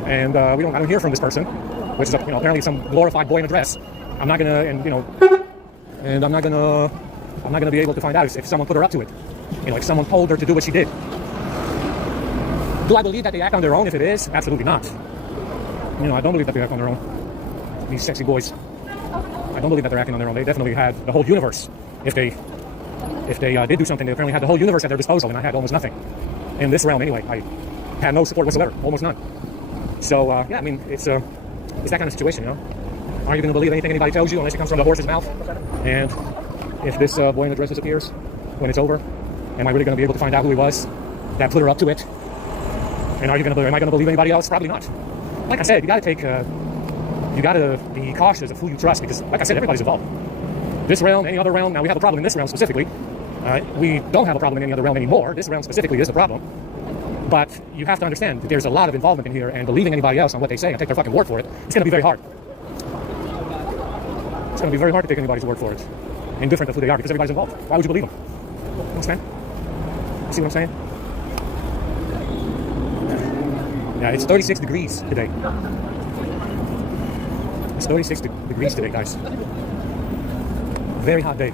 and I don't hear from this person, which is apparently some glorified boy in a dress, I'm not gonna, and I'm not gonna be able to find out if someone put her up to it. If someone told her to do what she did. Do I believe that they act on their own? If it is, absolutely not. I don't believe that they act on their own. These sexy boys. I don't believe that they're acting on their own. They definitely had the whole universe. If they did do something, they apparently had the whole universe at their disposal, and I had almost nothing. In this realm, anyway, I had no support whatsoever, almost none. So, it's that kind of situation, Are you going to believe anything anybody tells you unless it comes from the horse's mouth? And if this boy in the dress disappears when it's over, am I really going to be able to find out who he was that put her up to it? And am I going to believe anybody else? Probably not. Like I said, you got to be cautious of who you trust, because, like I said, everybody's involved. This realm, any other realm, now we have a problem in this realm specifically. We don't have a problem in any other realm anymore. This realm specifically is the problem. But you have to understand that there's a lot of involvement in here, and believing anybody else on what they say and take their fucking word for it, it's going to be very hard. It's going to be very hard to take anybody's word for it, indifferent of who they are, because everybody's involved. Why would you believe them? Understand? See what I'm saying? Yeah, it's 36 degrees today. It's 36 degrees today, guys. Very hot day.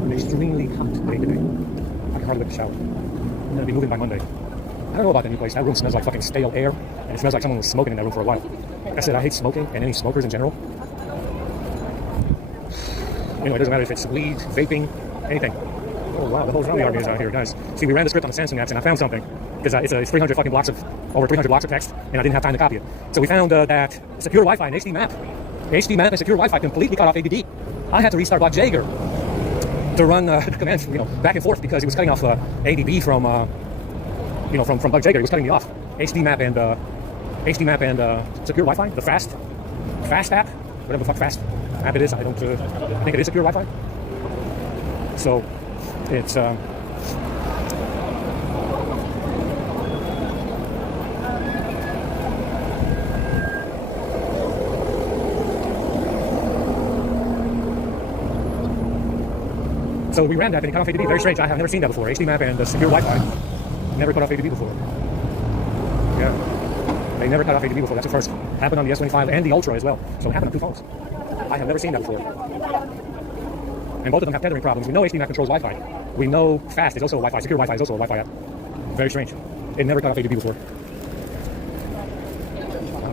An extremely hot day today. I can hardly wait to shower. I'm gonna be moving by Monday. I don't know about the new place. That room smells like fucking stale air, and it smells like someone was smoking in that room for a while. Like I said, I hate smoking and any smokers in general. It doesn't matter if it's weed, vaping, anything. Oh wow, the whole zombie army is out here, guys. See, we ran the script on the Samsung apps, and I found something, because it's 300 fucking blocks of over 300 blocks of text, and I didn't have time to copy it. So we found that secure Wi-Fi and HD map and secure Wi-Fi completely cut off ADD. I had to restart Bob Jaeger to run the commands, back and forth, because it was cutting off ADB from Bug Jaeger. It was cutting me off. HD map and secure Wi-Fi, the fast app, whatever the fuck fast app it is. I think it is secure Wi-Fi. So it's so we ran that and it cut off ADB. Very strange. I have never seen that before. HD map and secure Wi-Fi never cut off ADB before. Yeah, they never cut off ADB before. That's the first. Happened on the S25 and the Ultra as well. So it happened on two phones. I have never seen that before. And both of them have tethering problems. We know HD map controls Wi-Fi. We know fast is also a Wi-Fi. Secure Wi-Fi is also a Wi-Fi app. Very strange. It never cut off ADB before.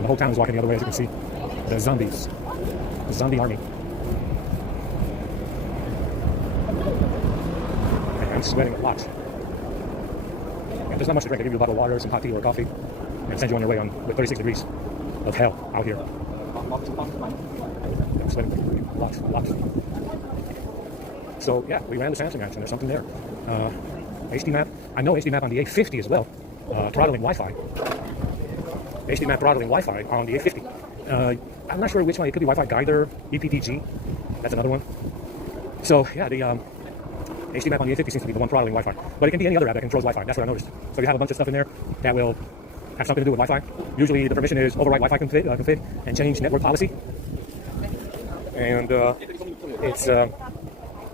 The whole town is walking the other way, as you can see. The zombies. The zombie army. I'm sweating a lot. And there's not much to drink. They give you a bottle of water, some hot tea or coffee, and send you on your way with 36 degrees of hell out here. I'm sweating a lot. So yeah, we ran the Samsung apps, and there's something there. HD map. I know HD map on the A50 as well. Throttling Wi-Fi. HD map throttling Wi-Fi on the A50. I'm not sure which one. It could be Wi-Fi Guider, EPPG. That's another one. So yeah, the HD map on the A50 seems to be the one throttling Wi-Fi. But it can be any other app that controls Wi-Fi. That's what I noticed. So you have a bunch of stuff in there that will have something to do with Wi-Fi. Usually the permission is override Wi-Fi config and change network policy. And it's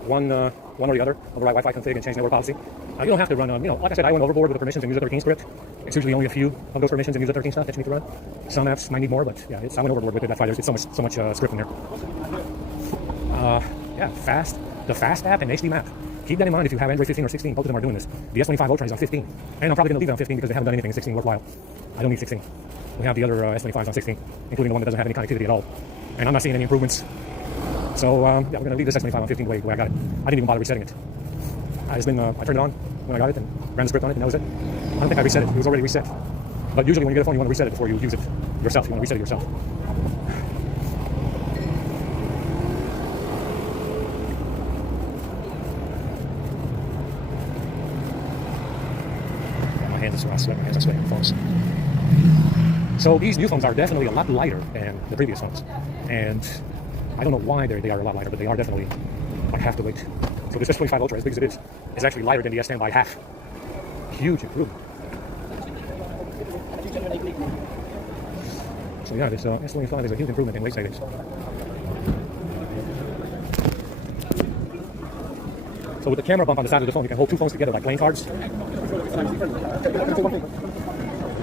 one or the other, override Wi-Fi config and change network policy. You don't have to run, like I said, I went overboard with the permissions in user 13 script. It's usually only a few of those permissions in user 13 stuff that you need to run. Some apps might need more, but yeah, I went overboard with it. That's why there's so much script in there. Yeah, the fast app and HD map. keep that in mind if you have Android 15 or 16. Both of them are doing this. The S25 Ultra is on 15. And I'm probably going to leave it on 15 because they haven't done anything in 16 worthwhile. I don't need 16. We have the other S25s on 16, including the one that doesn't have any connectivity at all. And I'm not seeing any improvements. So, yeah, we're going to leave this S25 on 15 the way I got it. I didn't even bother resetting it. I turned it on when I got it and ran the script on it, and that was it. I don't think I reset it. It was already reset. But usually when you get a phone, you want to reset it before you use it yourself. You want to reset it yourself. My hands are sweating. My hands are sweating on phones. So these new phones are definitely a lot lighter than the previous ones. And I don't know why they are a lot lighter, but they are definitely like half the weight. So this S25 Ultra, as big as it is actually lighter than the S10 by half. Huge improvement. So yeah, this S25 is a huge improvement in weight savings. So with the camera bump on the side of the phone, you can hold two phones together like playing cards.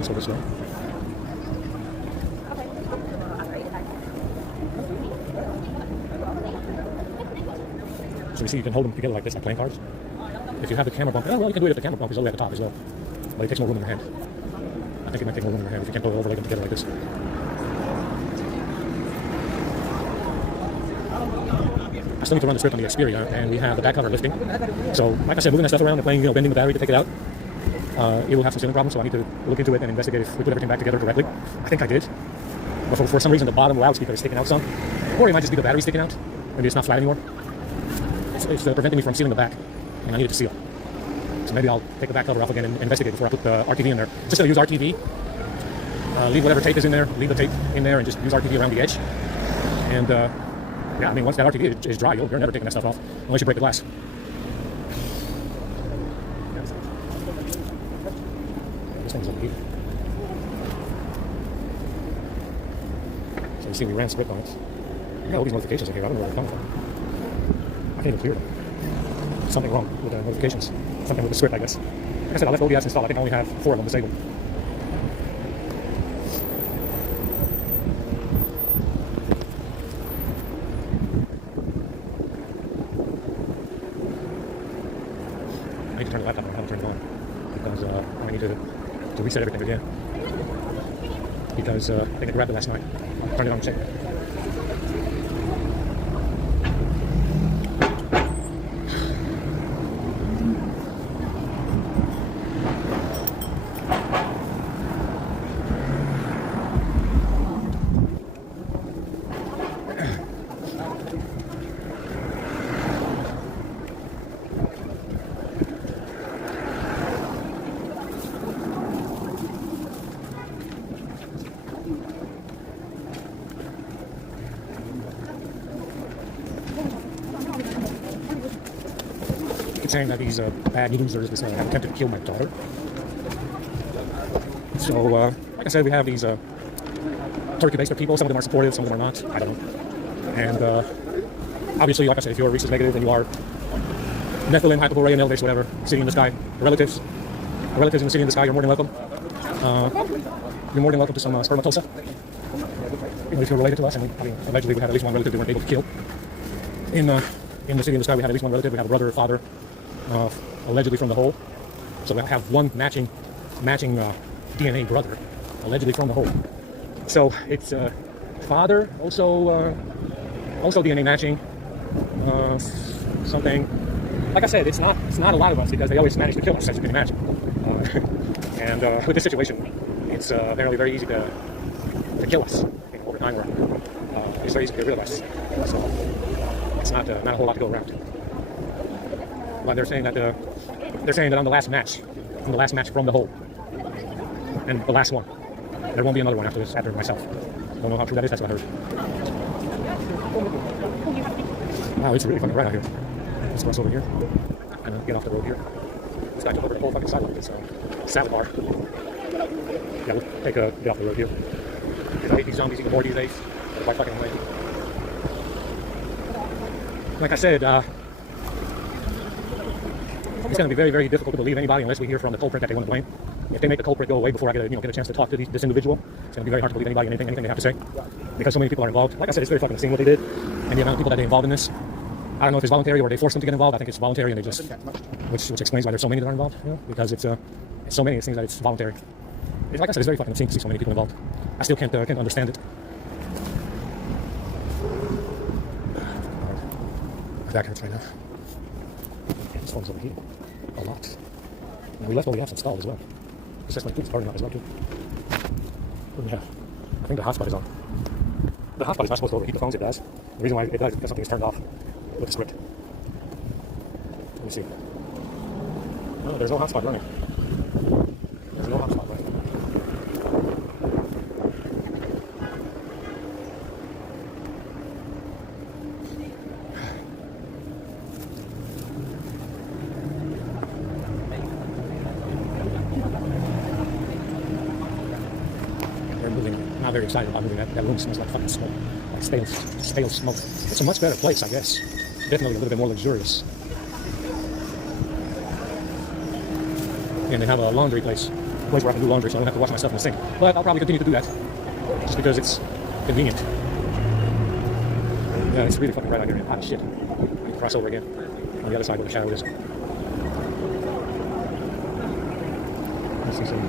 So this way. So you see, you can hold them together like this, like playing cards. If you have the camera bump, well, you can do it if the camera bump is all the way at the top as well. But it takes more room in your hand. I think it might take more room in your hand if you can't overlay them together like this. I still need to run the script on the Xperia, and we have the back cover lifting. So, like I said, moving that stuff around and playing, bending the battery to take it out, it will have some ceiling problems. So I need to look into it and investigate if we put everything back together correctly. I think I did, but for some reason the bottom loudspeaker is sticking out some, or it might just be the battery sticking out. Maybe it's not flat anymore. It's preventing me from sealing the back, and I need it to seal. So maybe I'll take the back cover off again and investigate before I put the RTV in there. Just gonna use RTV. Leave whatever tape is in there. Leave the tape in there and just use RTV around the edge. And yeah, I mean, once that RTV is dry, you're never taking that stuff off unless you break the glass. This thing's over here. So you see, we ran script on it. I got all these notifications in here. I don't know where they're coming from. I can't even clear them. Something wrong with the notifications. Something with the script, I guess. Like I said, I left OBS installed. I think I only have 4 of them disabled. I need to turn the laptop on. I haven't turned it on because I need to reset everything again. Because I think I grabbed it last night. Turned it on and checked. Saying that these bad users have attempted to kill my daughter. So, like I said, we have these Turkey-based people. Some of them are supportive, some of them are not. I don't know. And obviously, like I said, if you're rhesus negative, then you are Nephilim, hyperborean, elevates, whatever, city in the sky. The relatives in the city in the sky, you're more than welcome. You're more than welcome to some spermatosa. You know, if you're related to us, and I mean, allegedly we had at least one relative we weren't able to kill. In the city in the sky, we had at least one relative. We have a brother or father. Allegedly from the hole. So we have one matching DNA brother, allegedly from the hole. So it's father, also DNA matching, something. Like I said, it's not a lot of us because they always manage to kill us, as you can imagine. And with this situation, it's apparently very easy to kill us. You know, over time, it's very easy to get rid of us. So it's not a whole lot to go around. But they're saying that I'm the last match. I'm the last match from the hole, and the last one. There won't be another one after this, after myself. Don't know how true that is. That's what I heard. Wow, it's really fucking right out here. Let's cross over here and get off the road here. This guy took over the whole fucking sidewalk. It's a salad bar. Yeah, we'll get off the road here. Because I hate these zombies even more these days. They're quite fucking annoying. Like I said, it's going to be very, very difficult to believe anybody unless we hear from the culprit that they want to blame. If they make the culprit go away before I get a chance to talk to this individual, it's going to be very hard to believe anybody and anything they have to say, because so many people are involved. Like I said, it's very fucking insane what they did, and the amount of people that they involved in this. I don't know if it's voluntary or they force them to get involved. I think it's voluntary, and they just, which explains why there's so many that are involved. You know, because it's so many. It seems that it's voluntary. It's, like I said, it's very fucking obscene to see so many people involved. I still can't understand it. My back hurts right now. This phone's overheating a lot. And we left all the apps installed as well. It's just my food's starting out as well too. Yeah, I think the hotspot is on. The hotspot is not supposed to overheat the phones. It does. The reason why it does is because something is turned off with the script. Let me see. No, there's no hotspot running. There's no hotspot running. They're moving. Not very excited about moving. That room smells like fucking smoke. Like stale smoke. It's a much better place, I guess. Definitely a little bit more luxurious. And they have a laundry place where I can do laundry, so I don't have to wash my stuff in the sink. But I'll probably continue to do that, just because it's convenient. Yeah, it's really fucking bright out here. Hot as shit. I need to cross over again on the other side where the shadow is. Let's see some.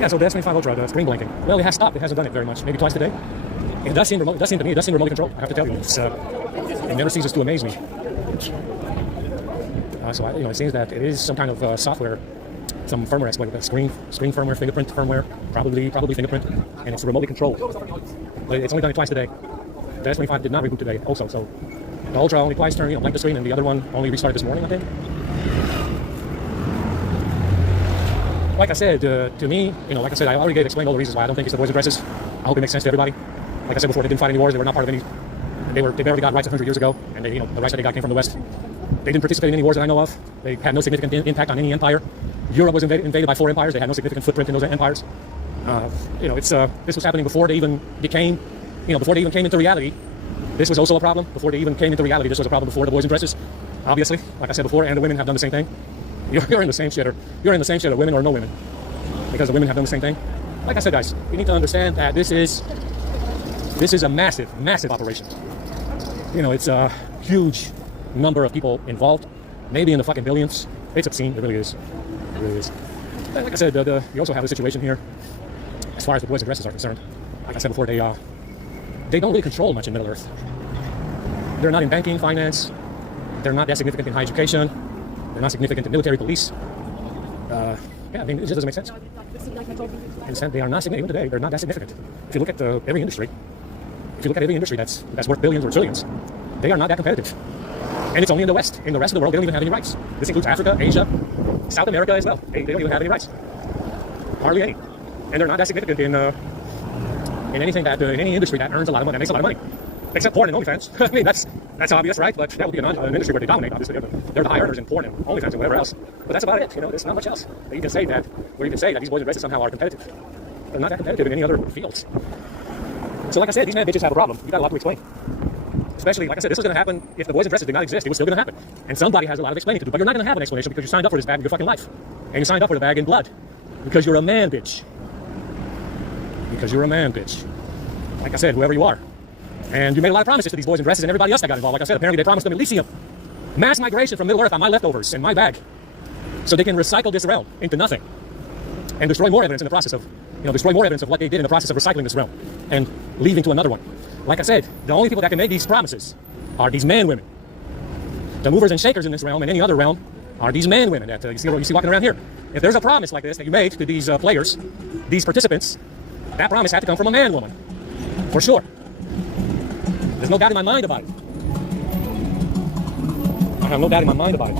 Yeah, so the S25 Ultra, the screen blanking. Well, it has stopped. It hasn't done it very much. Maybe twice today. It does seem remote. It does seem to me. It does seem remotely controlled. I have to tell you, it never ceases to amaze me. So it seems that it is some kind of software, some firmware exploit, screen firmware, fingerprint firmware, probably fingerprint, and it's remotely controlled. But it's only done it twice today. The S25 did not reboot today, also. So the Ultra only twice turned, blanked the screen, and the other one only restarted this morning, I think. Like I said, to me, like I said, I already explained all the reasons why I don't think it's the boys' addresses. I hope it makes sense to everybody. Like I said before, they didn't fight any wars. They were not part of any. They barely got rights 100 years ago, and the rights that they got came from the West. They didn't participate in any wars that I know of. They had no significant impact on any empire. Europe was invaded by 4 empires. They had no significant footprint in those empires. This was happening before they even became, before they even came into reality. This was also a problem. Before they even came into reality, this was a problem before the boys in dresses. Obviously, like I said before, and the women have done the same thing. You're in the same shit, you're in the same shit of women or no women, because the women have done the same thing. Like I said, guys, you need to understand that this is a massive operation. It's a huge number of people involved, maybe in the fucking billions. It's obscene. It really is. It really is. Like I said, you also have a situation here as far as the boys' addresses are concerned. Like I said before, they don't really control much in Middle Earth. They're not in banking, finance. They're not that significant in higher education. They're not significant in military, police. It just doesn't make sense. And they are not significant today. They're not that significant. If you look at every industry, that's worth billions or trillions, they are not that competitive. And it's only in the West. In the rest of the world, they don't even have any rights. This includes Africa, Asia, South America as well. They don't even have any rights. Hardly any. And they're not that significant in anything in any industry that earns a lot of money, that makes a lot of money. Except porn and OnlyFans. I mean, that's obvious, right? But that would be an industry where they dominate, obviously. They're the high earners in porn and OnlyFans and whatever else. But that's about it. There's not much else. You can say that these boys and dresses somehow are competitive. They're not that competitive in any other fields. So like I said, these man bitches have a problem. You got a lot to explain. Especially, like I said, this was going to happen if the boys and dresses did not exist. It was still going to happen. And somebody has a lot of explaining to do. But you're not going to have an explanation because you signed up for this bag in your fucking life. And you signed up for the bag in blood. Because you're a man, bitch. Because you're a man, bitch. Like I said, whoever you are. And you made a lot of promises to these boys in dresses and everybody else that got involved. Like I said, apparently they promised them Elysium. Mass migration from Middle Earth on my leftovers in my bag. So they can recycle this realm into nothing. And destroy more evidence in the process of, destroy more evidence of what they did in the process of recycling this realm. And leaving to another one. Like I said, the only people that can make these promises are these man women. The movers and shakers in this realm and any other realm are these man women that you see walking around here. If there's a promise like this that you made to these players, these participants, that promise had to come from a man woman. For sure. There's no doubt in my mind about it. I have no doubt in my mind about it.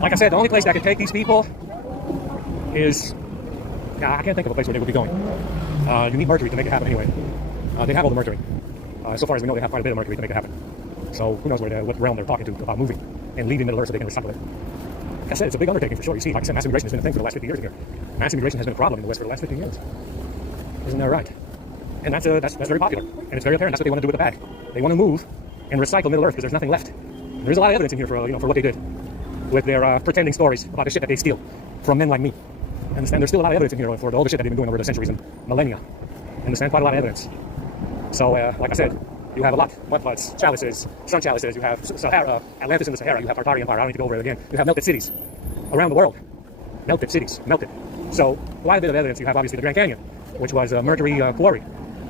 Like I said, the only place that can take these people is... I can't think of a place where they would be going. You need Mercury to make it happen anyway. They have all the Mercury. So far as we know, they have quite a bit of Mercury to make it happen. So who knows what realm they're talking to about moving and leaving Middle Earth so they can recycle it. Like I said, it's a big undertaking for sure. You see, like I said, mass immigration has been a thing for the last 50 years here. Mass immigration has been a problem in the West for the last 50 years. Isn't that right? And that's very popular. And it's very apparent that's what they want to do with the bag. They want to move and recycle Middle Earth because there's nothing left. There's a lot of evidence in here for what they did with their pretending stories about the shit that they steal from men like me. Understand? There's still a lot of evidence in here for all the shit that they've been doing over the centuries and millennia. Understand? Quite a lot of evidence. So, like I said, you have a lot. Mud floods, chalices, sun chalices. You have Sahara, Atlantis in the Sahara. You have Tartary Empire. I don't need to go over it again. You have melted cities around the world. Melted cities. Melted. So, quite a bit of evidence. You have obviously the Grand Canyon, which was a mercury quarry.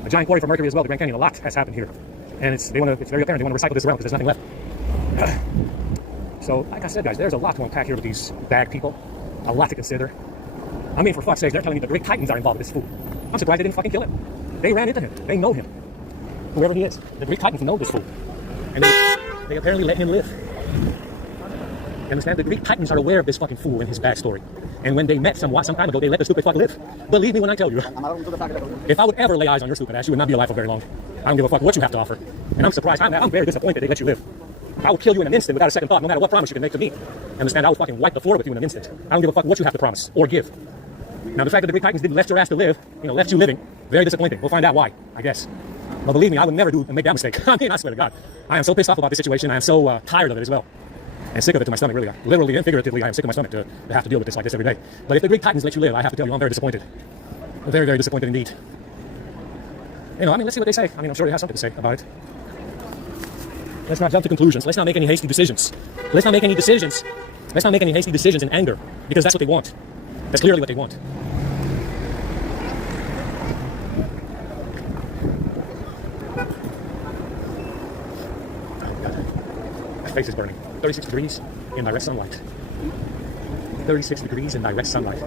A giant quarry for mercury as well. The Grand Canyon. A lot has happened here. And it's very apparent they want to recycle this around because there's nothing left. So, like I said, guys, there's a lot to unpack here with these bag people. A lot to consider. I mean, for fuck's sake, they're telling me the Greek Titans are involved with this fool. I'm surprised they didn't fucking kill him. They ran into him. They know him. Whoever he is. The Greek Titans know this fool. And they apparently let him live. You understand? The Greek Titans are aware of this fucking fool and his backstory. And when they met some time ago, they let the stupid fuck live. Believe me when I tell you, if I would ever lay eyes on your stupid ass, you would not be alive for very long. I don't give a fuck what you have to offer. And I'm surprised. I'm very disappointed they let you live. I will kill you in an instant without a second thought, no matter what promise you can make to me. Understand? I will fucking wipe the floor with you in an instant. I don't give a fuck what you have to promise or give. Now, the fact that the Greek Titans didn't left your ass to live, left you living, very disappointing. We'll find out why, I guess. But believe me, I would never make that mistake. I mean, I swear to God. I am so pissed off about this situation. I am so tired of it as well. And sick of it to my stomach, really. Literally and figuratively, I am sick of my stomach to have to deal with this like this every day. But if the Greek Titans let you live, I have to tell you, I'm very disappointed. Very, very disappointed indeed. Let's see what they say. I'm sure they have something to say about it. Let's not jump to conclusions. Let's not make any hasty decisions. Let's not make any decisions. Let's not make any hasty decisions in anger. Because that's what they want. That's clearly what they want. Oh, God. My face is burning. 36 degrees in direct sunlight. 36 degrees in direct sunlight.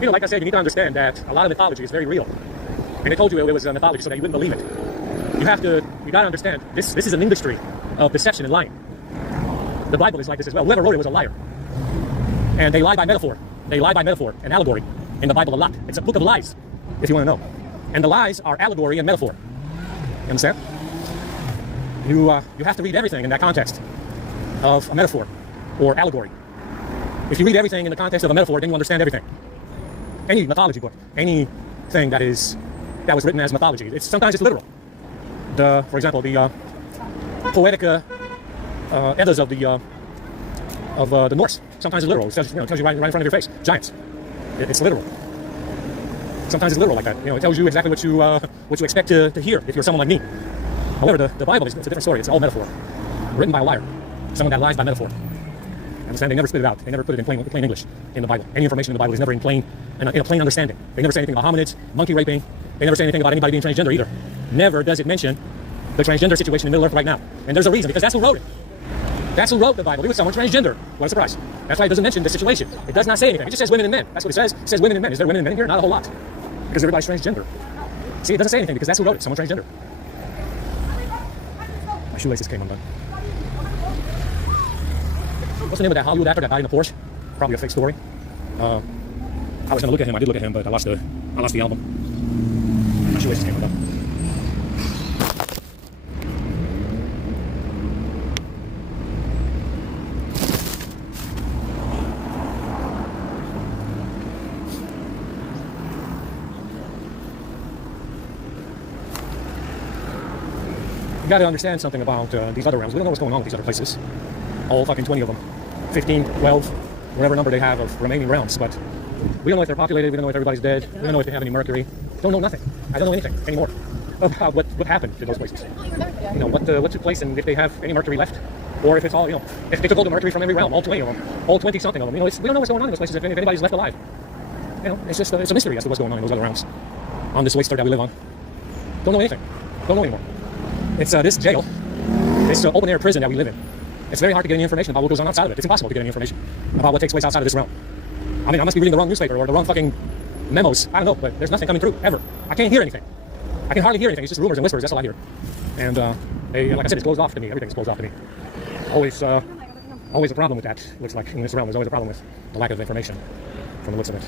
Like I said, you need to understand that a lot of mythology is very real. And they told you it was a mythology so that you wouldn't believe it. You gotta understand, this is an industry of deception and lying. The Bible is like this as well. Whoever wrote it was a liar. And they lie by metaphor. They lie by metaphor and allegory in the Bible a lot. It's a book of lies, if you want to know. And the lies are allegory and metaphor. You understand? You have to read everything in that context of a metaphor or allegory. If you read everything in the context of a metaphor, then you understand everything. Any mythology book, anything that was written as mythology, sometimes it's literal. For example, the poetic Eddas of the Norse. Sometimes it's literal. It tells you right in front of your face. Giants. It's literal. Sometimes it's literal like that. It tells you exactly what you expect to hear if you're someone like me. However, the Bible it's a different story. It's all metaphor, written by a liar, someone that lies by metaphor. Understand? They never spit it out. They never put it in plain English in the Bible. Any information in the Bible is never in a plain understanding. They never say anything about hominids, monkey raping. They never say anything about anybody being transgender either. Never does it mention the transgender situation in Middle Earth right now. And there's a reason, because that's who wrote it. That's who wrote the Bible. It was someone transgender. What a surprise. That's why it doesn't mention the situation. It does not say anything. It just says women and men. That's what it says. It says women and men. Is there women and men in here? Not a whole lot. Because everybody's transgender. See, it doesn't say anything because that's who wrote it. Someone transgender. My shoelaces came undone. What's the name of that Hollywood actor that died in a Porsche? Probably a fake story. I was going to look at him. I did look at him, but I lost the album. My shoelaces came undone. You got to understand something about these other realms. We don't know what's going on with these other places. All fucking 20 of them. 15, 12, whatever number they have of remaining realms. But we don't know if they're populated. We don't know if everybody's dead. We don't know if they have any mercury. Don't know nothing. I don't know anything anymore about what happened to those places. What took place and if they have any mercury left. Or if it's all, if they took all the mercury from every realm, all 20 of them, all 20 something of them. We don't know what's going on in those places if anybody's left alive. It's just it's a mystery as to what's going on in those other realms. On this wasteland that we live on. Don't know anything. Don't know anymore. It's this jail, this open air prison that we live in. It's very hard to get any information about what goes on outside of it. It's impossible to get any information about what takes place outside of this realm. I mean, I must be reading the wrong newspaper or the wrong fucking memos. I don't know, but there's nothing coming through, ever. I can't hear anything. I can hardly hear anything. It's just rumors and whispers. That's all I hear. And like I said, it's closed off to me. Everything's closed off to me. Always a problem with that. Looks like in this realm, there's always a problem with the lack of information from the looks of it.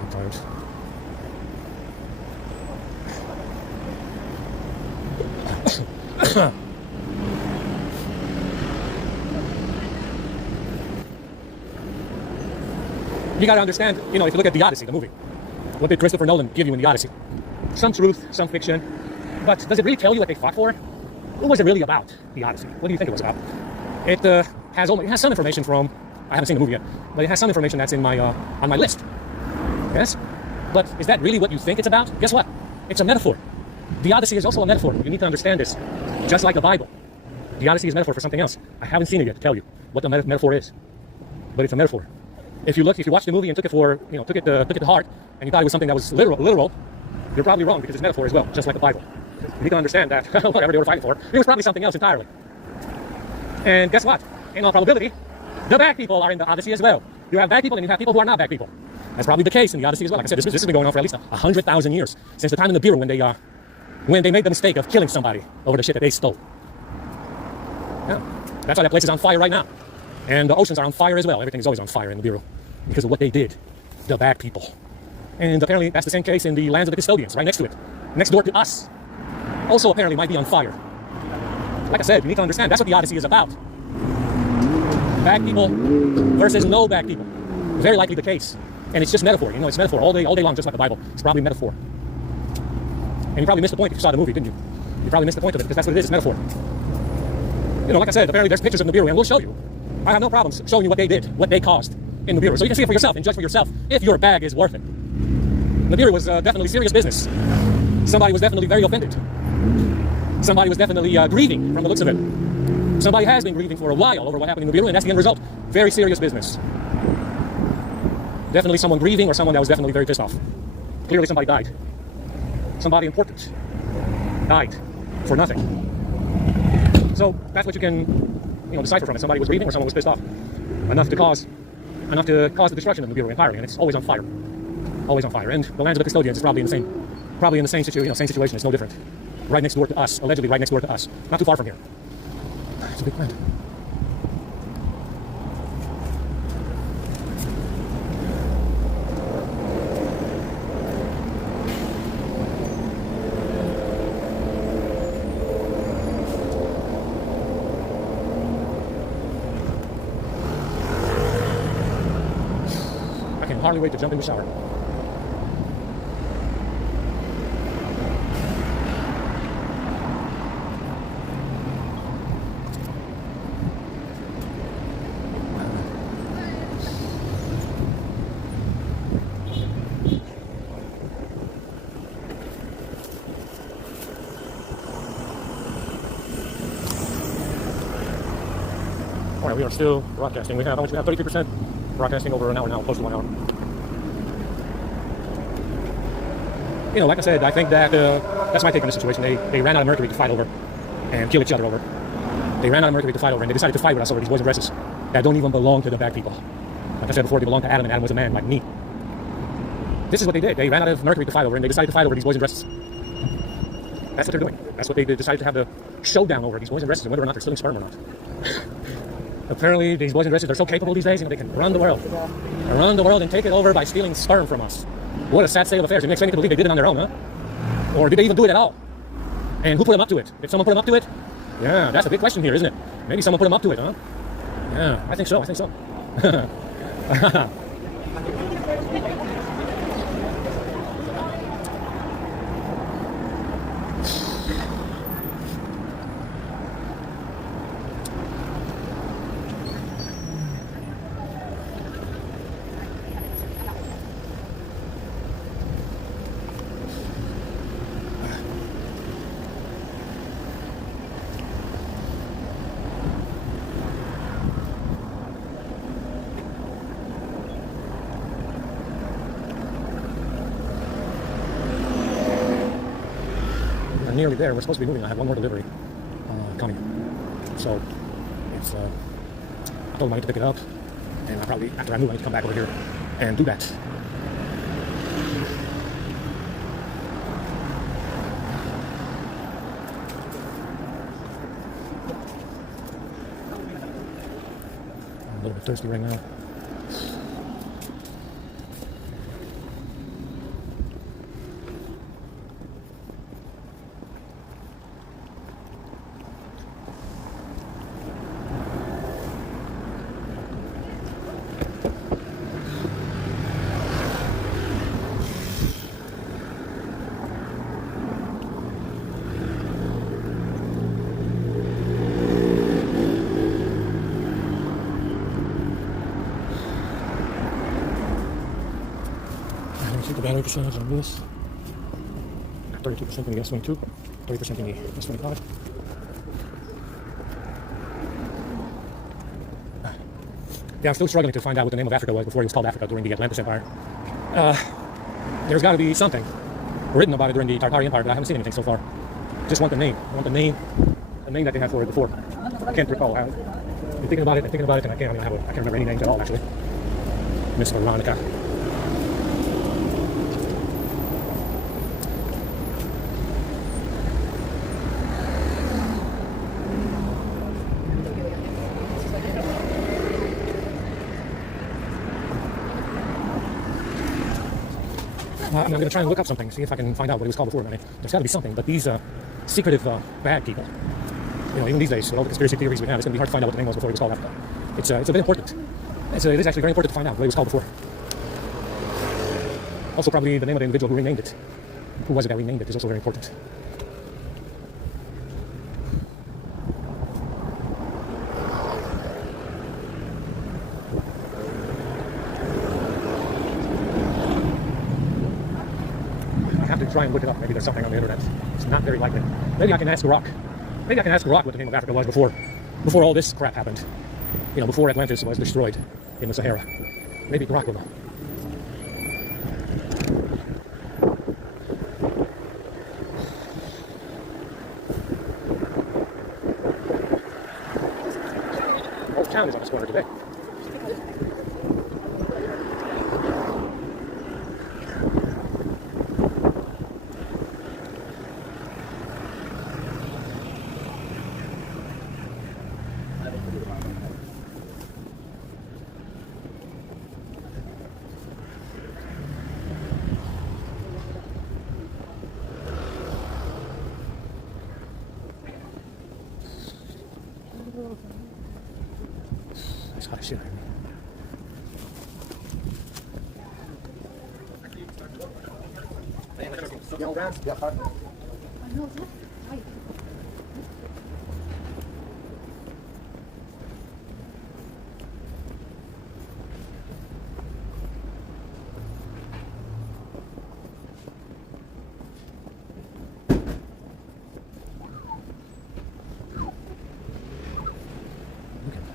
I'm tired. You gotta understand, if you look at the Odyssey, the movie, What did Christopher Nolan give you in the Odyssey? Some truth, some fiction. But does it really tell you what they fought for? What was it really about, the Odyssey? What do you think it was about? It has some information from, I haven't seen the movie yet, but it has some information that's in my on my list. Yes? But is that really what you think it's about? Guess what? It's a metaphor. The Odyssey is also a metaphor. You need to understand this. Just like the Bible. The Odyssey is a metaphor for something else. I haven't seen it yet to tell you what the metaphor is. But it's a metaphor. If you watched the movie and took it to heart, and you thought it was something that was literal, you're probably wrong because it's metaphor as well, just like the Bible. You need to understand that whatever they were fighting for, it was probably something else entirely. And guess what? In all probability, the bad people are in the Odyssey as well. You have bad people and you have people who are not bad people. That's probably the case in the Odyssey as well. Like I said, this has been going on for at least 100,000 years, since the time in the Bureau when they made the mistake of killing somebody over the shit that they stole. Yeah. That's why that place is on fire right now. And the oceans are on fire as well. Everything is always on fire in the Bureau because of what they did, the bad people. And apparently that's the same case in the lands of the custodians, right next to it. Next door to us. Also apparently might be on fire. Like I said, you need to understand, that's what the Odyssey is about. Bad people versus no bad people. Very likely the case. And it's just metaphor, it's metaphor all day long, just like the Bible. It's probably metaphor. And you probably missed the point if you saw the movie, didn't you? You probably missed the point of it, because that's what it is, it's metaphor. Like I said, apparently there's pictures of the Bureau, and we'll show you. I have no problems showing you what they did, what they caused in the Bureau. So you can see it for yourself and judge for yourself if your bag is worth it. The Bureau was definitely serious business. Somebody was definitely very offended. Somebody was definitely grieving from the looks of it. Somebody has been grieving for a while over what happened in the Bureau, and that's the end result. Very serious business. Definitely someone grieving or someone that was definitely very pissed off. Clearly somebody died. Somebody important died for nothing. So that's what you can, decipher from it. Somebody was grieving or someone was pissed off. Enough to cause the destruction of the Bureau entirely, and it's always on fire. Always on fire. And the lands of the custodians is probably in the same situation. It's no different. Right next door to us, allegedly right next door to us. Not too far from here. It's a big plant. I can hardly wait to jump in the shower. All right, we are still broadcasting. We have 33% broadcasting over an hour now, close to 1 hour. Like I said, I think that that's my take on the situation. They ran out of mercury to fight over and kill each other over. They ran out of mercury to fight over, and they decided to fight with us over these boys and dresses that don't even belong to the bad people. Like I said before, they belong to Adam, and Adam was a man like me. This is what they did. They ran out of mercury to fight over, and they decided to fight over these boys and dresses. That's what they're doing. That's what they did. Decided to have the showdown over these boys and dresses, and whether or not they're stealing sperm or not. Apparently, these boys and dresses, they're so capable these days, they can run the world. Run the world and take it over by stealing sperm from us. What a sad state of affairs. It makes me believe they did it on their own, huh? Or did they even do it at all? And who put them up to it? Did someone put them up to it? Yeah, that's a big question here, isn't it? Maybe someone put them up to it, huh? Yeah, I think so. Nearly there. We're supposed to be moving. I have one more delivery coming. So it's I told him I need to pick it up, and after I move, I need to come back over here and do that. I'm a little bit thirsty right now. battery percentage on this. 32% in the S22, 30% in the S25. Yeah, I'm still struggling to find out what the name of Africa was before it was called Africa during the Atlantis Empire. There's got to be something written about it during the Tartarian Empire, but I haven't seen anything so far. Just want the name. I want the name that they had for it before. I can't recall. I've been thinking about it, and I can't remember any names at all, actually. Miss Veronica. I'm going to try and look up something, see if I can find out what it was called before. I mean, there's got to be something, but these secretive bad people, even these days, with all the conspiracy theories we have, it's going to be hard to find out what the name was before it was called Africa. It's a bit important. It is actually very important to find out what it was called before. Also, probably the name of the individual who renamed it. Who was it that renamed it is also very important. Try and look it up. Maybe there's something on the internet. It's not very likely. Maybe I can ask Rock. Maybe I can ask Rock what the name of Africa was before all this crap happened. Before Atlantis was destroyed in the Sahara. Maybe Rock will know. The whole town is on this corner today. It's hot as shit.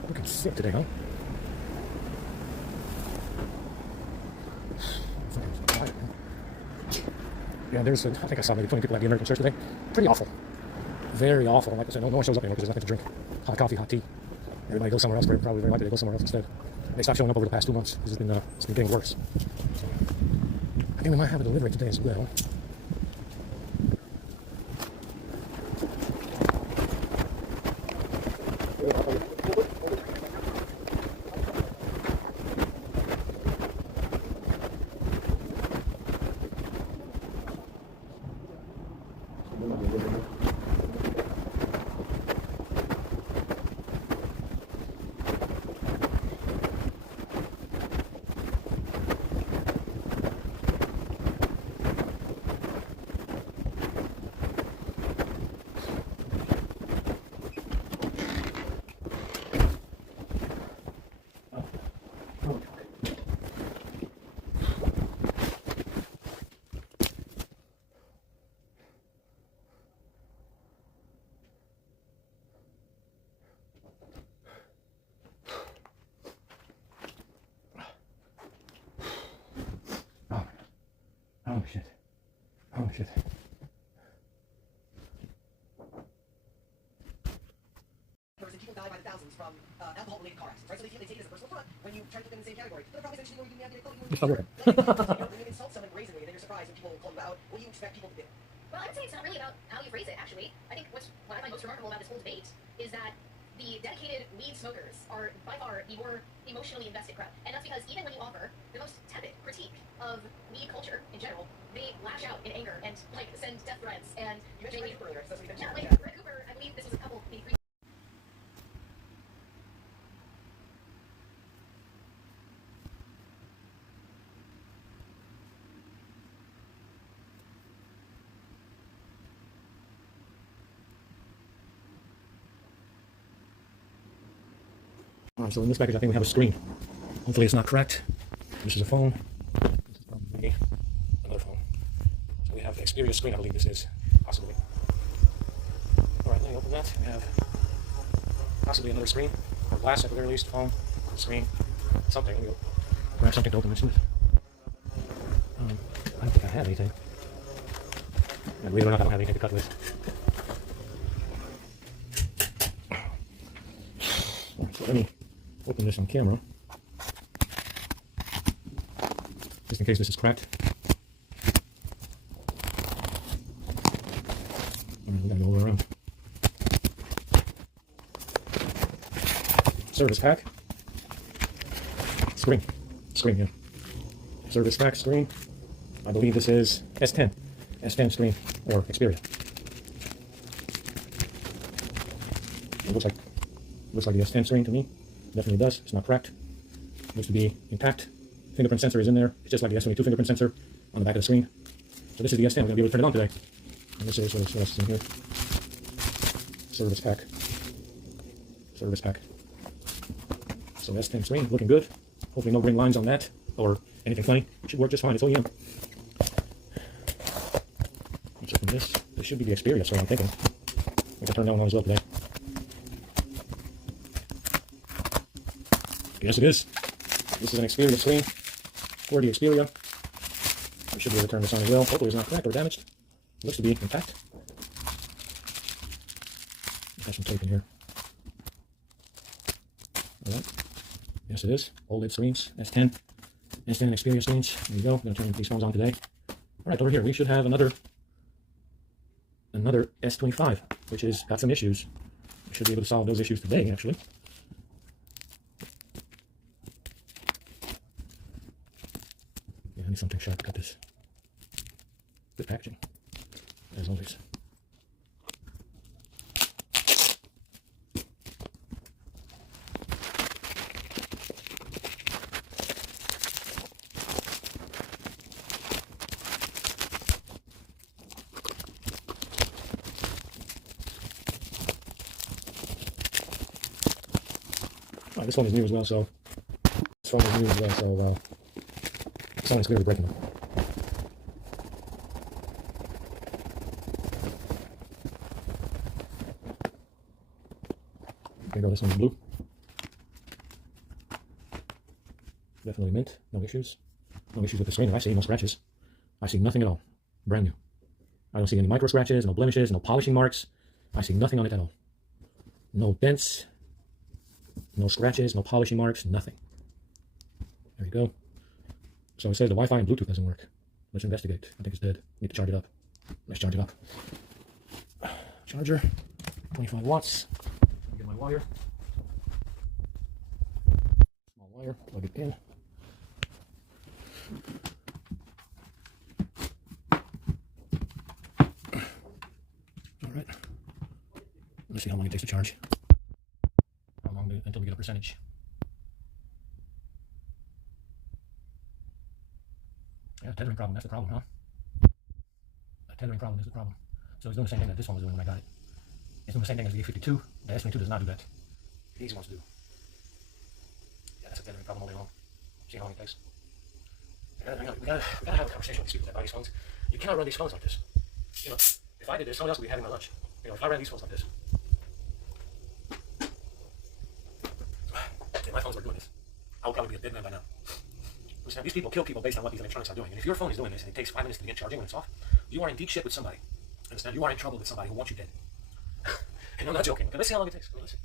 Looking sick today, huh? Yeah, I think I saw maybe 20 people at the American church today. Pretty awful. Very awful. Like I said, no one shows up anymore because there's nothing to drink. Hot coffee, hot tea. Everybody goes somewhere else. Probably very likely they go somewhere else instead. They stopped showing up over the past 2 months. It's been getting worse. So, I think we might have a delivery today as well. Oh shit. Oh shit. People die by the thousands from alcohol-related car accidents, right? So they take it as a personal front when you try to put them in the same category. But the problem is actually when you It's not working. when you insult someone brazenly, then you're surprised when people call you out. What do you expect people to do? Well, I would say it's not really about how you phrase it, actually. I think what I find most remarkable about this whole debate is that the dedicated weed smokers are by far the more emotionally invested crowd. And that's because even when you offer the most tepid critique of weed culture in general, they lash out in anger and send death threats and You mentioned Ray Cooper earlier, so that's what you mentioned. yeah, Ray Cooper, I believe this was a couple, maybe 3. Alright, so in this package I think we have a screen. Hopefully it's not cracked. This is a phone. This is probably an So we have the Xperia screen, I believe this is, possibly. Alright, let me open that. We have possibly another screen, or glass at the very least, phone, screen, something. Let me grab something to open this with. I don't think I have anything. And believe it or not, I don't have anything to cut with. Alright, so let me open this on camera. Just in case this is cracked. Alright, we gotta go all around. Service pack. Screen, yeah. Service pack screen. I believe this is S10 screen, or Xperia. It looks like the S10 screen to me. Definitely does. It's not cracked. Looks to be intact. Fingerprint sensor is in there. It's just like the S22 fingerprint sensor on the back of the screen. So this is the S10. We're gonna be able to turn it on today. And this is what else is in here. Service pack. So S10 screen, looking good. Hopefully no green lines on that or anything funny. It should work just fine. It's OEM. Let's open this. This should be the Xperia, so I'm thinking. We can turn that one on as well today. Yes, it is. This is an Xperia screen for the Xperia. We should be able to turn this on as well. Hopefully it's not cracked or damaged. It looks to be intact. I have some tape in here. Alright. Yes, it is. OLED screens. S10 Xperia screens. There you go. I'm going to turn these phones on today. Alright, over here we should have another S25, which has got some issues. We should be able to solve those issues today, actually. Yeah, I need something sharp to cut this. Good packaging, as always. Oh, this one is new as well, so someone's clearly breaking them. Okay, this one's blue. Definitely mint. No issues. No issues with the screen. I see no scratches. I see nothing at all. Brand new. I don't see any micro scratches, no blemishes, no polishing marks. I see nothing on it at all. No dents. No scratches, no polishing marks, nothing. There you go. So it says the Wi-Fi and Bluetooth doesn't work. Let's investigate. I think it's dead. Need to charge it up. Let's charge it up. Charger, 25 watts. Get my wire. Small wire, plug it in. Alright. Let's see how long it takes to charge. Until we get a percentage. Yeah, tethering problem, that's the problem, huh? A tethering problem is the problem. So it's doing the same thing that this one was doing when I got it. It's doing the same thing as the A52. The S22 does not do that. These ones do. Yeah, that's a tethering problem all day long. See how long it takes. We gotta have a conversation with these people that buy these phones. You cannot run these phones like this. You know, if I did this, someone else would be having my lunch. You know, if I ran these phones like this. If my phones were doing this, I would probably be a dead man by now. Listen, these people kill people based on what these electronics are doing. And if your phone is doing this and it takes 5 minutes to begin charging when it's off, you are in deep shit with somebody. Understand? You are in trouble with somebody who wants you dead. And I'm not joking. Okay, let's see how long it takes. Let's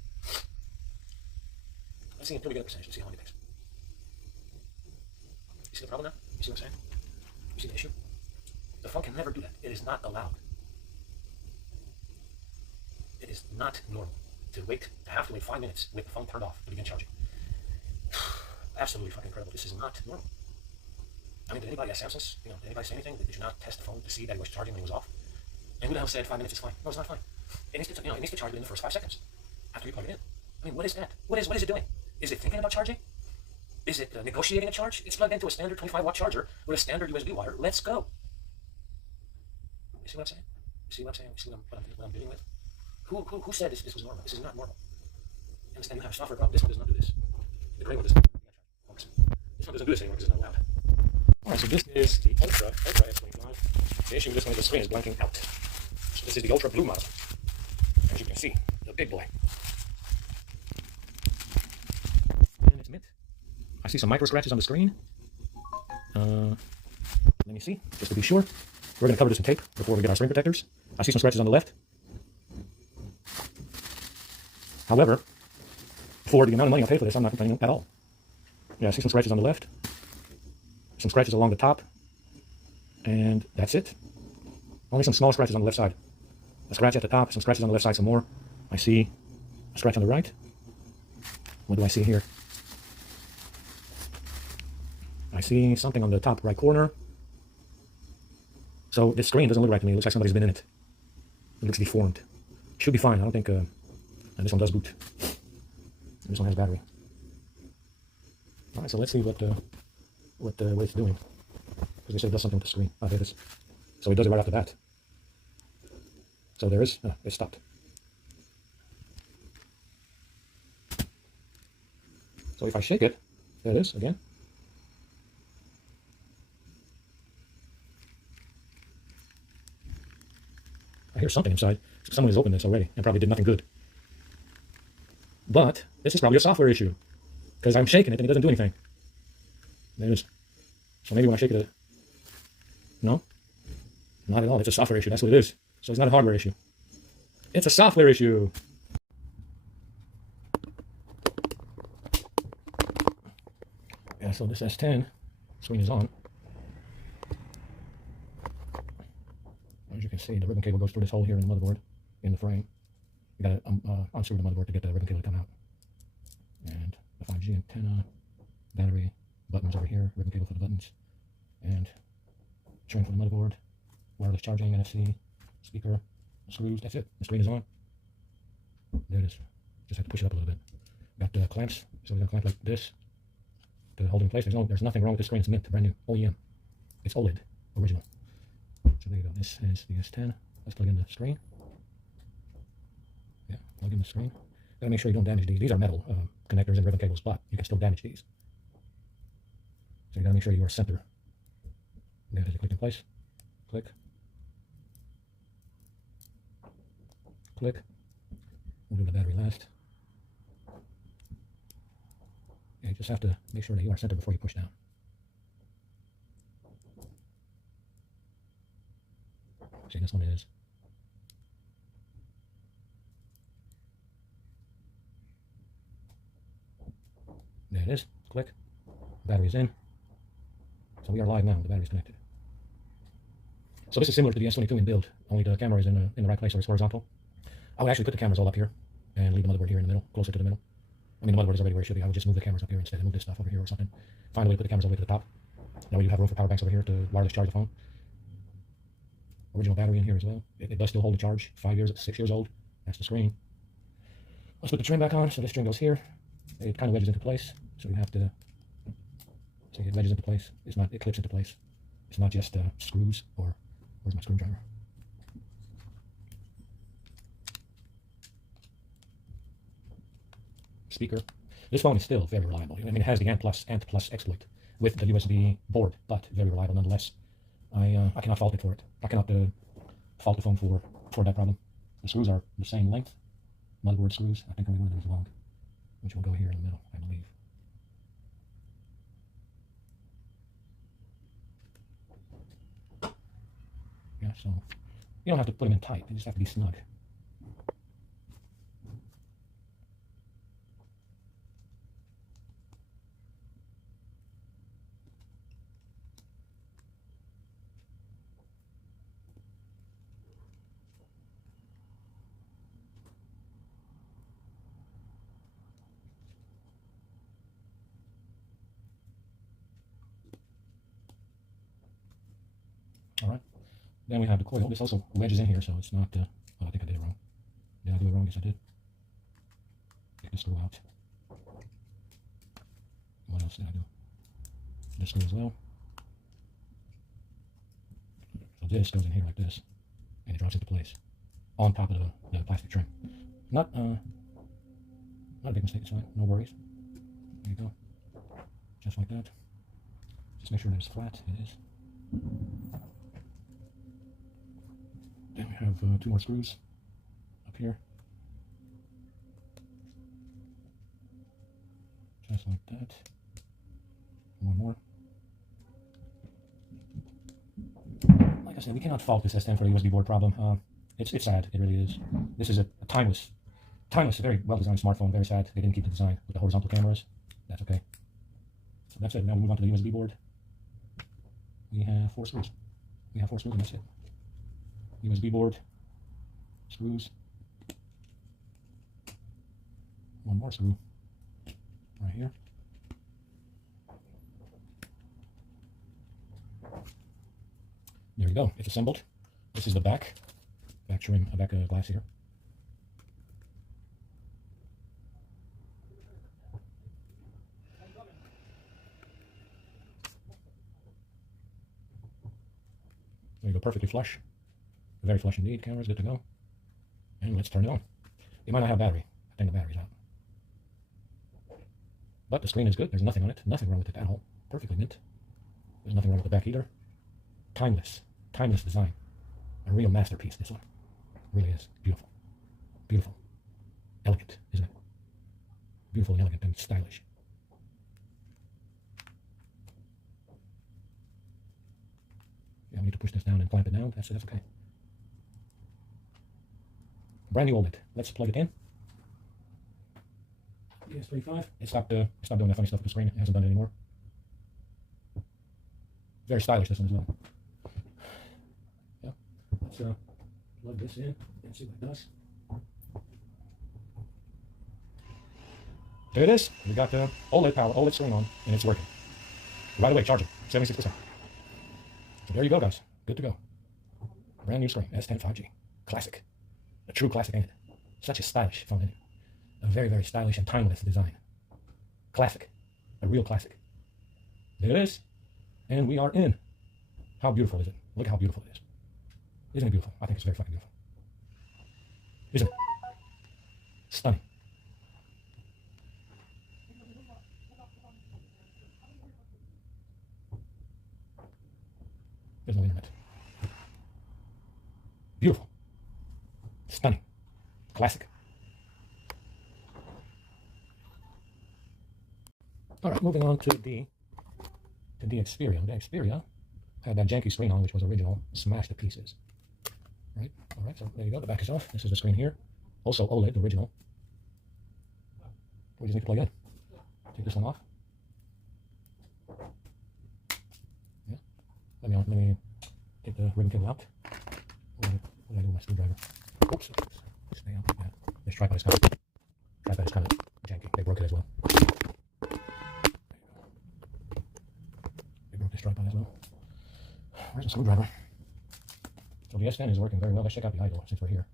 see until we get a percentage. Let's see how long it takes. You see the problem now? You see what I'm saying? You see the issue? The phone can never do that. It is not allowed. It is not normal to have to wait 5 minutes with the phone turned off to begin charging. Absolutely fucking incredible. This is not normal. I mean, did anybody at Samsung's, did anybody say anything? Did you not test the phone to see that it was charging when it was off? And who the hell said 5 minutes is fine? No, it's not fine. It needs to, it needs to charge within the first 5 seconds after you plug it in. I mean, what is that? What is it doing? Is it thinking about charging? Is it negotiating a charge? It's plugged into a standard 25-watt charger with a standard USB wire. Let's go. You see what I'm saying? You see what I'm saying? You see what I'm dealing with? Who said this was normal? This is not normal. You understand? You have a software problem. This one does not do this. The gray one does not. This one doesn't do this anymore because it's not allowed. Alright, so this is the Ultra S25. The issue with this one is the screen is blanking out. So this is the Ultra Blue model. As you can see, the big boy. And it's mint. I see some micro scratches on the screen. Let me see, just to be sure. We're going to cover this in tape before we get our screen protectors. I see some scratches on the left. However, for the amount of money I paid for this, I'm not complaining at all. Yeah, I see some scratches on the left. Some scratches along the top. And that's it. Only some small scratches on the left side. A scratch at the top, some scratches on the left side, some more. I see a scratch on the right. What do I see here? I see something on the top right corner. So this screen doesn't look right to me. It looks like somebody's been in it. It looks deformed. Should be fine. I don't think... and this one does boot. And this one has battery. Alright, so let's see what it's doing. Because they said it does something with the screen. Oh, there it is. So it does it right off the bat. So there is... it stopped. So if I shake it, there it is again. I hear something inside. Someone has opened this already and probably did nothing good. But this is probably a software issue because I'm shaking it and it doesn't do anything. There it is. So maybe when I shake it, no, not at all. It's a software issue. That's what it is. So it's not a hardware issue. It's a software issue. Yeah. So this S10 screen is on. As you can see, the ribbon cable goes through this hole here in the motherboard, in the frame. You gotta unscrew the motherboard to get the ribbon cable to come out. And the 5G antenna, battery, buttons over here, ribbon cable for the buttons, and string for the motherboard, wireless charging, NFC, speaker, screws. That's it. The screen is on. There it is. Just have to push it up a little bit. Got clamps, so we're gonna clamp like this to hold it in place. There's nothing wrong with this screen. It's mint, brand new, OEM. It's OLED, original. So there you go. This is the S10. Let's plug in the screen. Yeah, plug in the screen. Gotta make sure you don't damage these. These are metal connectors and ribbon cables, but you can still damage these. So you gotta make sure you are center. There it is. Click in place. Click. Click. We'll do the battery last. Yeah, you just have to make sure that you are center before you push down. See, this one is. There it is. Click. Battery is in. So we are live now. The battery is connected. So this is similar to the S22 in build, only the camera is in the right place, or it's horizontal. I would actually put the cameras all up here and leave the motherboard here in the middle, closer to the middle. I mean, the motherboard is already where it should be. I would just move the cameras up here instead and move this stuff over here or something. Find a way to put the cameras all the way to the top. That way you have room for power banks over here to wireless charge the phone. Original battery in here as well. It does still hold the charge. 5 years, 6 years old. That's the screen. Let's put the trim back on. So this trim goes here. It kind of wedges into place. So you have to. So it wedges into place. It's not. It clips into place. It's not just screws or. Where's my screwdriver? Speaker. This phone is still very reliable. I mean, it has the ANT Plus exploit with the USB board, but very reliable nonetheless. I cannot fault it for it. I cannot fault the phone for that problem. The screws are the same length. Motherboard screws. I think only one of them is long, which will go here in the middle, I believe. Yeah, so you don't have to put them in tight. They just have to be snug. All right. Then we have the coil. This also wedges in here, so it's not. Well, I think I did it wrong. Did I do it wrong? Yes, I did. Take the screw out. What else did I do? This screw as well. So this goes in here like this, and it drops into place on top of the plastic trim. Not a big mistake. It's fine. No worries. There you go. Just like that. Just make sure that it's flat. It is. Then we have 2 more screws up here. Just like that. One more. Like I said, we cannot fault this S10 for a USB board problem. It's sad. It really is. This is a timeless, very well-designed smartphone. Very sad they didn't keep the design with the horizontal cameras. That's okay. So that's it. Now we move on to the USB board. We have 4 screws. We have 4 screws and that's it. USB board, screws, 1 more screw right here. There we go. It's assembled. This is the back trim, back glass here. There you go, perfectly flush. Very flush indeed. Camera's good to go. And let's turn it on. It might not have battery. I think the battery's out. But the screen is good. There's nothing on it. Nothing wrong with it at all. Perfectly mint. There's nothing wrong with the back either. Timeless. Timeless design. A real masterpiece, this one. It really is. Beautiful. Beautiful. Elegant, isn't it? Beautiful and elegant and stylish. Yeah, we need to push this down and clamp it down. That's okay. Brand new OLED. Let's plug it in. PS35. It stopped doing that funny stuff with the screen. It hasn't done it anymore. Very stylish, this one as well. Yeah. Let's plug this in and see what it does. There it is. We got the OLED power, OLED screen on, and it's working. Right away, charging. 76%. So there you go, guys. Good to go. Brand new screen. S10 5G. Classic. A true classic, ain't it? Such a stylish phone, ain't it? A very, very stylish and timeless design. Classic. A real classic. There it is. And we are in. How beautiful is it? Look at how beautiful it is. Isn't it beautiful? I think it's very fucking beautiful. Isn't it? Stunning. There's no internet. Beautiful. Stunning. Classic. All right, moving on to the Xperia. The Xperia had that janky screen on, which was original, smashed to pieces. Right? All right, so there you go. The back is off. This is the screen here. Also OLED, original. We just need to plug it in. Take this one off. Yeah. Let me get the ribbon cable out. What did I do with my screwdriver? Oops. Stay out like that. This tripod is kind of janky. They broke it as well. They broke this tripod as well. Where's the screwdriver? So the S10 is working very well. Let's check out the idle since we're here.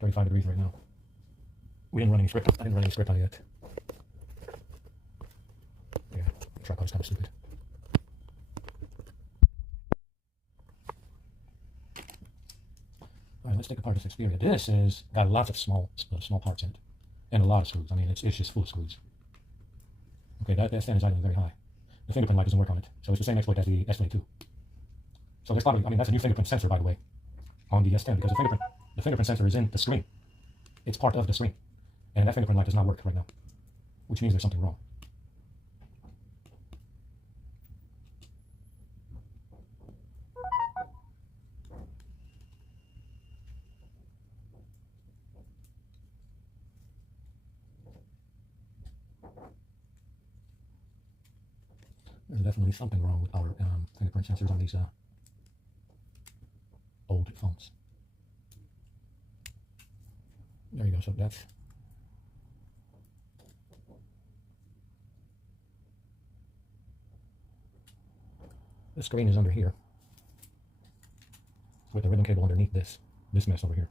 35 degrees right now. We didn't run any script. I didn't run any script on it yet. Yeah, the tripod is kind of stupid. All right, let's take apart this Xperia. This is got lots of small parts in it, and a lot of screws. I mean, it's just full of screws. Okay, that S10 is idling very high. The fingerprint light doesn't work on it, so it's the same exploit as the S22. So there's probably, I mean, that's a new fingerprint sensor, by the way, on the S10, because the fingerprint sensor is in the screen. It's part of the screen, and that fingerprint light does not work right now, which means there's something wrong. There's definitely something wrong with our fingerprint sensors on these old phones. There you go, so that's... The screen is under here, with the ribbon cable underneath this mess over here.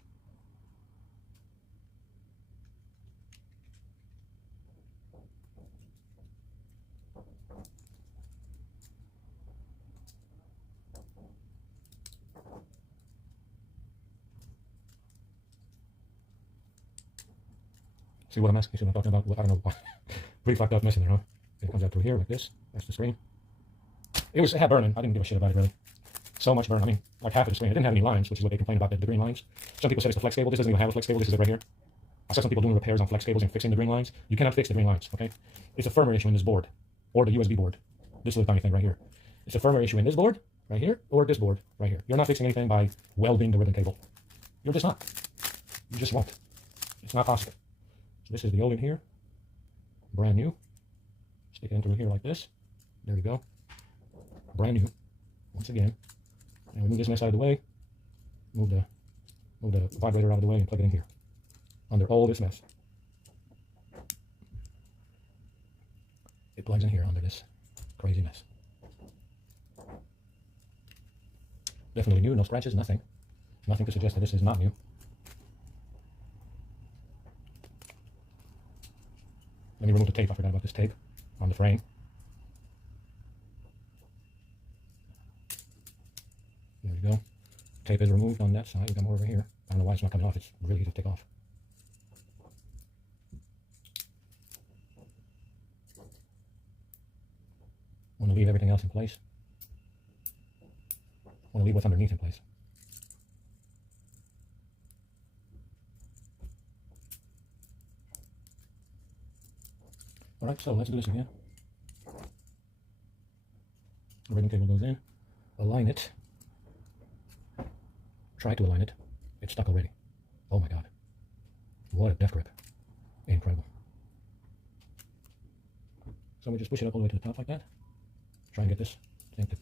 See what I'm asking? See what I'm talking about? Well, I don't know. Pretty fucked up mess in there, huh? It comes out through here like this. That's the screen. It had burning. I didn't give a shit about it really. So much burn. I mean, like half of the screen. It didn't have any lines, which is what they complained about, the green lines. Some people said it's the flex cable. This doesn't even have a flex cable. This is it right here. I saw some people doing repairs on flex cables and fixing the green lines. You cannot fix the green lines, okay? It's a firmware issue in this board, or the USB board. This little tiny thing right here. It's a firmware issue in this board, right here, or this board, right here. You're not fixing anything by welding the ribbon cable. You're just not. You just won't. It's not possible. So this is the old in here. Brand new. Stick it in through here like this. There we go. Brand new. Once again. And we move this mess out of the way. Move the vibrator out of the way and plug it in here. Under all this mess. It plugs in here under this crazy mess. Definitely new, no scratches, nothing. Nothing to suggest that this is not new. Let me remove the tape. I forgot about this tape on the frame. There we go. Tape is removed on that side. We've got more over here. I don't know why it's not coming off. It's really easy to take off. Want to leave everything else in place. Want to leave what's underneath in place. Alright, so let's do this again. The ribbon cable goes in. Align it. Try to align it. It's stuck already. Oh my god. What a death grip. Incredible. So we just push it up all the way to the top like that. Try and get this thing to...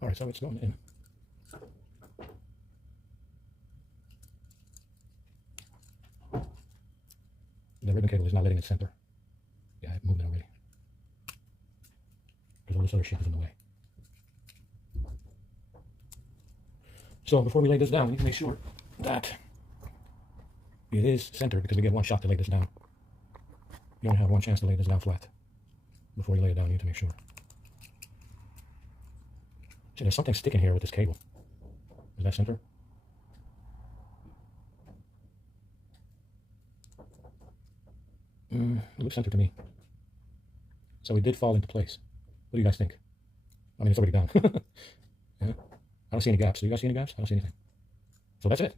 Alright, so it's going in. The ribbon cable is not letting it center. Yeah, I've moved it already. Because all this other shit is in the way. So before we lay this down, we need to make sure that it is centered, because we get one shot to lay this down. You only have one chance to lay this down flat. Before you lay it down, you need to make sure. See, there's something sticking here with this cable. Is that center? It looks centered to me. So it did fall into place. What do you guys think? I mean, it's already down. Yeah. I don't see any gaps. Do you guys see any gaps? I don't see anything. So that's it.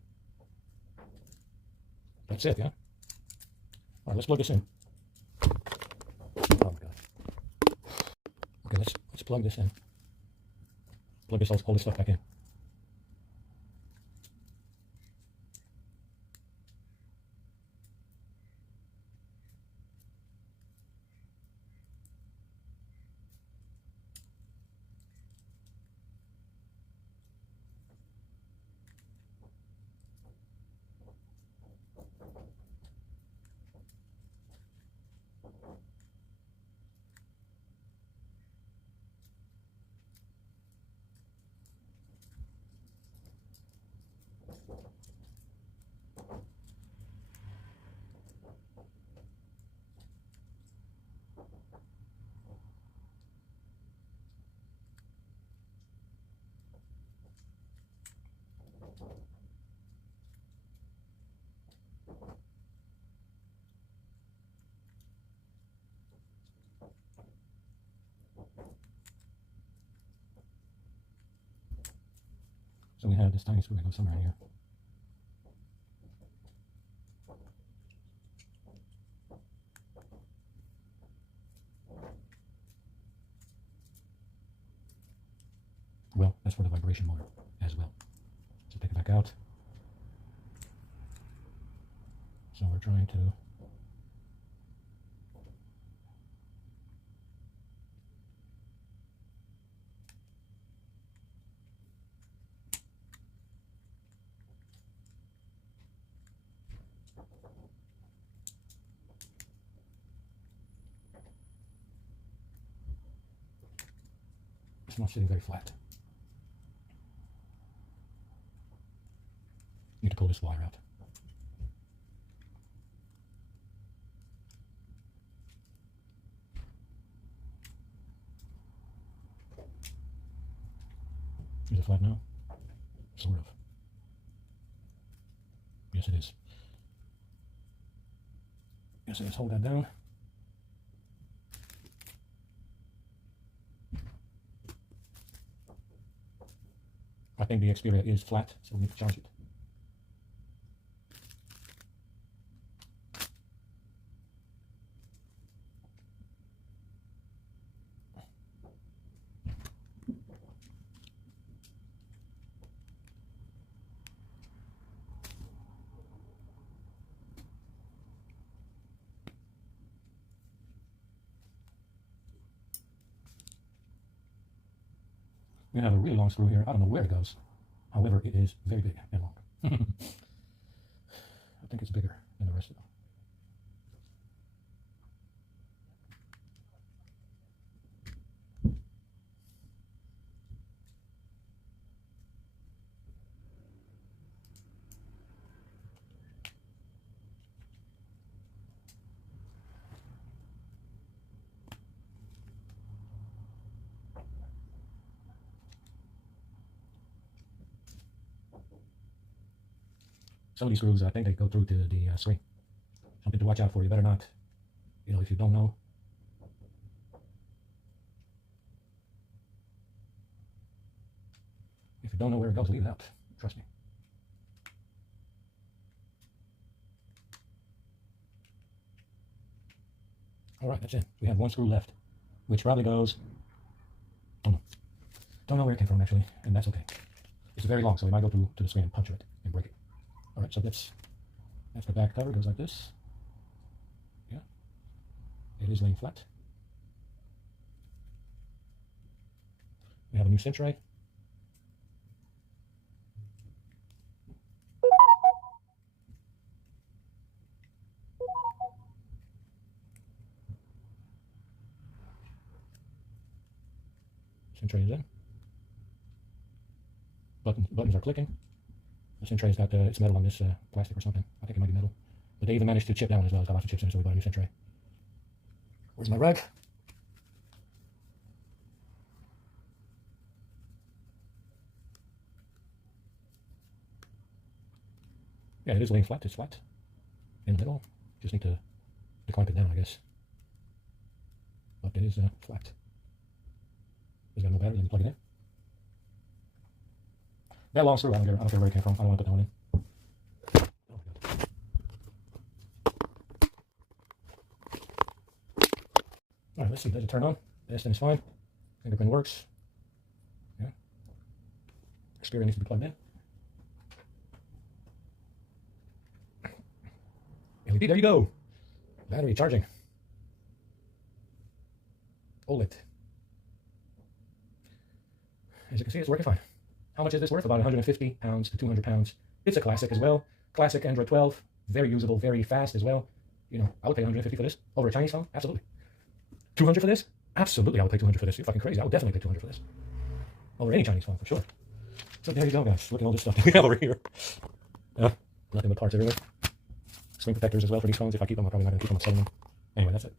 That's it, yeah? All right, let's plug this in. Oh my god. Okay, let's plug this in. Plug this all this stuff back in. So we have this tiny screw that goes somewhere in here. Well, that's for the vibration motor as well. So take it back out. So we're trying to it's not sitting very flat. Need to pull this wire out. Is it flat now? Sort of. Yes, it is. Yes, it is. Hold that down. I think the Xperia is flat, so we need to charge it. We have a really long screw here. I don't know where it goes. However, it is very big and long. I think it's bigger than the rest of them. Some of these screws, I think they go through to the screen. Something to watch out for. You better not, if you don't know. If you don't know where it goes, leave it out. Trust me. All right, that's it. We have one screw left, which probably goes, don't know where it came from actually, and that's okay. It's very long, so we might go to the screen and puncture it and break it. All right, so that's the back cover. Goes like this. Yeah, it is laying flat. We have a new cinch ray. Cinch ray is in. Buttons are clicking. The cinch ray has got it's metal on this plastic or something. I think it might be metal. But they even managed to chip that one as well. It's got lots of chips in it, so we bought a new cinch ray. Where's my rag? Yeah, it is laying flat. It's flat in the middle. Just need to clamp it down, I guess. But it is flat. It's got no battery. Let me plug it in. That long screw, I don't care where it came from. I don't want to put that one in. Alright, let's see. Does it turn on? The S10 is fine. Fingerprint works. Yeah. Xperia needs to be plugged in. LED, there you go. Battery charging. OLED. As you can see, it's working fine. How much is this worth? About 150 pounds to 200 pounds. It's a classic as well. Classic Android 12. Very usable, very fast as well. I would pay 150 for this. Over a Chinese phone? Absolutely. 200 for this? Absolutely, I would pay 200 for this. You're fucking crazy. I would definitely pay 200 for this. Over any Chinese phone, for sure. So there you go, guys. Look at all this stuff that we have over here. Nothing but parts everywhere. Screen protectors as well for these phones. If I keep them, I'm probably not going to keep them. I'm selling them. Anyway, that's it.